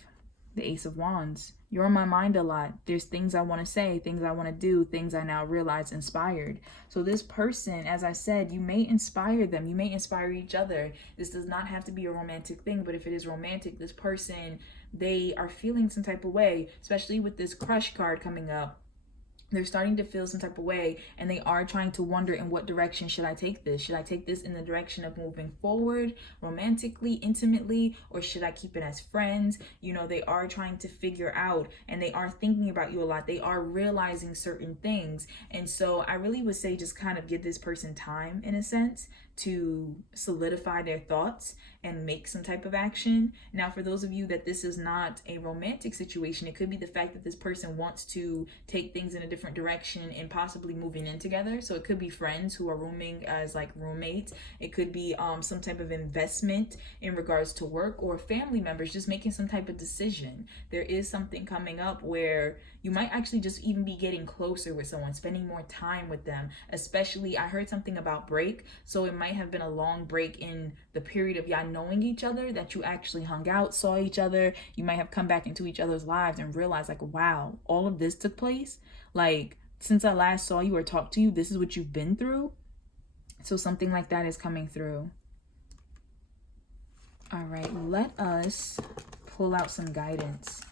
the Ace of Wands. You're on my mind a lot. There's things I want to say, things I want to do, things I now realize inspired. So this person, as I said, you may inspire them. You may inspire each other. This does not have to be a romantic thing, but if it is romantic, this person, they are feeling some type of way, especially with this crush card coming up. they're starting to feel some type of way, and they are trying to wonder, in what direction should I take this? Should I take this in the direction of moving forward romantically, intimately, or should I keep it as friends? You know, they are trying to figure out, and they are thinking about you a lot. They are realizing certain things. And so I really would say just kind of give this person time, in a sense, to solidify their thoughts and make some type of action. Now, for those of you that this is not a romantic situation, it could be the fact that this person wants to take things in a different direction and possibly moving in together. So it could be friends who are rooming as like roommates. It could be some type of investment in regards to work, or family members just making some type of decision. There is something coming up where you might actually just even be getting closer with someone, spending more time with them. Especially, I heard something about break. So it might have been a long break in the period of y'all knowing each other, that you actually hung out, saw each other. You might have come back into each other's lives and realized, like, wow, all of this took place. Like, since I last saw you or talked to you, this is what you've been through. So something like that is coming through. All right, let us pull out some guidance.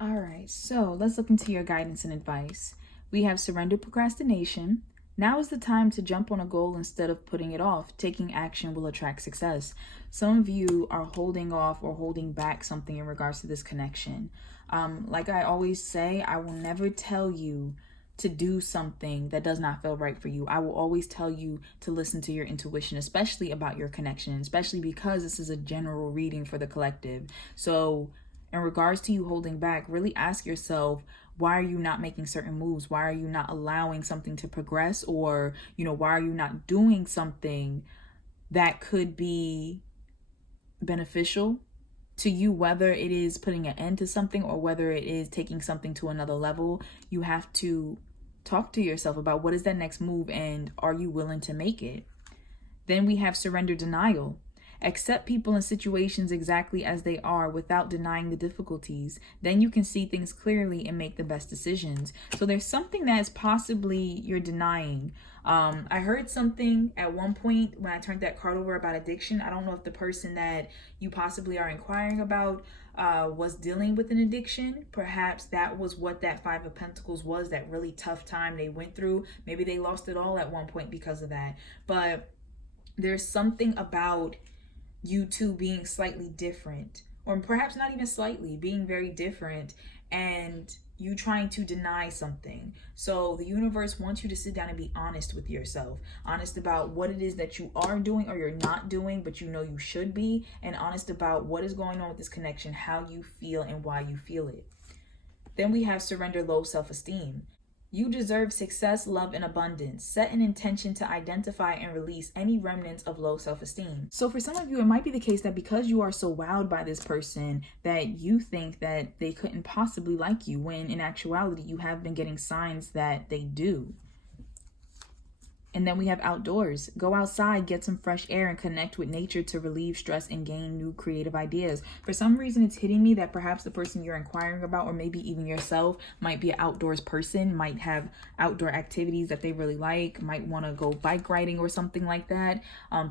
All right, so let's look into your guidance and advice. We have surrender procrastination. Now is the time to jump on a goal instead of putting it off. Taking action will attract success. Some of you are holding off or holding back something in regards to this connection. Like I always say, I will never tell you to do something that does not feel right for you. I will always tell you to listen to your intuition, especially about your connection, especially because this is a general reading for the collective. So in regards to you holding back, really ask yourself, why are you not making certain moves? Why are you not allowing something to progress? Or, you know, why are you not doing something that could be beneficial to you, whether it is putting an end to something or whether it is taking something to another level? You have to talk to yourself about what is that next move, and are you willing to make it? Then we have surrender denial. Accept people and situations exactly as they are without denying the difficulties. Then you can see things clearly and make the best decisions. So there's something that is possibly you're denying. I heard something at one point when I turned that card over about addiction. I don't know if the person that you possibly are inquiring about was dealing with an addiction. Perhaps that was what that Five of Pentacles was, that really tough time they went through. Maybe they lost it all at one point because of that. But there's something about you two being slightly different, or perhaps not even slightly, being very different, and you trying to deny something. So the universe wants you to sit down and be honest with yourself, honest about what it is that you are doing or you're not doing, but you know you should be, and honest about what is going on with this connection, how you feel and why you feel it. Then we have surrender low self-esteem. You deserve success, love, and abundance. Set an intention to identify and release any remnants of low self-esteem. So for some of you, it might be the case that because you are so wowed by this person that you think that they couldn't possibly like you, when in actuality, you have been getting signs that they do. And then we have outdoors. Go outside, get some fresh air, and connect with nature to relieve stress and gain new creative ideas. For some reason, it's hitting me that perhaps the person you're inquiring about, or maybe even yourself, might be an outdoors person, might have outdoor activities that they really like, might want to go bike riding or something like that.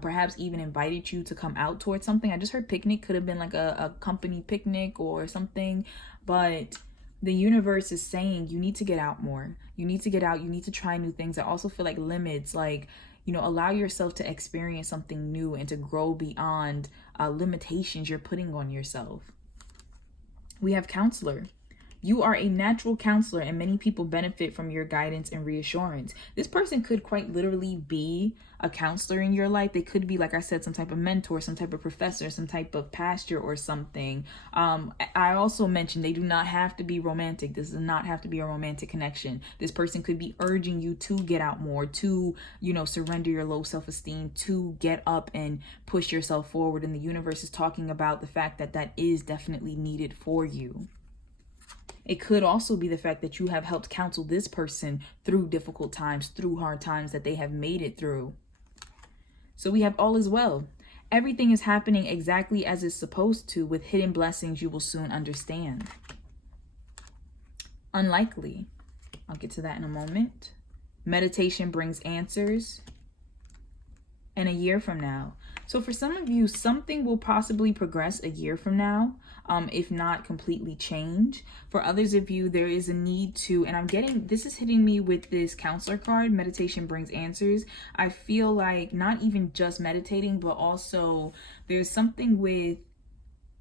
Perhaps even invited you to come out towards something. I just heard picnic, could have been like a company picnic or something, but the universe is saying you need to get out more. You need to get out. You need to try new things. I also feel like limits, like, you know, allow yourself to experience something new and to grow beyond limitations you're putting on yourself. We have counselor. You are a natural counselor, and many people benefit from your guidance and reassurance. This person could quite literally be a counselor in your life. They could be, like I said, some type of mentor, some type of professor, some type of pastor or something. I also mentioned they do not have to be romantic. This does not have to be a romantic connection. This person could be urging you to get out more, to, you know, surrender your low self-esteem, to get up and push yourself forward. And the universe is talking about the fact that that is definitely needed for you. It could also be the fact that you have helped counsel this person through difficult times, through hard times that they have made it through. So we have all is well. Everything is happening exactly as it's supposed to. With hidden blessings you will soon understand. Unlikely. I'll get to that in a moment. Meditation brings answers. And a year from now. So for some of you, something will possibly progress a year from now, if not completely change. For others of you, there is a need to, and I'm getting, this is hitting me with this counselor card, meditation brings answers. I feel like not even just meditating, but also there's something with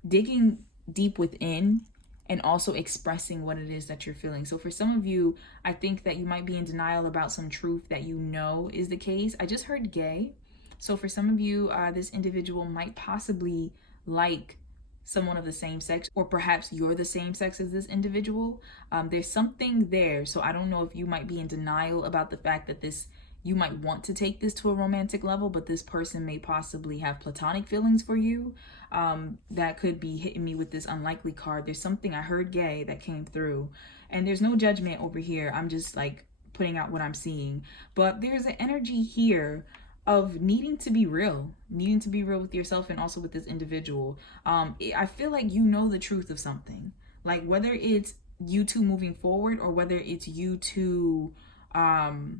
digging deep within and also expressing what it is that you're feeling. So for some of you, I think that you might be in denial about some truth that you know is the case. I just heard gay. So for some of you, this individual might possibly like someone of the same sex, or perhaps you're the same sex as this individual. There's something there. So I don't know if you might be in denial about the fact that you might want to take this to a romantic level, but this person may possibly have platonic feelings for you. That could be hitting me with this unlikely card. There's something, I heard gay, that came through. And there's no judgment over here. I'm just like putting out what I'm seeing. But there's an energy here of needing to be real with yourself and also with this individual. I feel like you know the truth of something, like whether it's you two moving forward or whether it's you two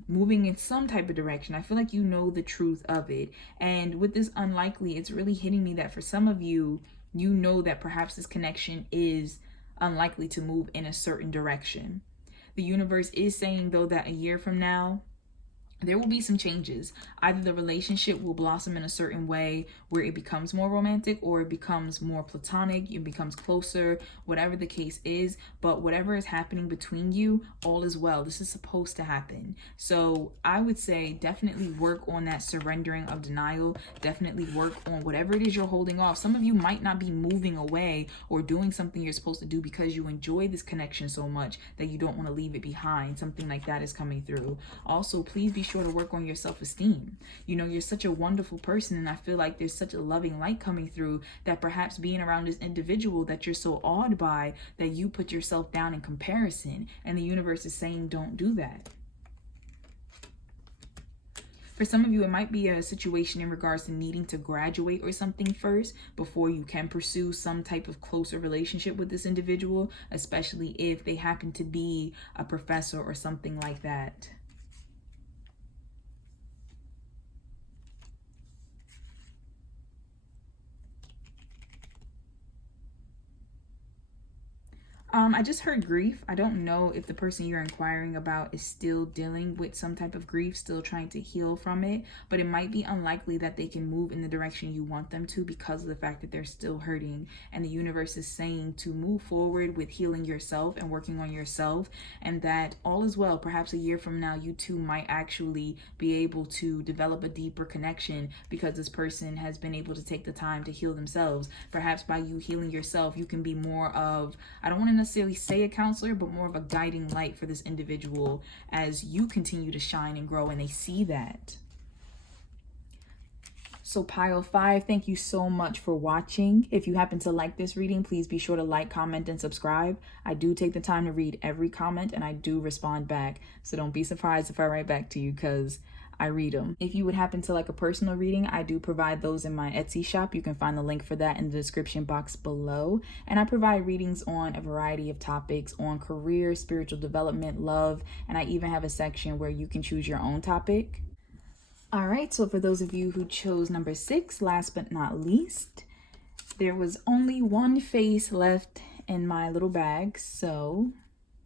moving in some type of direction. I feel like you know the truth of it. And with this unlikely, it's really hitting me that for some of you, you know that perhaps this connection is unlikely to move in a certain direction. The universe is saying though that a year from now, there will be some changes. Either the relationship will blossom in a certain way where it becomes more romantic, or it becomes more platonic, it becomes closer, whatever the case is. But whatever is happening between you, all is well. This is supposed to happen. So I would say definitely work on that surrendering of denial. Definitely work on whatever it is you're holding off. Some of you might not be moving away or doing something you're supposed to do because you enjoy this connection so much that you don't want to leave it behind. Something like that is coming through. Also, please be sure to work on your self-esteem. You know, you're such a wonderful person, and I feel like there's such a loving light coming through that perhaps being around this individual that you're so awed by that you put yourself down in comparison, and the universe is saying don't do that. For some of you, it might be a situation in regards to needing to graduate or something first before you can pursue some type of closer relationship with this individual, especially if they happen to be a professor or something like that. I just heard grief. I don't know if the person you're inquiring about is still dealing with some type of grief, still trying to heal from it, but it might be unlikely that they can move in the direction you want them to because of the fact that they're still hurting. And the universe is saying to move forward with healing yourself and working on yourself, and that all is well. Perhaps a year from now, you two might actually be able to develop a deeper connection because this person has been able to take the time to heal themselves. Perhaps by you healing yourself, you can be more of, I don't want to necessarily say a counselor, but more of a guiding light for this individual as you continue to shine and grow and they see that. So pile 5, thank you so much for watching. If you happen to like this reading, please be sure to like, comment, and subscribe. I do take the time to read every comment and I do respond back. So don't be surprised if I write back to you because I read them. If you would happen to like a personal reading, I do provide those in my Etsy shop. You can find the link for that in the description box below. And I provide readings on a variety of topics on career, spiritual development, love, and I even have a section where you can choose your own topic. All right, so for those of you who chose number 6, last but not least, there was only one face left in my little bag. So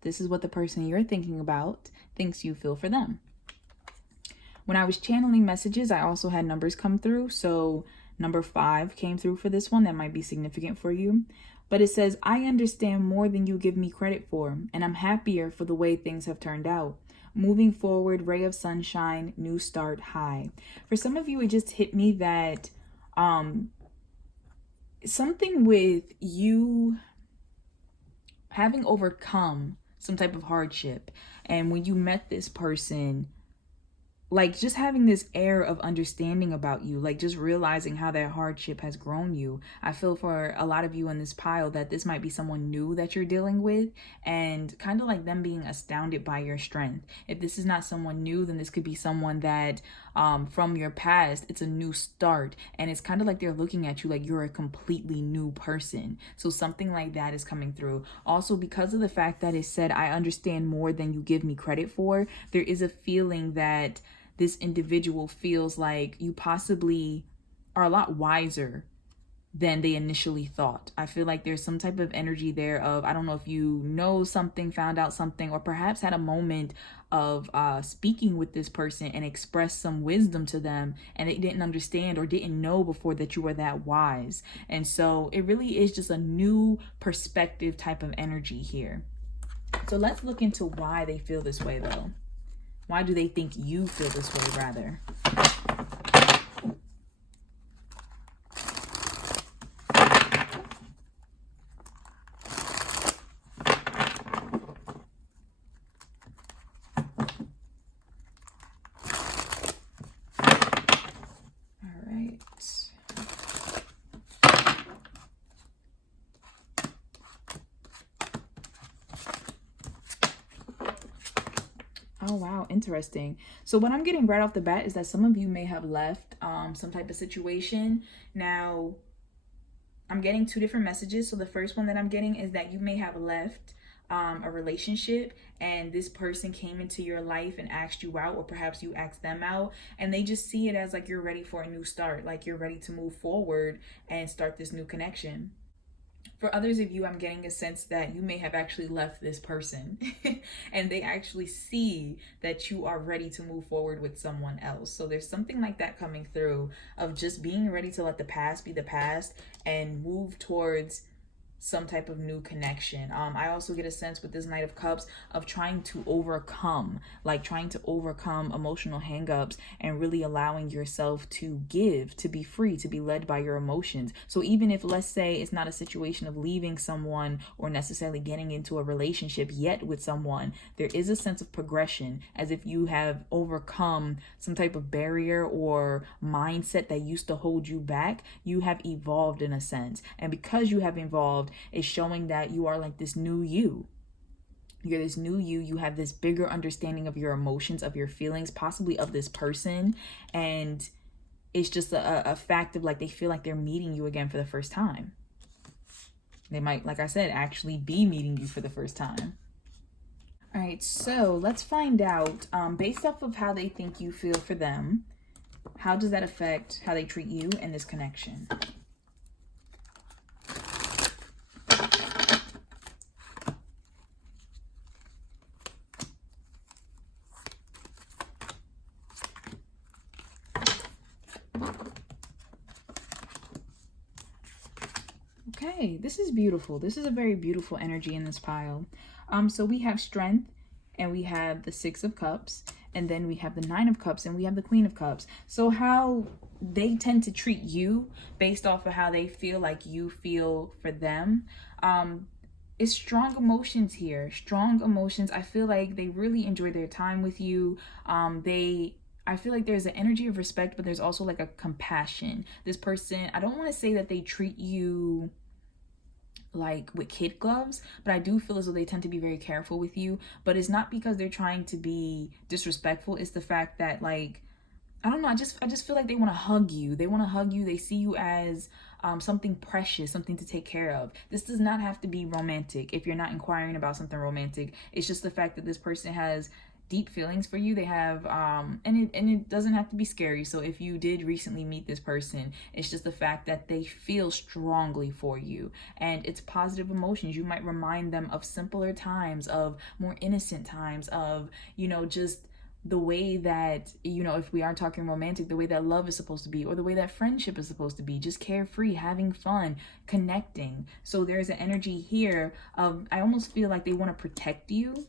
this is what the person you're thinking about thinks you feel for them. When I was channeling messages, I also had numbers come through. So number 5 came through for this one. That might be significant for you. But it says, I understand more than you give me credit for, and I'm happier for the way things have turned out. Moving forward, ray of sunshine, new start, high. For some of you, it just hit me that something with you having overcome some type of hardship. And when you met this person, like just having this air of understanding about you, like just realizing how that hardship has grown you. I feel for a lot of you in this pile that this might be someone new that you're dealing with, and kind of like them being astounded by your strength. If this is not someone new, then this could be someone that from your past, it's a new start, and it's kind of like they're looking at you like you're a completely new person. So something like that is coming through. Also, because of the fact that it said, I understand more than you give me credit for, there is a feeling that this individual feels like you possibly are a lot wiser than they initially thought. I feel like there's some type of energy there of, I don't know if you know something, found out something, or perhaps had a moment of speaking with this person and expressed some wisdom to them, and they didn't understand or didn't know before that you were that wise. And so it really is just a new perspective type of energy here. So let's look into why they feel this way though. Why do they think you feel this way, rather? All right. Oh, wow. Interesting. So what I'm getting right off the bat is that some of you may have left some type of situation. Now, I'm getting two different messages. So the first one that I'm getting is that you may have left a relationship, and this person came into your life and asked you out, or perhaps you asked them out, and they just see it as like you're ready for a new start, like you're ready to move forward and start this new connection. For others of you, I'm getting a sense that you may have actually left this person and they actually see that you are ready to move forward with someone else. So there's something like that coming through of just being ready to let the past be the past and move towards some type of new connection. I also get a sense with this Knight of Cups of trying to overcome emotional hangups and really allowing yourself to give, to be free, to be led by your emotions. So even if, let's say, it's not a situation of leaving someone or necessarily getting into a relationship yet with someone, there is a sense of progression, as if you have overcome some type of barrier or mindset that used to hold you back. You have evolved in a sense, and because you have evolved, is showing that you are like this new you. You're this new you. You have this bigger understanding of your emotions, of your feelings, possibly of this person. And it's just a fact of like, they feel like they're meeting you again for the first time. They might, like I said, actually be meeting you for the first time. All right, so let's find out, based off of how they think you feel for them, how does that affect how they treat you in this connection? Okay, this is beautiful. This is a very beautiful energy in this pile. So we have Strength, and we have the Six of Cups, and then we have the Nine of Cups, and we have the Queen of Cups. So how they tend to treat you based off of how they feel like you feel for them, is strong emotions here. Strong emotions. I feel like they really enjoy their time with you. I feel like there's an energy of respect, but there's also like a compassion. This person, I don't want to say that they treat you like with kid gloves, but I do feel as though they tend to be very careful with you. But it's not because they're trying to be disrespectful. It's the fact that, like, I don't know, I just feel like they want to hug you. They want to hug you. They see you as something precious, something to take care of. This does not have to be romantic. If you're not inquiring about something romantic, it's just the fact that this person has deep feelings for you. They have and it doesn't have to be scary. So if you did recently meet this person, it's just the fact that they feel strongly for you, and it's positive emotions. You might remind them of simpler times, of more innocent times, of, you know, just the way that, you know, if we aren't talking romantic, the way that love is supposed to be, or the way that friendship is supposed to be, just carefree, having fun, connecting. So there's an energy here of, I almost feel like they want to protect you.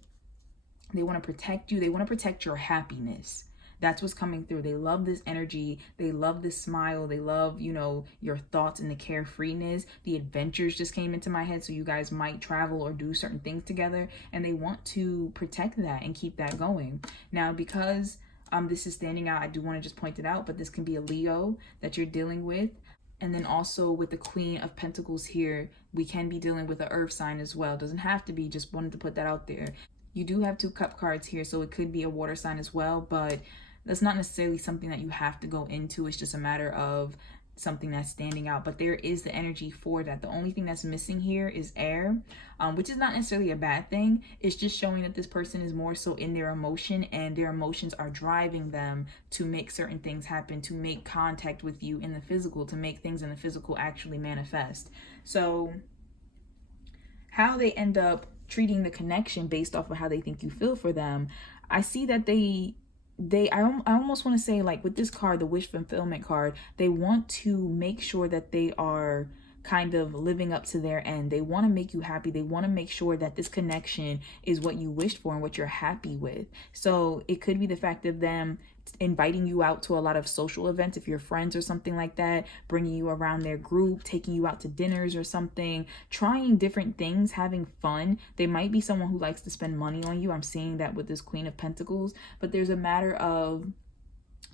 They want to protect you. They want to protect your happiness. That's what's coming through. They love this energy. They love this smile. They love, you know, your thoughts and the carefreeness. The adventures just came into my head. So you guys might travel or do certain things together, and they want to protect that and keep that going. Now, because This is standing out. I do want to just point it out, but this can be a Leo that you're dealing with. And then also with the Queen of Pentacles here, we can be dealing with an earth sign as well. Doesn't have to be, just wanted to put that out there. You do have 2 cup cards here, so it could be a water sign as well, but that's not necessarily something that you have to go into. It's just a matter of something that's standing out, but there is the energy for that. The only thing that's missing here is air, which is not necessarily a bad thing. It's just showing that this person is more so in their emotion, and their emotions are driving them to make certain things happen, to make contact with you in the physical, to make things in the physical actually manifest. So how they end up treating the connection based off of how they think you feel for them, I see that I almost want to say, like with this card, the wish fulfillment card, they want to make sure that they are kind of living up to their end. They want to make you happy. They want to make sure that this connection is what you wished for and what you're happy with. So it could be the fact of them inviting you out to a lot of social events if you're friends or something like that, bringing you around their group, taking you out to dinners or something, trying different things, having fun. They might be someone who likes to spend money on you. I'm seeing that with this Queen of Pentacles, but there's a matter of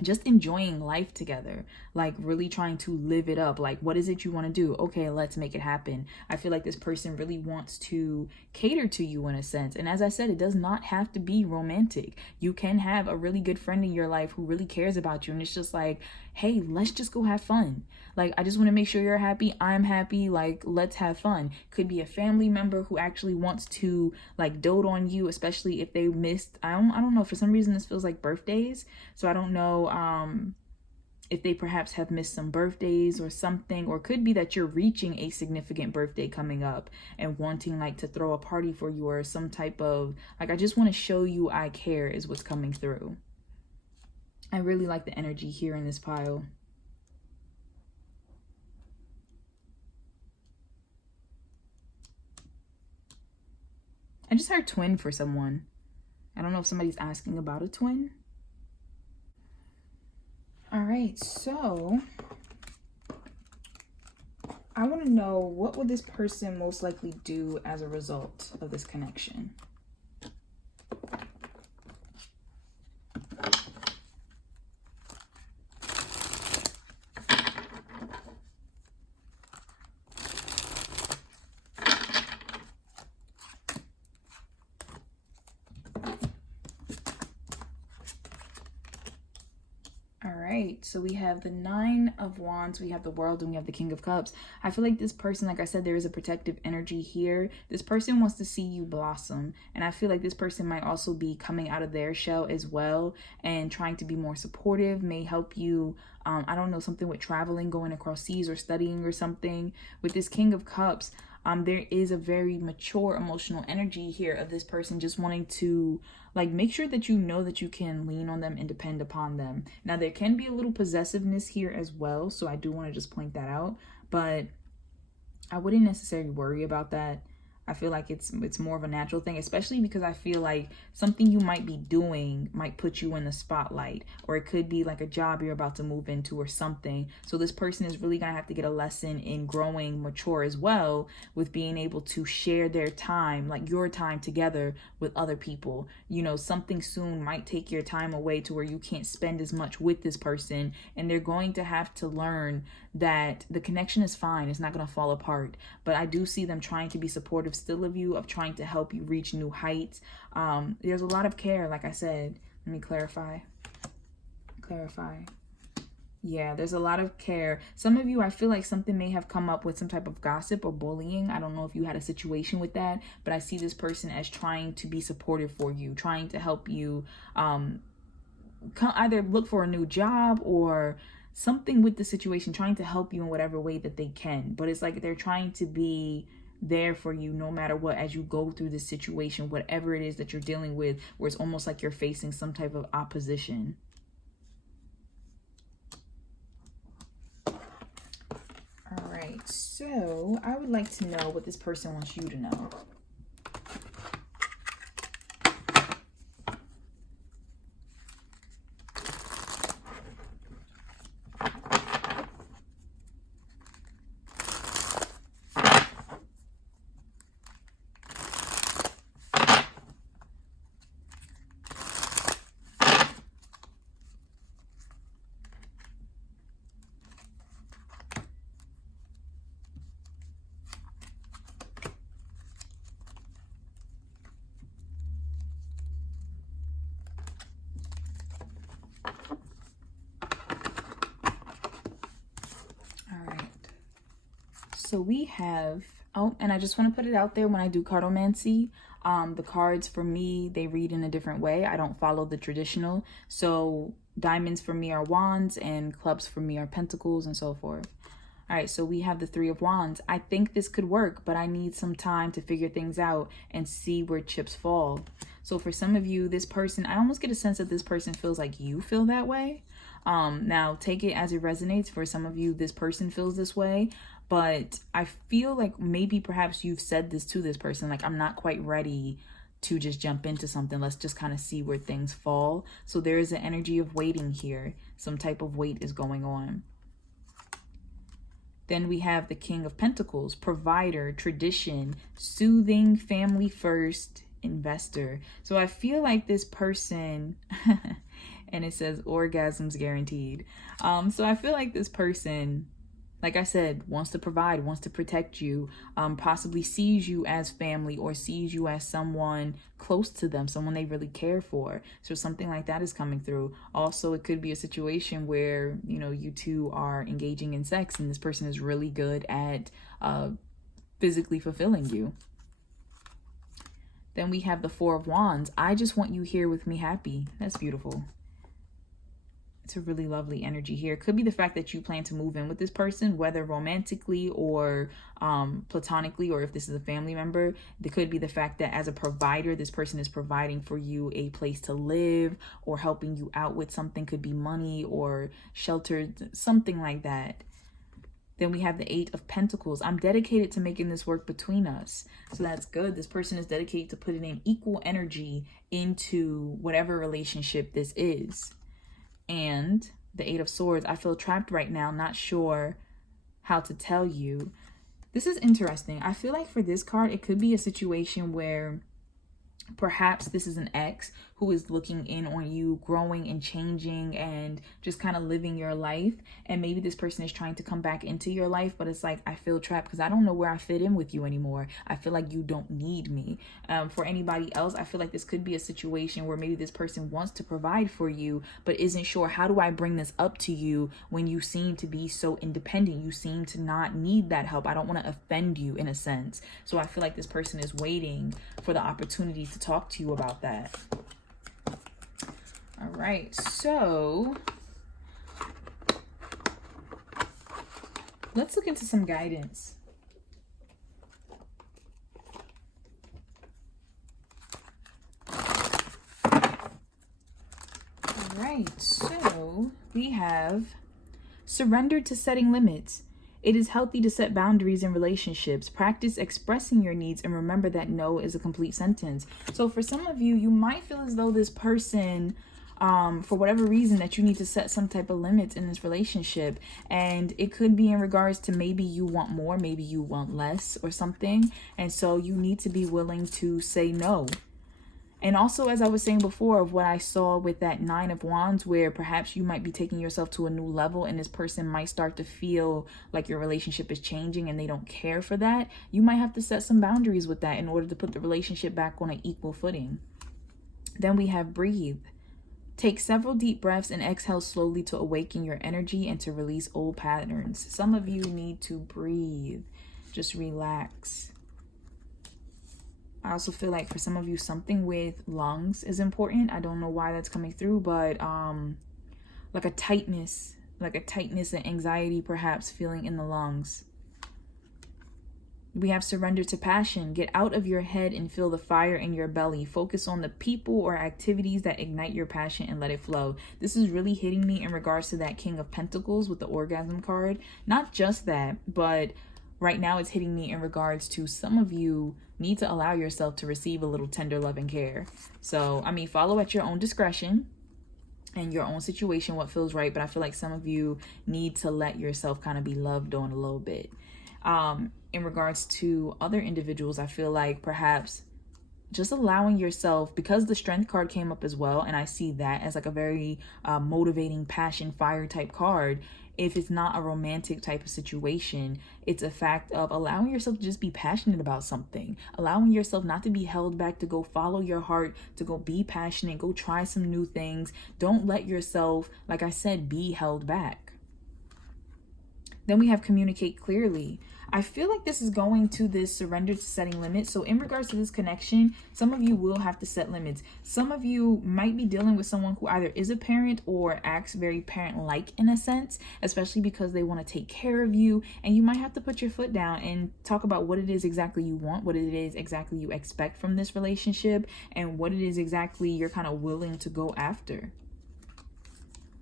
just enjoying life together, like really trying to live it up. Like, what is it you want to do? Okay, let's make it happen. I feel like this person really wants to cater to you in a sense. And as I said, it does not have to be romantic. You can have a really good friend in your life who really cares about you, and it's just like, hey, let's just go have fun. Like, I just want to make sure you're happy, I'm happy, like, let's have fun. Could be a family member who actually wants to like dote on you, especially if they missed, I don't know, for some reason this feels like birthdays. So I don't know if they perhaps have missed some birthdays or something, or could be that you're reaching a significant birthday coming up and wanting like to throw a party for you, or some type of like, I just want to show you I care is what's coming through. I really like the energy here in this pile. I just heard twin for someone. I don't know if somebody's asking about a twin. All right, so I want to know, what would this person most likely do as a result of this connection? So we have the 9 of Wands, we have the World, and we have the King of Cups. I feel like this person, like I said, there is a protective energy here. This person wants to see you blossom, and I feel like this person might also be coming out of their shell as well and trying to be more supportive, may help you, I don't know, something with traveling, going across seas, or studying or something. With this King of Cups, there is a very mature emotional energy here of this person just wanting to like make sure that you know that you can lean on them and depend upon them. Now there can be a little possessiveness here as well, so I do want to just point that out, but I wouldn't necessarily worry about that. I feel like it's more of a natural thing, especially because I feel like something you might be doing might put you in the spotlight, or it could be like a job you're about to move into or something. So this person is really gonna have to get a lesson in growing mature as well, with being able to share their time, like your time together with other people. You know, something soon might take your time away to where you can't spend as much with this person, and they're going to have to learn that the connection is fine. It's not gonna fall apart. But I do see them trying to be supportive still of you, of trying to help you reach new heights. There's a lot of care, like I said. Let me clarify. Yeah, there's a lot of care. Some of you, I feel like something may have come up with some type of gossip or bullying. I don't know if you had a situation with that, but I see this person as trying to be supportive for you, trying to help you either look for a new job or something with the situation, trying to help you in whatever way that they can. But it's like they're trying to be there for you no matter what, as you go through this situation, whatever it is that you're dealing with, where it's almost like you're facing some type of opposition. All right, so I would like to know what this person wants you to know. so we have, oh, and I just want to put it out there, when I do cardomancy, the cards for me, they read in a different way. I don't follow the traditional. So diamonds for me are wands and clubs for me are pentacles and so forth. All right, so we have the Three of Wands. I think this could work, but I need some time to figure things out and see where chips fall. So for some of you, this person, I almost get a sense that this person feels like you feel that way. Now take it as it resonates. For some of you, this person feels this way, but I feel like maybe perhaps you've said this to this person, like, I'm not quite ready to just jump into something. Let's just kind of see where things fall. So there is an energy of waiting here. Some type of wait is going on. Then we have the King of Pentacles, provider, tradition, soothing, family first, investor. So I feel like this person, and it says orgasms guaranteed. So I feel like this person, like I said, wants to provide, wants to protect you, possibly sees you as family or sees you as someone close to them, someone they really care for. So something like that is coming through. Also, it could be a situation where, you know, you two are engaging in sex and this person is really good at physically fulfilling you. Then we have the Four of Wands. I just want you here with me happy. That's beautiful. It's a really lovely energy here. It could be the fact that you plan to move in with this person, whether romantically or platonically, or if this is a family member. It could be the fact that as a provider, this person is providing for you a place to live or helping you out with something. Could be money or shelter, something like that. Then we have the Eight of Pentacles. I'm dedicated to making this work between us. So that's good. This person is dedicated to putting in equal energy into whatever relationship this is. And the Eight of Swords. I feel trapped right now, not sure how to tell you. This is interesting. I feel like for this card, it could be a situation where perhaps this is an ex who is looking in on you growing and changing and just kind of living your life. And maybe this person is trying to come back into your life, but it's like, I feel trapped because I don't know where I fit in with you anymore. I feel like you don't need me. For anybody else, I feel like this could be a situation where maybe this person wants to provide for you, but isn't sure, how do I bring this up to you when you seem to be so independent? You seem to not need that help. I don't want to offend you in a sense. So I feel like this person is waiting for the opportunity to talk to you about that. All right, so let's look into some guidance. All right, so we have surrender to setting limits. It is healthy to set boundaries in relationships. Practice expressing your needs and remember that no is a complete sentence. So for some of you, you might feel as though this person, for whatever reason, that you need to set some type of limits in this relationship. And it could be in regards to maybe you want more, maybe you want less or something. And so you need to be willing to say no. And also, as I was saying before, of what I saw with that Nine of Wands, where perhaps you might be taking yourself to a new level and this person might start to feel like your relationship is changing and they don't care for that. You might have to set some boundaries with that in order to put the relationship back on an equal footing. Then we have breathe. Take several deep breaths and exhale slowly to awaken your energy and to release old patterns. Some of you need to breathe. Just relax. I also feel like for some of you, something with lungs is important. I don't know why that's coming through, but like a tightness and anxiety perhaps feeling in the lungs. We have surrender to passion. Get out of your head and feel the fire in your belly. Focus on the people or activities that ignite your passion and let it flow. This is really hitting me in regards to that King of Pentacles with the orgasm card. Not just that, but right now it's hitting me in regards to some of you need to allow yourself to receive a little tender love and care. So, I mean, follow at your own discretion and your own situation, what feels right. But I feel like some of you need to let yourself kind of be loved on a little bit. In regards to other individuals, I feel like perhaps just allowing yourself, because the strength card came up as well, and I see that as like a very motivating passion fire type card. If it's not a romantic type of situation, it's a fact of allowing yourself to just be passionate about something, allowing yourself not to be held back, to go follow your heart, to go be passionate, go try some new things. Don't let yourself, like I said, be held back. Then we have communicate clearly. I feel like this is going to this surrender to setting limits. So in regards to this connection, some of you will have to set limits. Some of you might be dealing with someone who either is a parent or acts very parent-like in a sense, especially because they want to take care of you. And you might have to put your foot down and talk about what it is exactly you want, what it is exactly you expect from this relationship, and what it is exactly you're kind of willing to go after.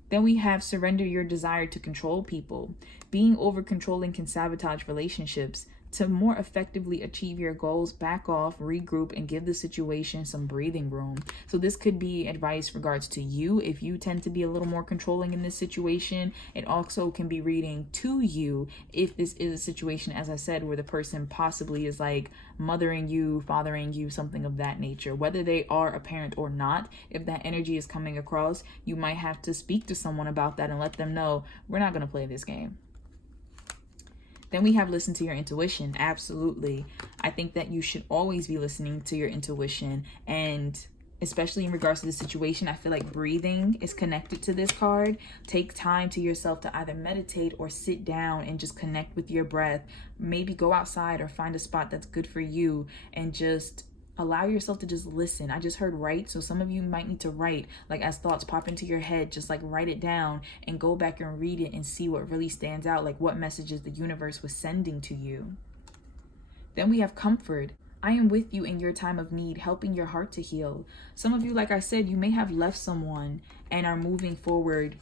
Then we have surrender your desire to control people. Being over controlling can sabotage relationships. To more effectively achieve your goals, back off, regroup, and give the situation some breathing room. So this could be advice regards to you if you tend to be a little more controlling in this situation. It also can be reading to you if this is a situation, as I said, where the person possibly is like mothering you, fathering you, something of that nature. Whether they are a parent or not, if that energy is coming across, you might have to speak to someone about that and let them know, we're not going to play this game. Then we have listen to your intuition. Absolutely. I think that you should always be listening to your intuition. And especially in regards to the situation, I feel like breathing is connected to this card. Take time to yourself to either meditate or sit down and just connect with your breath. Maybe go outside or find a spot that's good for you and just allow yourself to just listen. I just heard write, so some of you might need to write, like as thoughts pop into your head, just like write it down and go back and read it and see what really stands out, like what messages the universe was sending to you. Then we have comfort. I am with you in your time of need, helping your heart to heal. Some of you, like I said, you may have left someone and are moving forward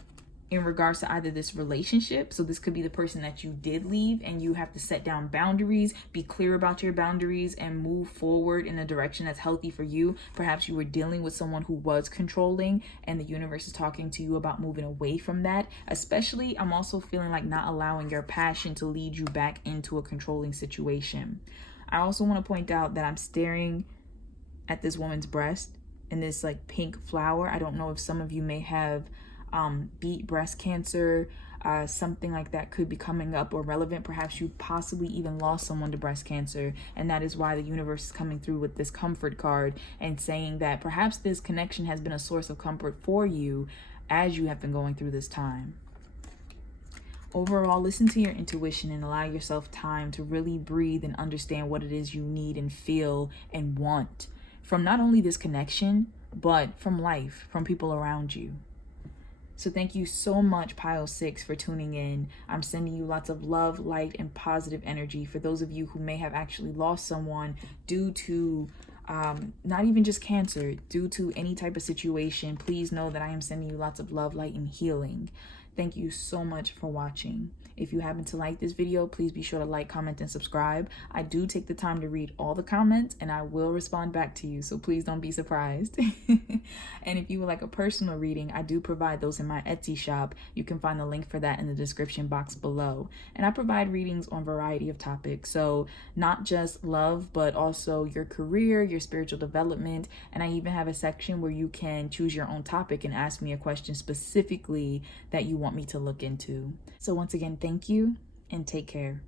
in regards to either this relationship. So this could be the person that you did leave and you have to set down boundaries, be clear about your boundaries, and move forward in a direction that's healthy for you. Perhaps you were dealing with someone who was controlling and the universe is talking to you about moving away from that. Especially, I'm also feeling like not allowing your passion to lead you back into a controlling situation. I also want to point out that I'm staring at this woman's breast and this like pink flower. I don't know if some of you may have beat breast cancer, something like that could be coming up or relevant. Perhaps you possibly even lost someone to breast cancer, and that is why the universe is coming through with this comfort card and saying that perhaps this connection has been a source of comfort for you as you have been going through this time. Overall, listen to your intuition and allow yourself time to really breathe and understand what it is you need and feel and want from not only this connection, but from life, from people around you. So thank you so much, Pile 6, for tuning in. I'm sending you lots of love, light, and positive energy. For those of you who may have actually lost someone due to not even just cancer, due to any type of situation, please know that I am sending you lots of love, light, and healing. Thank you so much for watching. If you happen to like this video, please be sure to like, comment, and subscribe. I do take the time to read all the comments and I will respond back to you, so please don't be surprised. And if you would like a personal reading, I do provide those in my Etsy shop. You can find the link for that in the description box below. And I provide readings on a variety of topics, so not just love, but also your career, your spiritual development, and I even have a section where you can choose your own topic and ask me a question specifically that you want me to look into. So once again, thank you and take care.